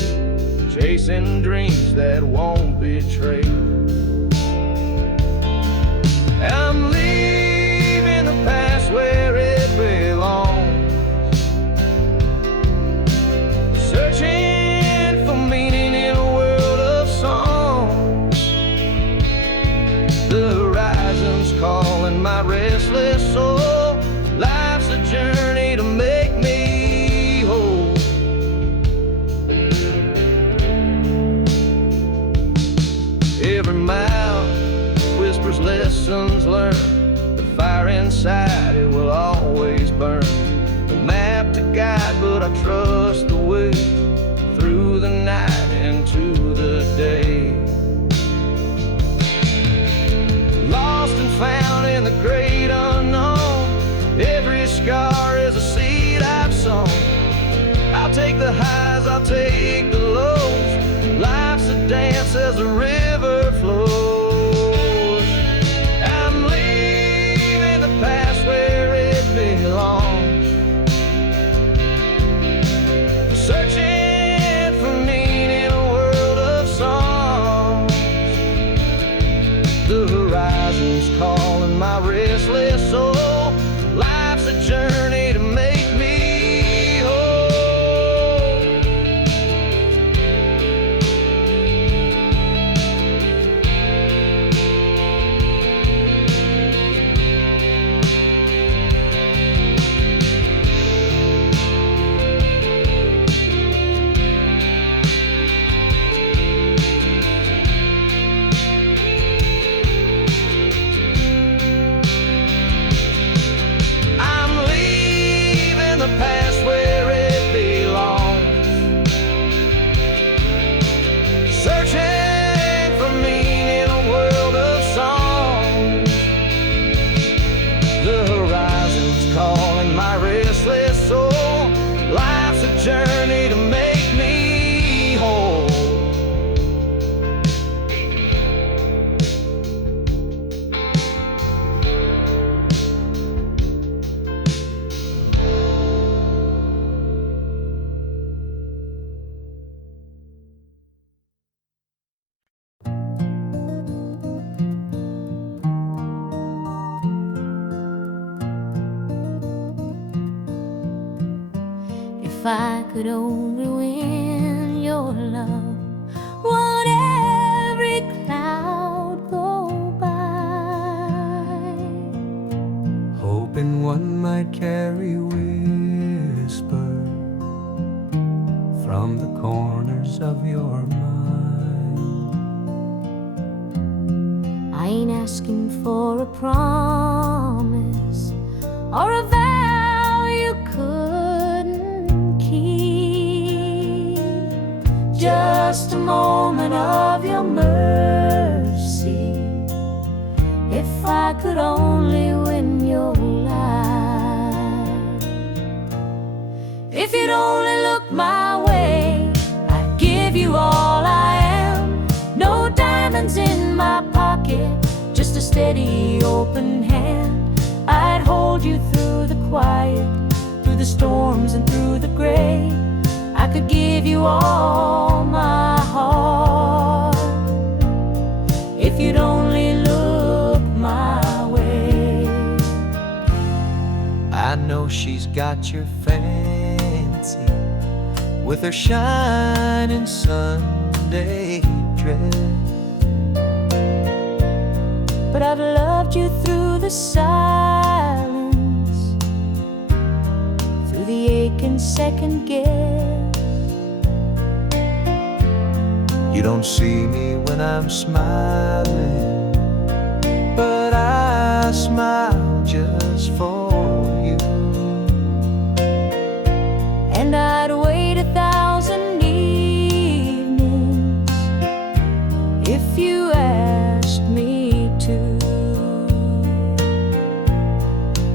chasing dreams that won't betray. I'm leaving the past where it belongs, searching for meaning in a world of songs. The horizon's calling my restless soul. Life's a journey to make me whole. Every mile whispers lessons learned. The fire inside, it will always burn. No map to guide, but I trust the way through the night into the day. Lost and found in the great unknown. Every scar is a seed I've sown. I'll take the highs, I'll take the lows. Life's a dance as the river flows. I'm leaving the past where it belongs, searching for meaning in a world of songs. The horizon's calling my restless soul. Life's a journey to make me whole. I could only win your love, would every cloud go by? Hoping one might carry whisper from the corners of your mind. I ain't asking for a promise or a vow you couldn't keep, just a moment of your mercy. If I could only win your life, if you'd only look my way, I'd give you all I am. No diamonds in my pocket, just a steady open hand. I'd hold you through the quiet, through the storms and through the gray. I could give you all my heart, if you'd only look my way. I know she's got your fancy with her shining Sunday dress, but I've loved you through the silence, through the ache and second guess. You don't see me when I'm smiling, but I smile just for you. And I'd wait 1,000 evenings if you asked me to.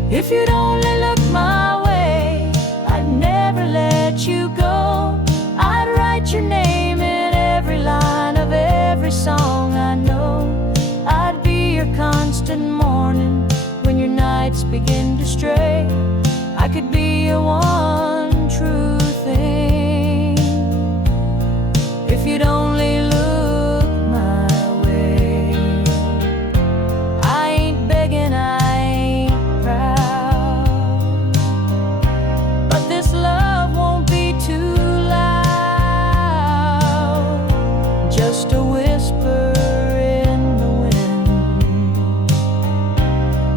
If you'd only look my way, I'd never let you go. I'd write your name in every line of every song I know. I'd be your constant morning when your nights begin to stray. I could be your one true thing, if you'd only look my way. I ain't begging, I ain't proud, but this love won't be too loud, just a whisper in the wind,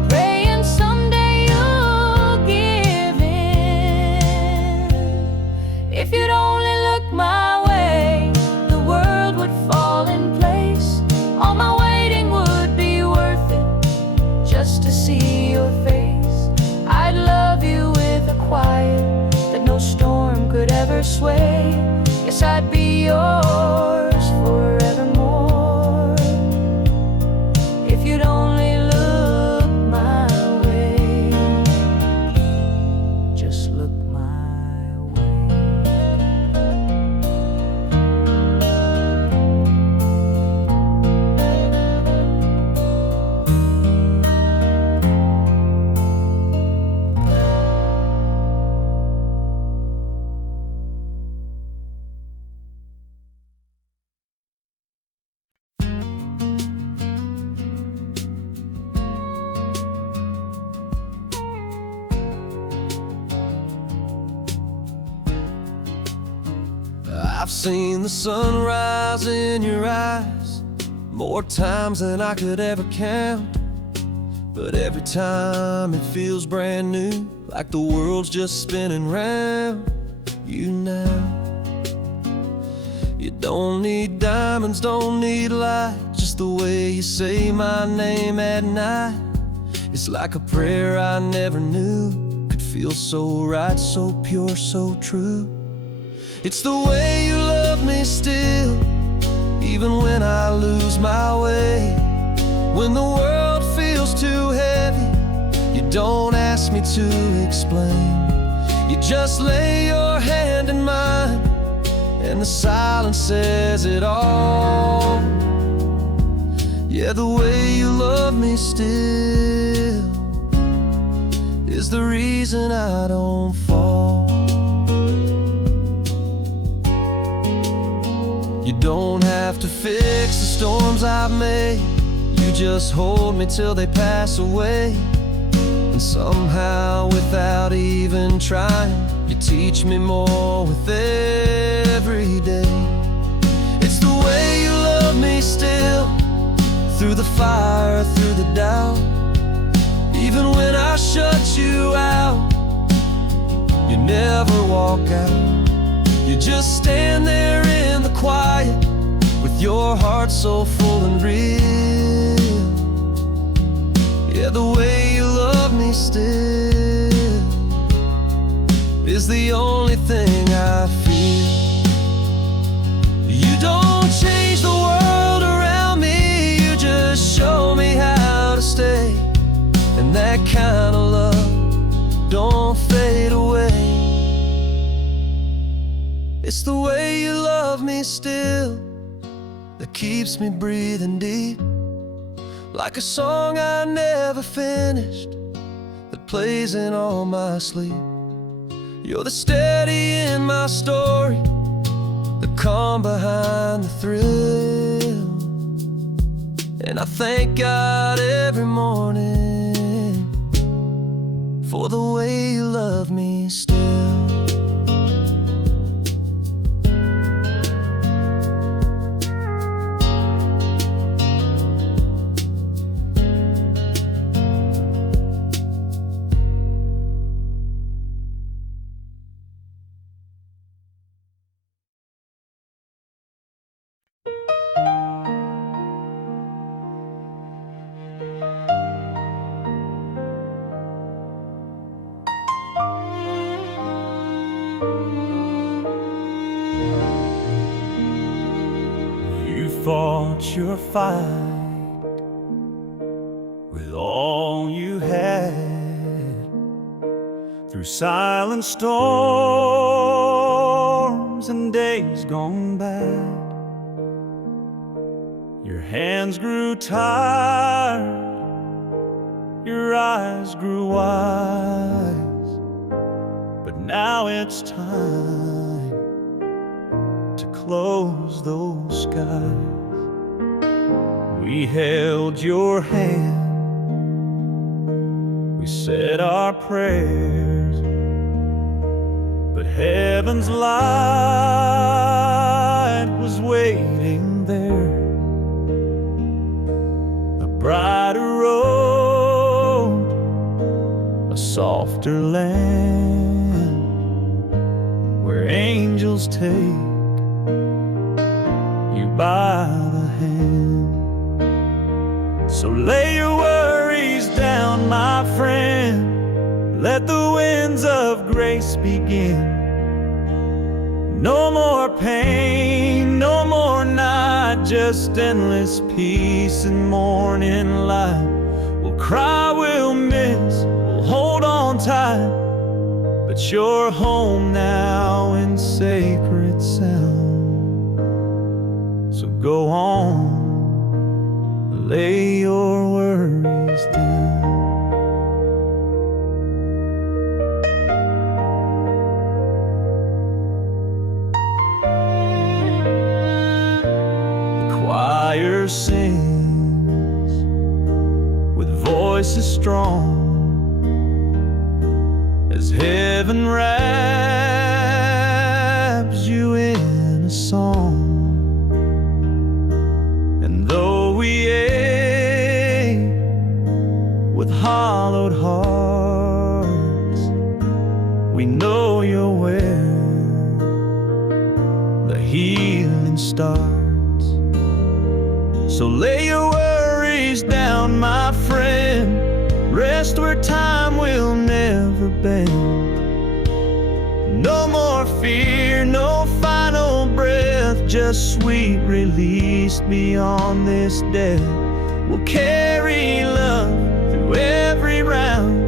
praying someday you'll give in. If you'd only look my way, the world would fall in place. All my waiting would be worth it, just to see your face. I'd love you with a quiet that no storm could ever sway. Yes, I'd be yours forevermore, if you'd only look my way. Just look my way. I've seen the sunrise in your eyes more times than I could ever count, but every time it feels brand new, like the world's just spinning round you now. You don't need diamonds, don't need light, just the way you say my name at night. It's like a prayer I never knew could feel so right, so pure, so true. It's the way you love me still, even when I lose my way. When the world feels too heavy, you don't ask me to explain. You just lay your hand in mine, and the silence says it all. Yeah, the way you love me still is the reason I don't fall. You don't have to fix the storms I've made, you just hold me till they pass away. And somehow, without even trying, you teach me more with every day. It's the way you love me still, through the fire, through the doubt. Even when I shut you out, you never walk out. You just stand there in the quiet, with your heart so full and real. Yeah, the way you love me still is the only thing I feel. You don't change the world around me, you just show me how to stay. And that kind of love don't fade away. It's the way you love me still that keeps me breathing deep, like a song I never finished that plays in all my sleep. You're the steady in my story, the calm behind the thrill. And I thank God every morning for the way you love me still. Fought your fight with all you had, through silent storms and days gone bad. Your hands grew tired, your eyes grew wise, but now it's time to close those skies. We held your hand, we said our prayers, but heaven's light was waiting there. A brighter road, a softer land, where angels take you by the hand. So lay your worries down, my friend, let the winds of grace begin. No more pain, no more night, just endless peace and morning light. We'll cry, we'll miss, we'll hold on tight, but you're home now in sacred sound. So go on, lay your worries down. The choir sings with voices strong as heaven wraps you in a song. Hollowed hearts, we know you're where the healing starts. So lay your worries down, my friend, rest where time will never bend. No more fear, no final breath, just sweet release beyond this death. We'll carry love every round,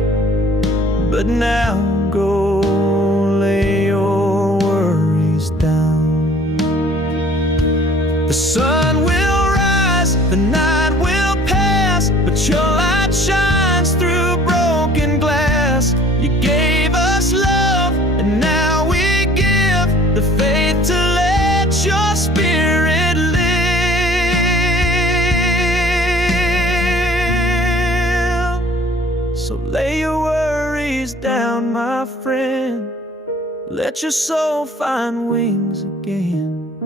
but now go lay your worries down. The sun will rise, the night will pass, but your light shines through broken glass. You gave us love, and now we give the faith to let your spirit live. So lay your down, my friend. Let your soul find wings again.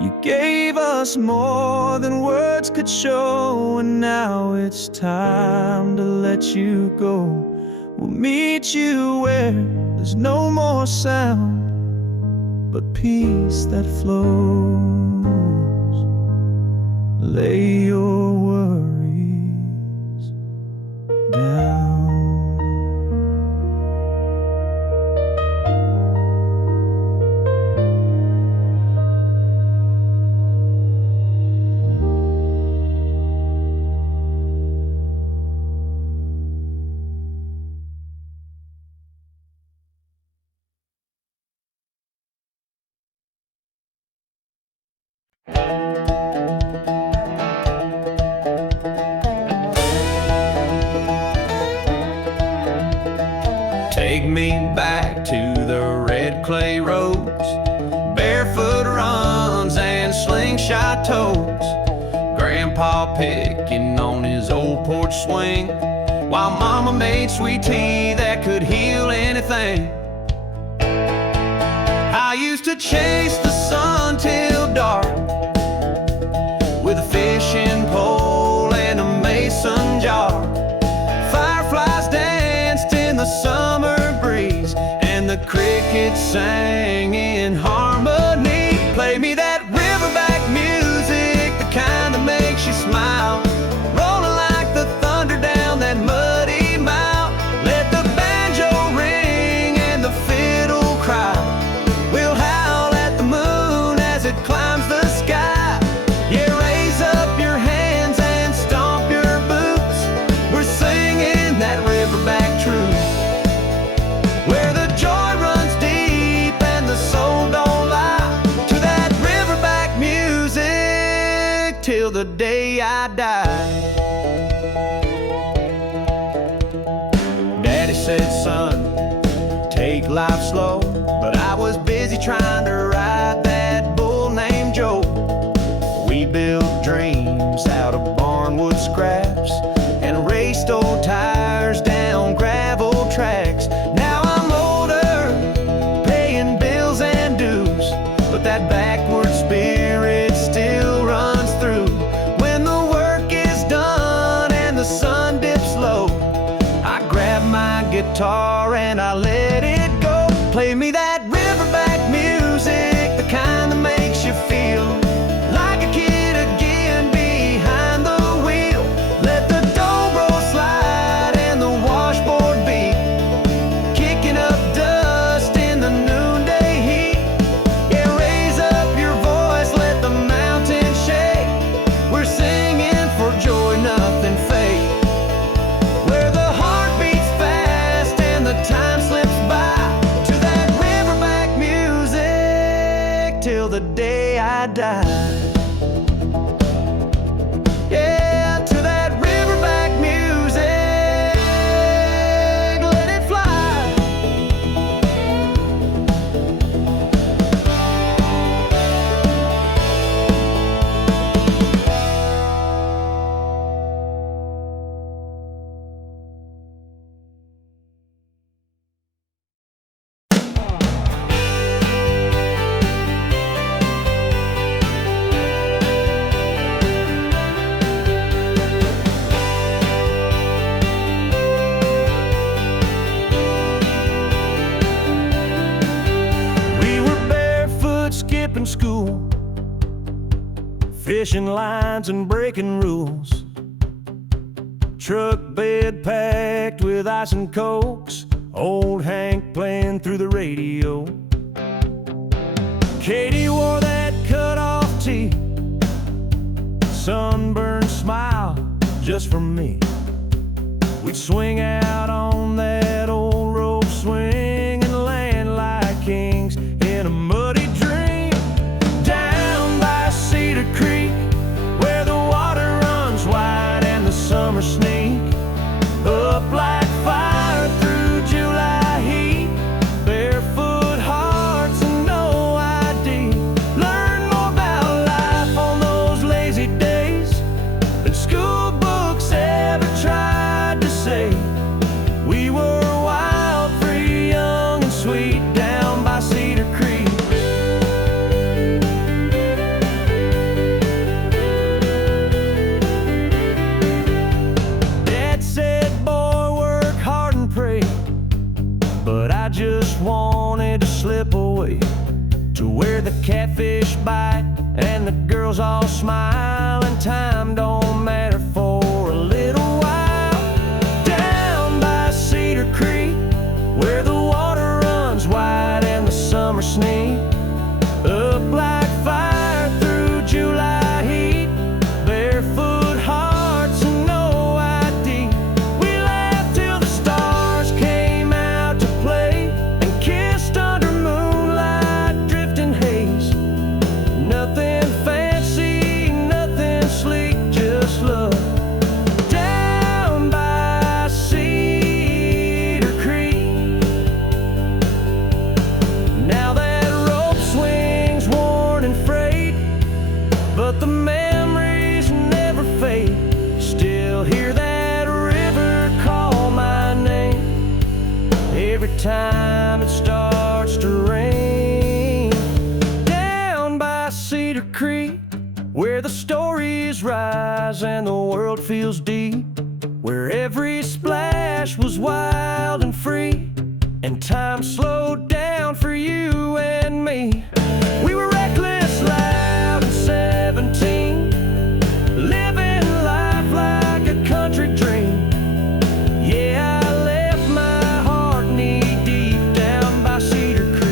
You gave us more than words could show, and now it's time to let you go. We'll meet you where there's no more sound, but peace that flows. Lay your worries down. Take me back to the red clay roads, barefoot runs and slingshot toes. Grandpa picking on his old porch swing, while Mama made sweet tea that could heal anything. I used to chase the sun till dark with a fishing pole and a mason jar. Fireflies danced in the summer breeze, and the crickets sang in harmony. Play me that riverback music, the kind that makes you smile, rolling like the thunder down that muddy mile. Let the banjo ring and the fiddle cry. We'll howl at the moon as it climbs the sky. Yeah, raise up your hands and stomp your boots. We're singing that riverback truth, where the joy runs deep and the soul don't lie. To that riverback music till the day I die. Daddy said, son, take life slow, but I was busy trying to ride that bull named Joe. We built dreams out of barnwood scraps and raced old tires down gravel tracks. Now I'm older, paying bills and dues, but that backward spirit still runs through. When the work is done and the sun dips low, I grab my guitar and I let it go. Play me that riverback music, the kind that makes you feel like a kid again behind the wheel. Let the dobro slide and the washboard beat, kicking up dust in the noonday heat. Yeah, raise up your voice, let the mountain shake. We're singing for joy, nothing fake, where the heart beats fast and the time slips by. To that riverback music till the day I die. Yeah, to that riverback music, let it fly. We were barefoot skipping school, fishing lines and breaking rules. Truck bed packed with ice and cokes, old Hank playing through the radio. Katie wore that cut-off tee, sunburned smile just for me. We'd swing out on that old rope swing and land like kings in a muddy dream. Down by Cedar Creek, where the water runs wide and the summer sneak up like fire through July heat. Barefoot hearts and no ID, learn more about life on those lazy days than school books ever tried to say. We were wild I just wanted to slip away to where the catfish bite and the girls all smile, and time don't matter for a little while. Down by Cedar Creek, where the water runs wide and the summer sneak up like fire through July heat. Barefoot hearts and no ID. We laughed till the stars came out to play and kissed under moonlight drifting haze. Nothing fancy, nothing sleek, just love. Down by Cedar Creek. Now that rope swings worn and frayed, but the memories never fade. Still hear that river call my name every time it starts to rain. Down by Cedar Creek, where the stories rise and the world feels deep, where every splash was wild and free, and time slowed down for you and me. We were reckless, loud, and 17, living life like a country dream. Yeah, I left my heart knee deep down by Cedar Creek.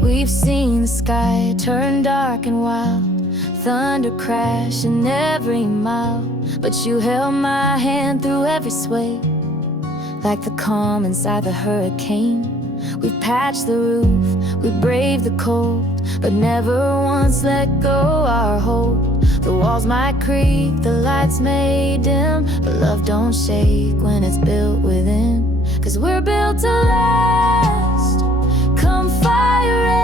We've seen the sky turn dark and wild, thunder crash in every mile, but you held my hand through every sway, like the calm inside the hurricane. We've patched the roof, we braved the cold, but never once let go our hold. The walls might creak, the lights may dim, but love don't shake when it's built within. 'Cause we're built to last, come fire rain.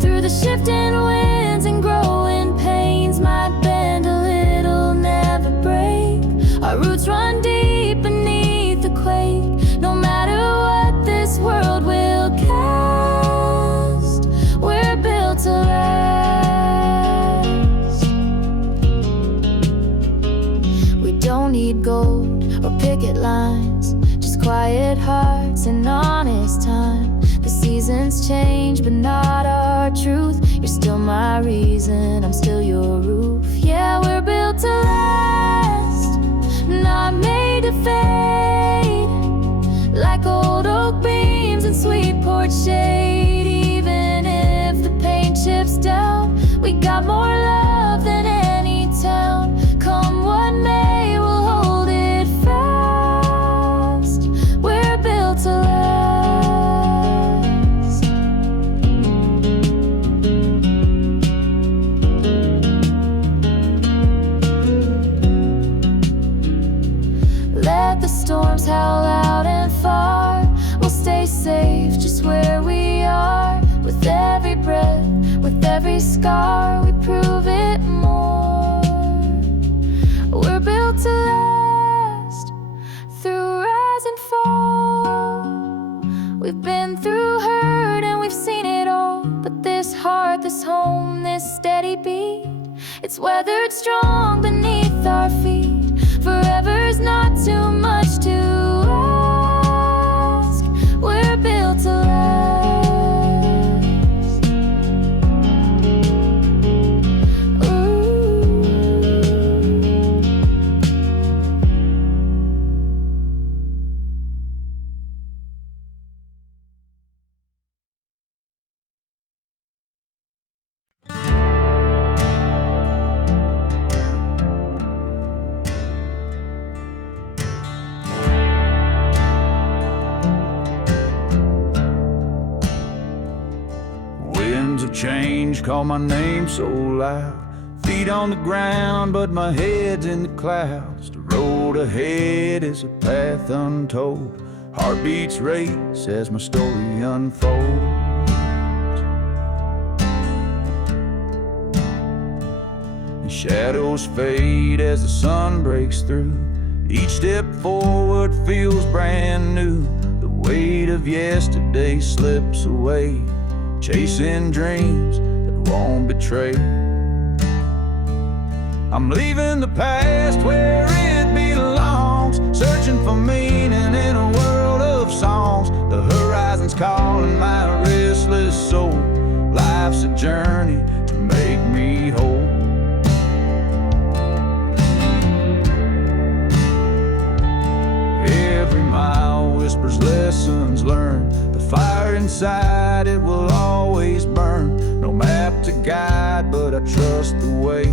Through the shifting winds and growing pains, might bend a little, never break. Our roots run deep beneath the quake. No matter what this world will cast, we're built to last. We don't need gold or picket lines, just quiet hearts and honest time. The seasons change, but not our truth. You're still my reason, I'm still your roof. Yeah, we're built to last, not made to fade. Like old oak beams and sweet porch shade. Even if the paint chips down, we got more love than any town. Come what may, we'll hold it fast. We're built to last. Let the storms howl out and far. We'll stay safe just where we are. With every breath, with every scar, we prove it more. We're built to last, through rise and fall. We've been through hurt and we've seen it all. But this heart, this home, this steady beat, it's weathered strong beneath our feet. Forever's not too much to ask. We're built to last. Winds of change call my name so loud. feet on the ground, but my head's in the clouds. The road ahead is a path untold. Heartbeats race as my story unfolds. The shadows fade as the sun breaks through. Each step forward feels brand new. The weight of yesterday slips away, chasing dreams that won't betray. I'm leaving the past where it belongs, searching for meaning in a world of songs. The horizon's calling my restless soul. Life's a journey to make me whole. Every mile whispers lessons learned. The fire inside, it will always burn. No map to guide, but I trust the way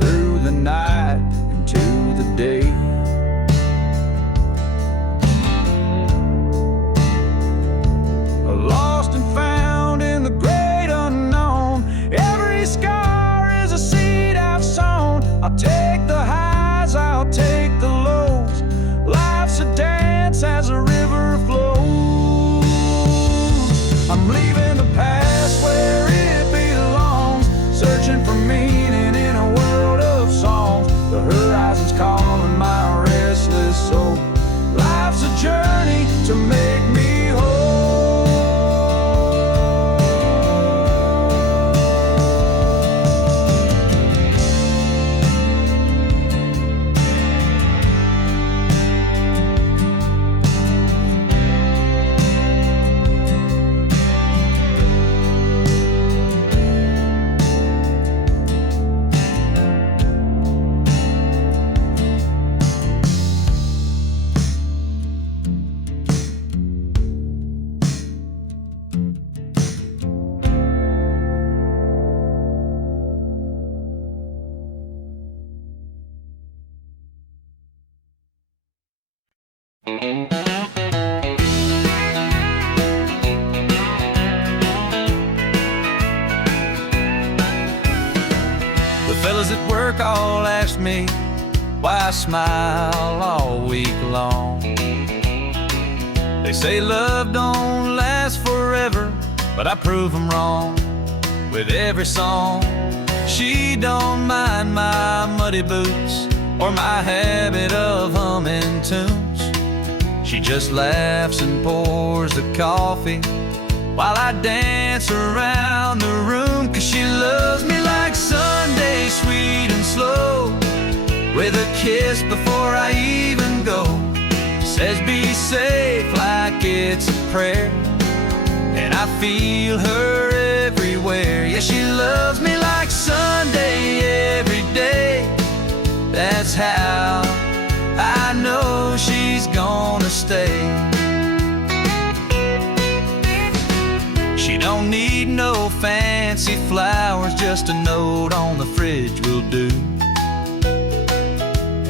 through the night into the day. Lost and found in the great unknown. Every scar is a seed I've sown. I'll take the highs, I'll take the lows. Life's a dance as a river flows. I'm leaving the past where it belongs, searching for meaning in a world of songs. The horizon's calling my restless soul. Life's a journey to make me whole. The fellas at work all ask me why I smile all week long. They say love don't last forever, but I prove them wrong with every song. She don't mind my muddy boots or my habit of humming tunes. She just laughs and pours the coffee while I dance around the room. 'Cause she loves me like Sunday, sweet and slow, with a kiss before I even go. Says be safe like it's a prayer, and I feel her everywhere. Yeah, she loves me like Sunday every day. That's how I know she's gonna stay. She don't need no fancy flowers, just a note on the fridge will do.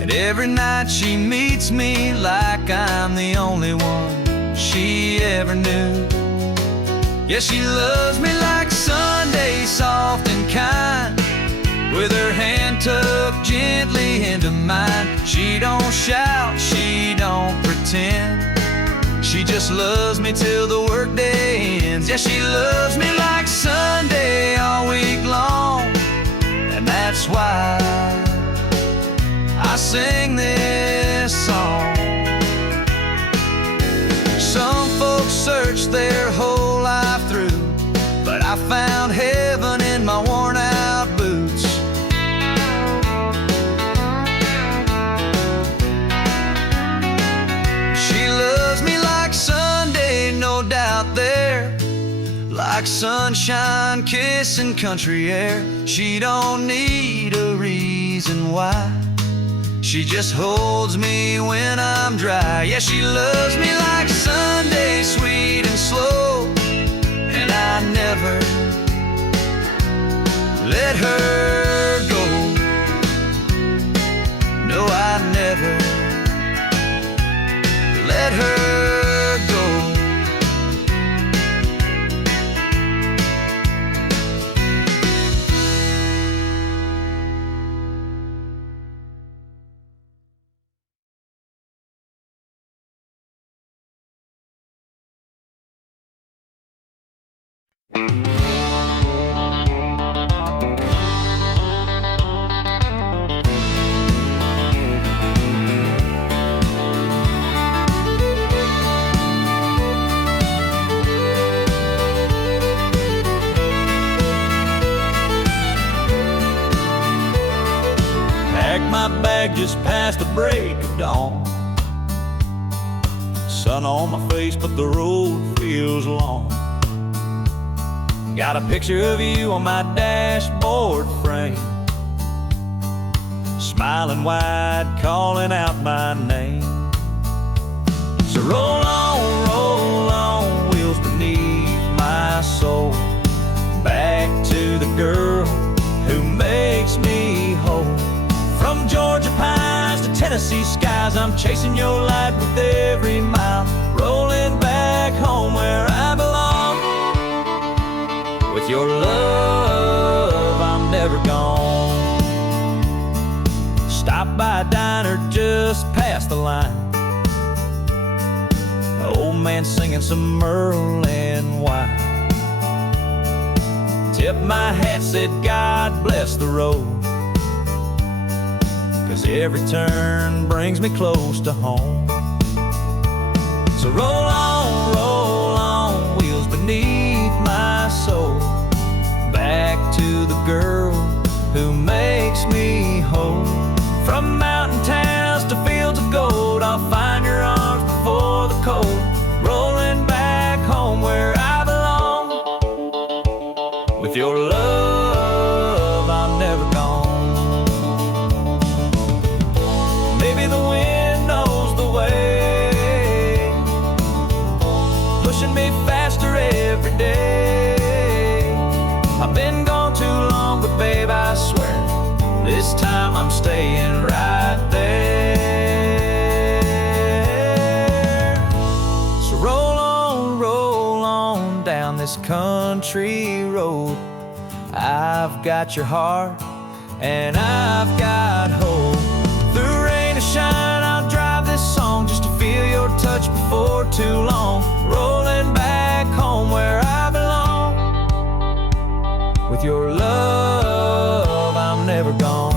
And every night she meets me like I'm the only one she ever knew. Yeah, she loves me like Sunday, soft and kind, with her hand tucked gently into mine. She don't shout, she don't pretend, she just loves me till the workday ends. Yeah, she loves me like Sunday all week long, and that's why I sing this song. Some folks search their whole life through, but I found heaven in my worn out boots. She loves me like Sunday, no doubt there, like sunshine kissing country air. She don't need a reason why, she just holds me when I'm dry. Yeah, she loves me like Sunday, sweet and slow, and I never let her go. No, I never let her go. Packed my bag just past the break of dawn. Sun on my face, but the road feels long. Got a picture of you on my dashboard frame, smiling wide, calling out my name. So roll on, wheels beneath my soul, back to the girl who makes me whole. From Georgia pines to Tennessee skies, I'm chasing your light with every mile, rolling back home where I belong. With your love, I'm never gone. Stop by a diner just past the line, an old man singing some Merlin wine. Tipped my hat, said God bless the road, 'cause every turn brings me close to home. So roll on, wheels beneath my soul, back to the girl who makes me whole. From mountain towns to fields of gold, I'll find your arms before the cold, rolling back home where I belong. With your love, I'm never gone. Maybe the wind knows the way, pushing me faster every day. I've been gone too long, but babe, I swear, this time I'm staying right there. So roll on down this country road. I've got your heart and I've got hope. Through rain or shine, I'll drive this song just to feel your touch before too long. Rolling back home where I belong. With your love, I'm never gone.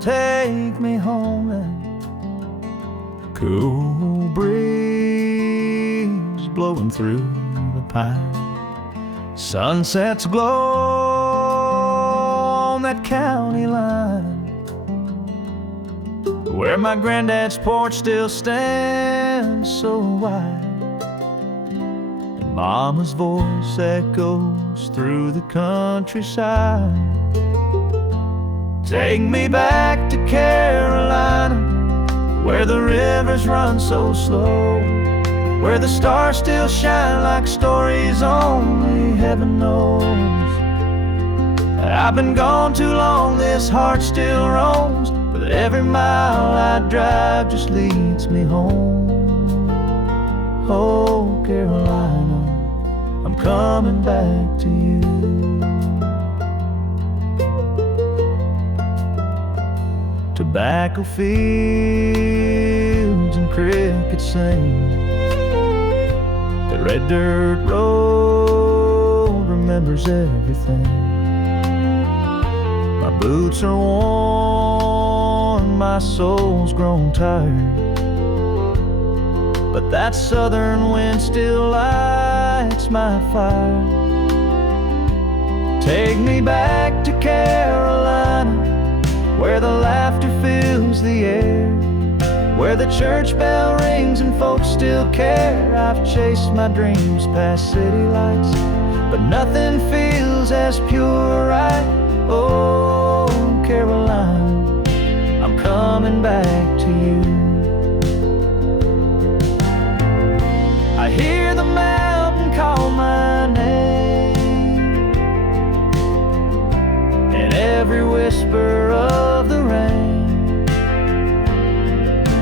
Take me home, and cool breeze blowing through the pine. Sunsets glow on that county line, where my granddad's porch still stands so wide. Mama's voice echoes through the countryside. Take me back to Carolina, where the rivers run so slow, where the stars still shine like stories only heaven knows. I've been gone too long, this heart still roams, but every mile I drive just leads me home. Oh, Carolina, I'm coming back to you. Tobacco fields and crickets sing, the red dirt road remembers everything. My boots are worn, my soul's grown tired, but that southern wind still lights my fire. Take me back to Carolina, where the laughter fills the air, where the church bell rings and folks still care. I've chased my dreams past city lights, but nothing feels as pure, right? Oh, Carolina, I'm coming back to you. I hear the mountain call my name, and every whisper of the rain,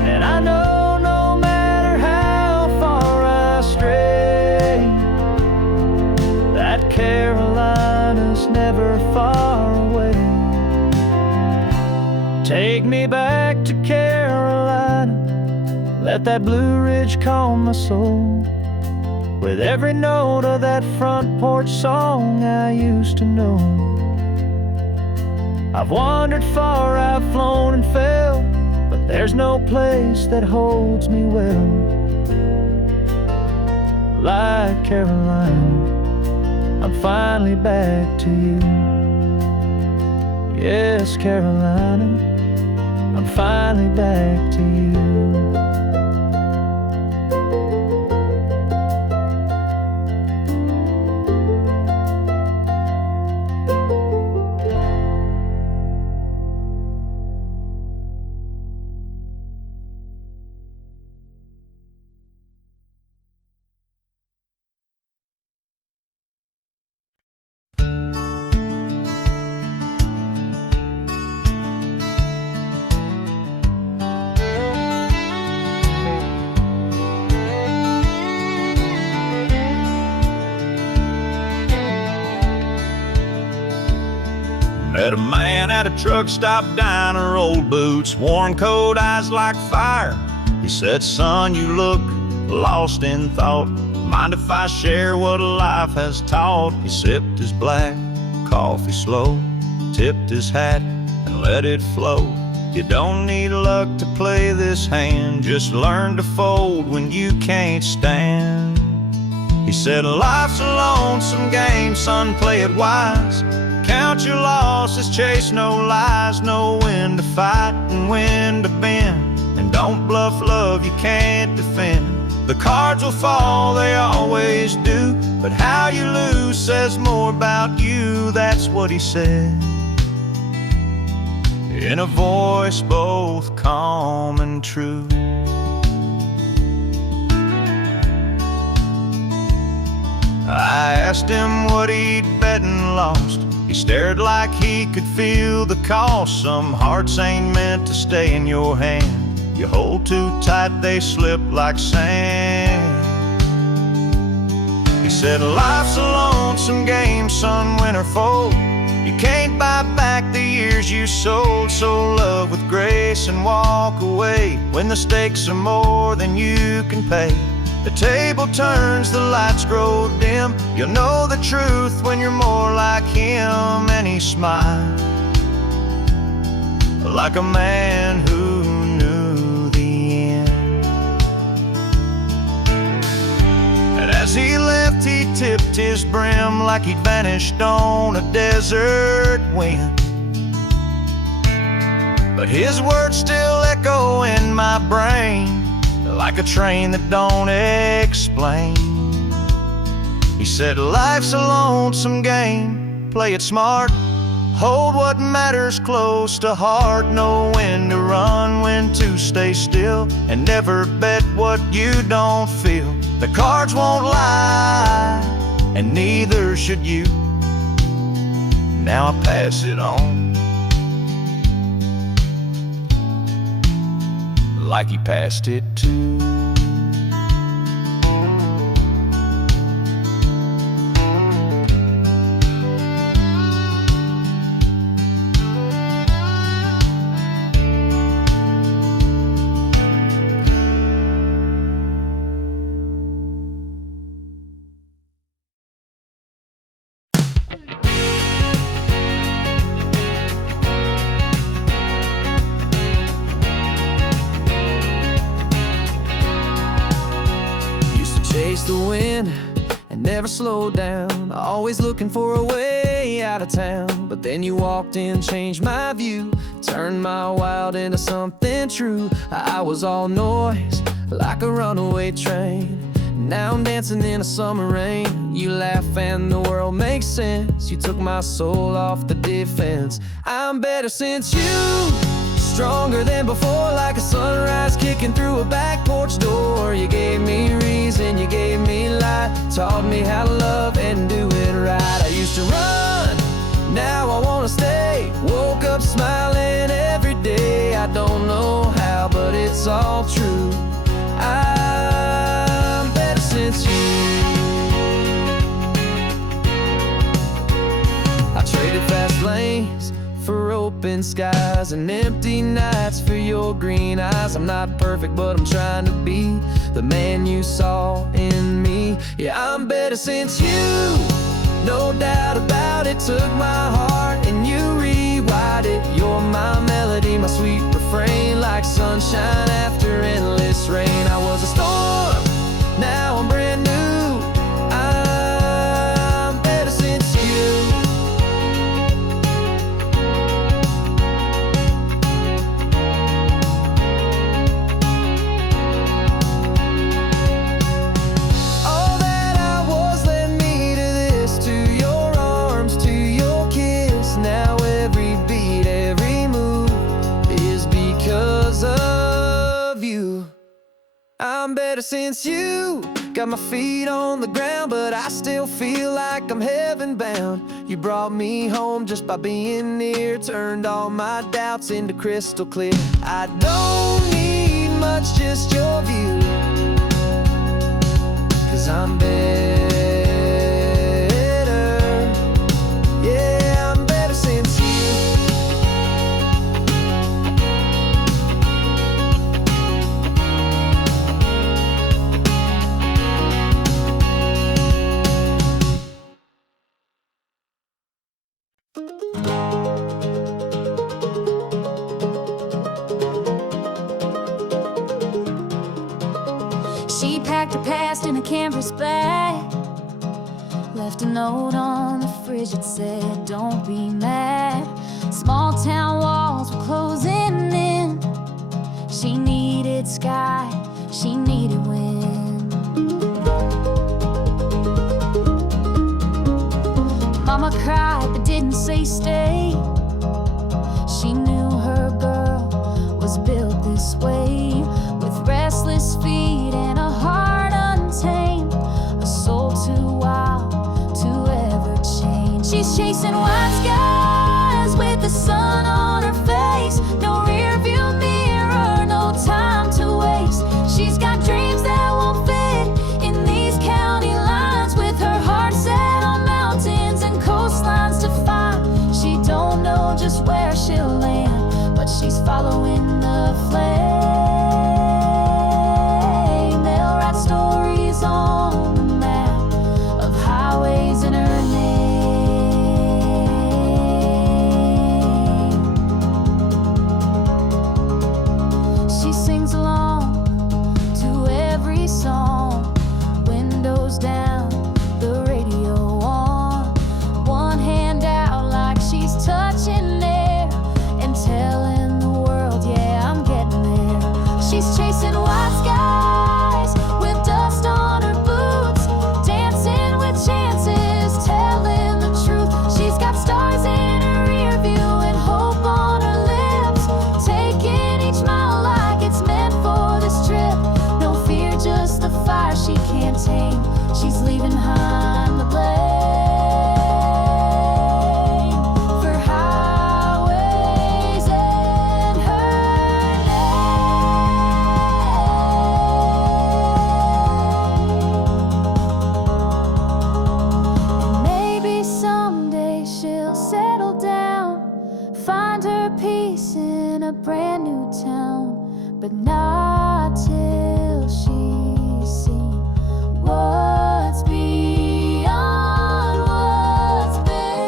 and I know no matter how far I stray, that Carolina's never far away. Take me back to Carolina, let that Blue Ridge calm my soul, with every note of that front porch song I used to know. I've wandered far, I've flown and fell, but there's no place that holds me well like Carolina. I'm finally back to you. Yes, Carolina, I'm finally back to you. Met a man at a truck stop diner, old boots, worn coat, eyes like fire. He said, son, you look lost in thought. Mind if I share what life has taught? He sipped his black coffee slow, tipped his hat and let it flow. You don't need luck to play this hand, just learn to fold when you can't stand. He said, life's a lonesome game, son, play it wise. Count your losses, chase no lies, know when to fight and when to bend, and don't bluff love you can't defend. The cards will fall, they always do, but how you lose says more about you. That's what he said, in a voice both calm and true. I asked him what he'd bet and lost. He stared like he could feel the cost. Some hearts ain't meant to stay in your hand. You hold too tight, they slip like sand. He said, life's a lonesome game, son, win or fold. You can't buy back the years you sold. So love with grace and walk away when the stakes are more than you can pay. The table turns, the lights grow dim. You'll know the truth when you're more like him. And he smiled like a man who knew the end. And as he left, he tipped his brim like he'd vanished on a desert wind. But his words still echo in my brain, like a train that don't explain. He said, life's a lonesome game, play it smart. Hold what matters close to heart. Know when to run, when to stay still, and never bet what you don't feel. The cards won't lie, and neither should you. Now I pass it on like he passed it too. Chase the wind and never slow down, always looking for a way out of town. But then you walked in, changed my view, turned my wild into something true. I was all noise, like a runaway train. Now I'm dancing in a summer rain. You laugh and the world makes sense. You took my soul off the defense. I'm better since you. Stronger than before, like a sunrise kicking through a back porch door. You gave me reason, you gave me light. Taught me how to love and do it right. I used to run, now I wanna stay. Woke up smiling every day. I don't know how, but it's all true. I'm better since you. I traded fast lanes for open skies and empty nights for your green eyes. I'm not perfect, but I'm trying to be the man you saw in me. Yeah, I'm better since you. No doubt about it. Took my heart and you rewired it. You're my melody, my sweet refrain, like sunshine after endless rain. I was a storm, now I'm brand new. I'm better since you. All that I was led me to this, to your arms, to your kiss. Now every beat, every move is because of you. I'm better since you. Got my feet on the ground, but I still feel like I'm heaven bound. You brought me home just by being near. Turned all my doubts into crystal clear. I don't need much, just your view. 'Cause I'm better. Yeah, I'm better since you. She packed her past in a canvas bag, left a note on the fridge that said, "Don't be mad." Small town walls were closing in. She needed sky, she needed wind. Mama cried but didn't say stay. She knew her girl was built this way, with restless feet and a heart untamed, a soul too wild to ever change. She's chasing white skies with the sun on her face. No rear view mirror, no time to waste. She's got dreams that won't fit in these county lines, with her heart set on mountains and coastlines to find. She don't know just where she'll land, but she's following the flame. They'll write stories on the map of highways in her name. She sings along to every song, windows down, the radio on, one hand out like she's touching air and telling the world, yeah, I'm getting there. She's chasing white skies with dust on her boots, dancing with chances, telling the truth. She's got stars in her rear view and hope on her lips, taking each mile like it's meant for this trip. No fear, just the fire she can't tame. She's leaving behind the blame for highways in her name. And maybe someday she'll settle down, find her peace in a brand new town, but not till she's seen what's beyond what's been.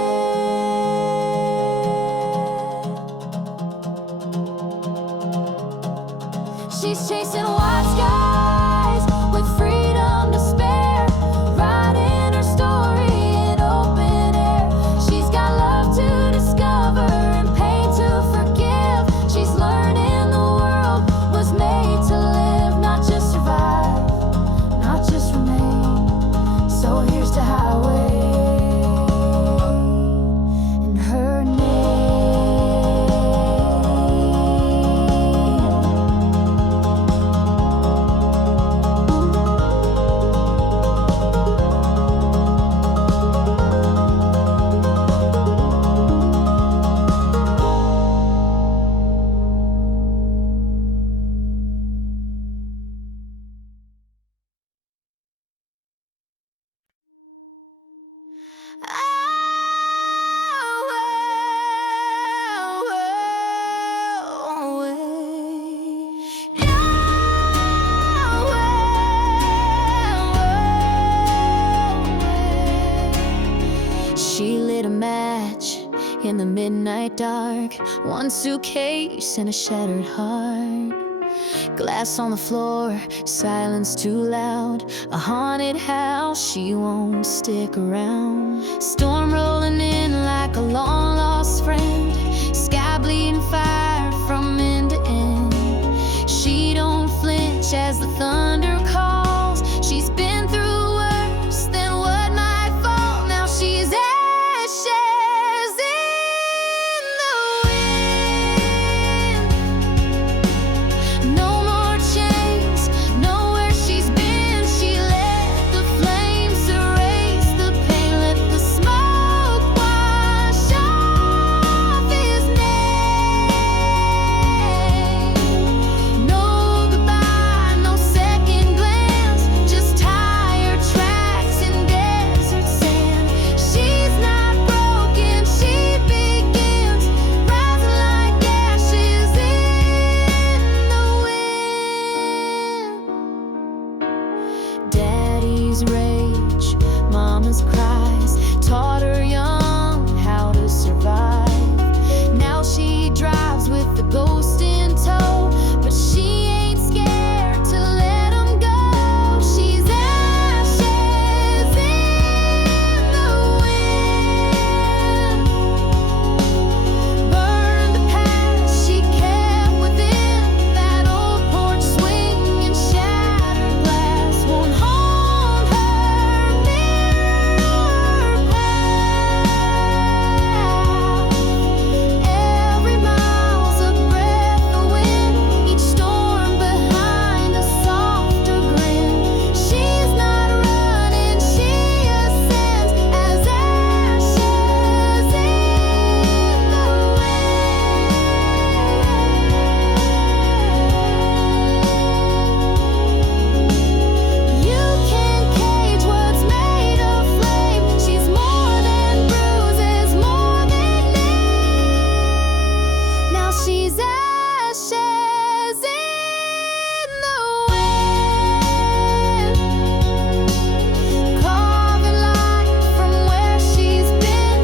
She's chasing white skies with freedom to spare, writing her story in open air. She's got love to discover and pain to forgive. She's learning the world was made to live, not just survive, not just remember. night dark, one suitcase and a shattered heart. Glass on the floor, silence too loud. A haunted house, she won't stick around. Storm rolling in like a long lost friend. Sky bleeding fire from end to end. She don't flinch as the thunder calls. She's been through worse than what might fall. Now she's ashes in the wind. No more chains, know where she's been. She let the flames erase the pain. Let the smoke wash off his name. No goodbye, no second glance, just tired tracks in desert sand. She's not broken, she begins, rising like ashes in the wind. Daddy's rage, mama's cries, taught her young how to survive. Now she drives with the ghost in tow, but she ain't scared to let him go. She's ashes in the wind. Burned the past she kept within. That old porch swing and shattered glass won't haunt her mirror path. Every mile's a breath of wind, each storm behind a softer grin. She's not running, she ascends as ashes in the wind. You can't cage what's made of flame. She's more than bruises, more than names. Now she's ashes in the wind. Carving light from where she's been.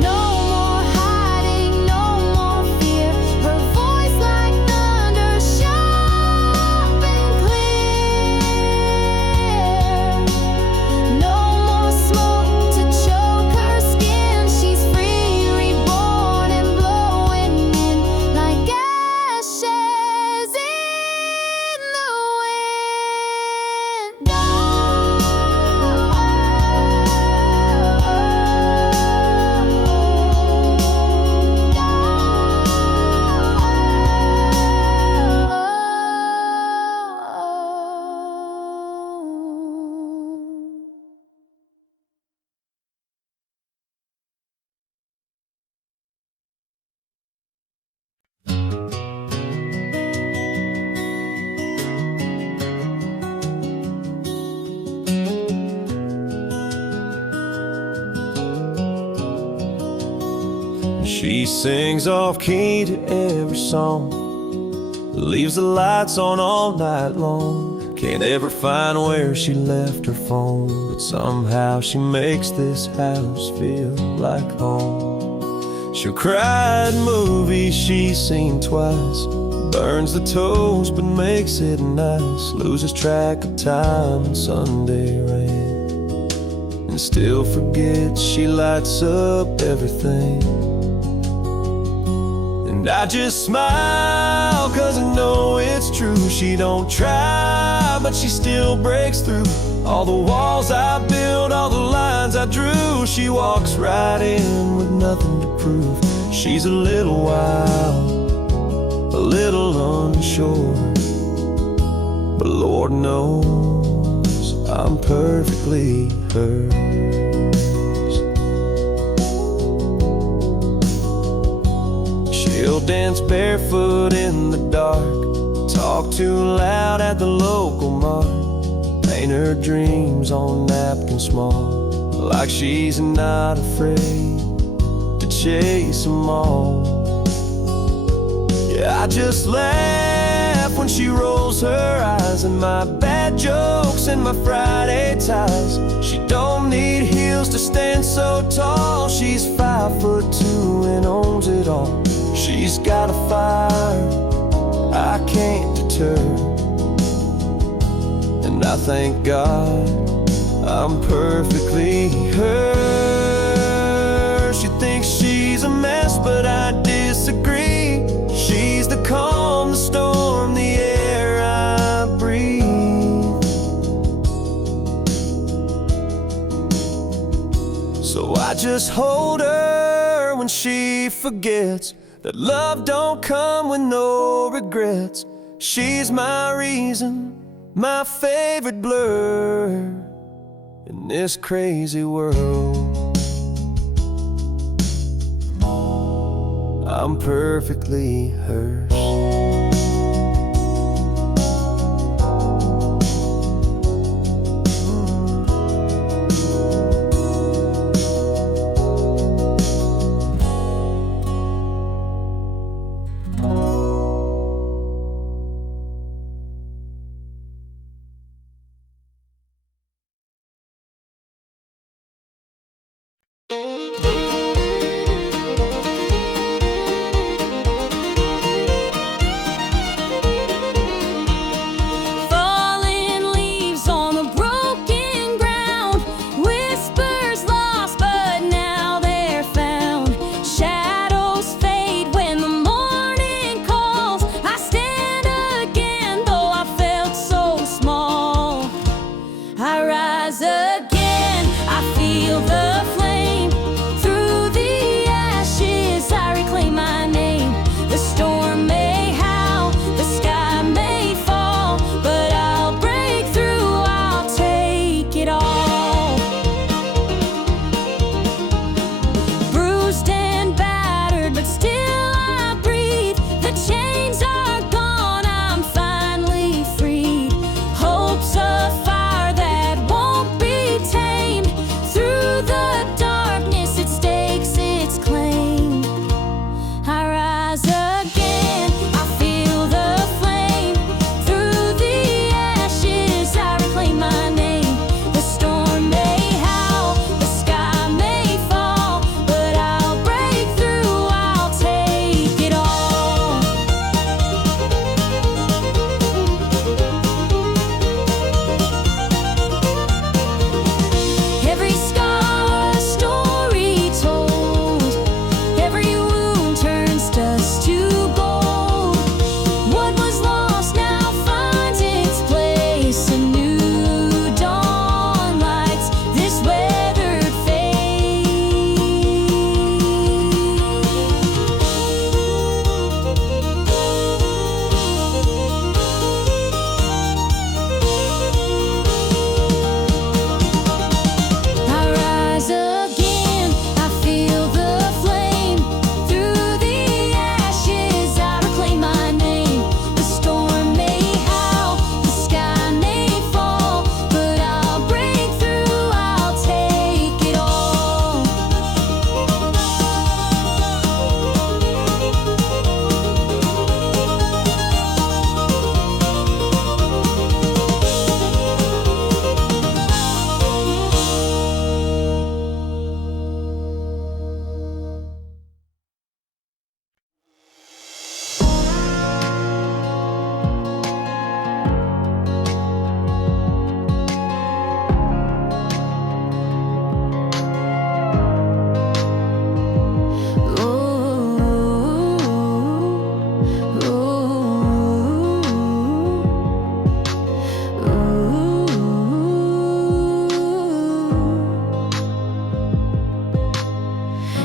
No more hiding, no more fear. Her voice like thunder, sharp and clear. No more smoke to choke her skin. She's free, reborn and blowing in like ashes in the wind. She sings off key to every song, leaves the lights on all night long. Can't ever find where she left her phone, but somehow she makes this house feel like home. She'll cry at movies she's seen twice, burns the toast but makes it nice, loses track of time in Sunday rain, and still forgets she lights up everything. And I just smile, cause I know it's true. She don't try, but she still breaks through all the walls I built, all the lines I drew. She walks right in with nothing to prove. She's a little wild, a little unsure, but Lord knows I'm perfectly hers. She'll dance barefoot in the dark, talk too loud at the local mart, paint her dreams on napkins small, like she's not afraid to chase them all. Yeah, I just laugh when when she rolls her eyes and my bad jokes and my Friday ties. She don't need heels to stand so tall. She's 5'2" and owns it all. She's got a fire I can't deter, and I thank God I'm perfectly her. She thinks she's a mess, but I disagree. She's the calm, the storm, the air I breathe. So I just hold her when she forgets that love don't come with no regrets. She's my reason, my favorite blur in this crazy world. I'm perfectly hers. Falling leaves on the broken ground, whispers lost but now they're found. Shadows fade when the morning calls. I stand again though I felt so small. I rise again, I feel the flame. Through the ashes I reclaim my name. The storm may howl, the sky may fall, but I'll break through, I'll take it all. Bruised and battered, but still I breathe. The chains are gone, I'm finally freed. Hope's a fire that won't be tamed. Through the darkness it stakes its claim. I rise again, I feel the flame. Through the ashes I reclaim my name. The storm may howl, the sky may fall, but I'll break through, I'll take it all. Every scar a story told, every wound turns dust to gold. What was lost now finds its place. A new dawn lights this weathered I rise again, I feel the flame. Through the ashes I reclaim my name. The storm may howl, the sky may fall, but I'll break through, I'll take it all.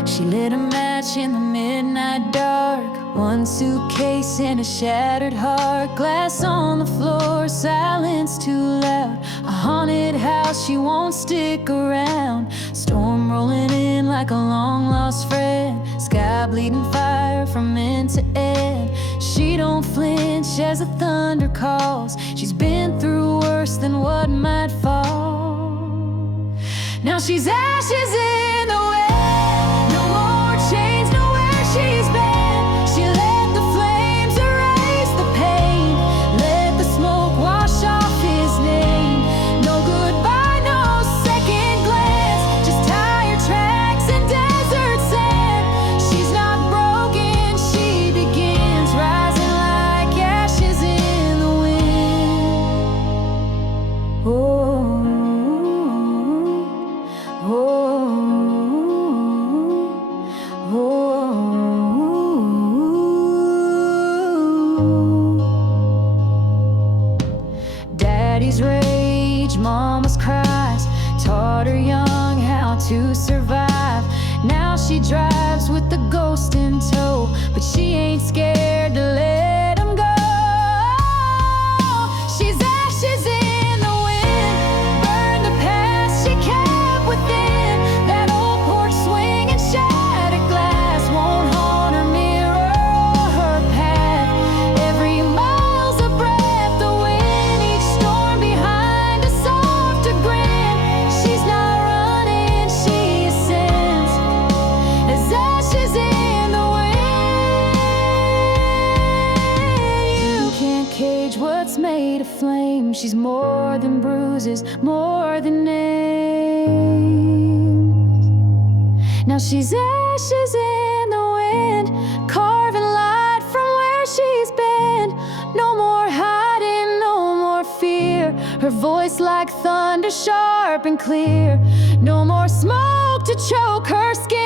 She lit a match in the midnight dark. One suitcase and a shattered heart. Glass on the floor, silence too loud. A haunted house, she won't stick around. Storm rolling in like a long lost friend. Sky bleeding fire from end to end. She don't flinch as the thunder calls. She's been through worse than what might fall. Now she's ashes in the wind. No more chains, nowhere she's been. She let the flames erase the pain. Daddy's rage, mama's cries, taught her young how to survive. Now she drives with the ghost in tow, but she ain't scared to let him go. She's ashes in the wind, burn the past she kept within. That old porch swing and shattered glass won't haunt her mirror or her path. Every mile's a breath of wind, each storm behind a softer grin. She's not running, she ascends as ashes in the wind. You can't cage what's made of flame. She's more than bruises, more than names. Now she's ashes in the wind, carving light from where she's been. No more hiding, no more fear. Her voice like thunder, sharp and clear. No more smoke to choke her skin.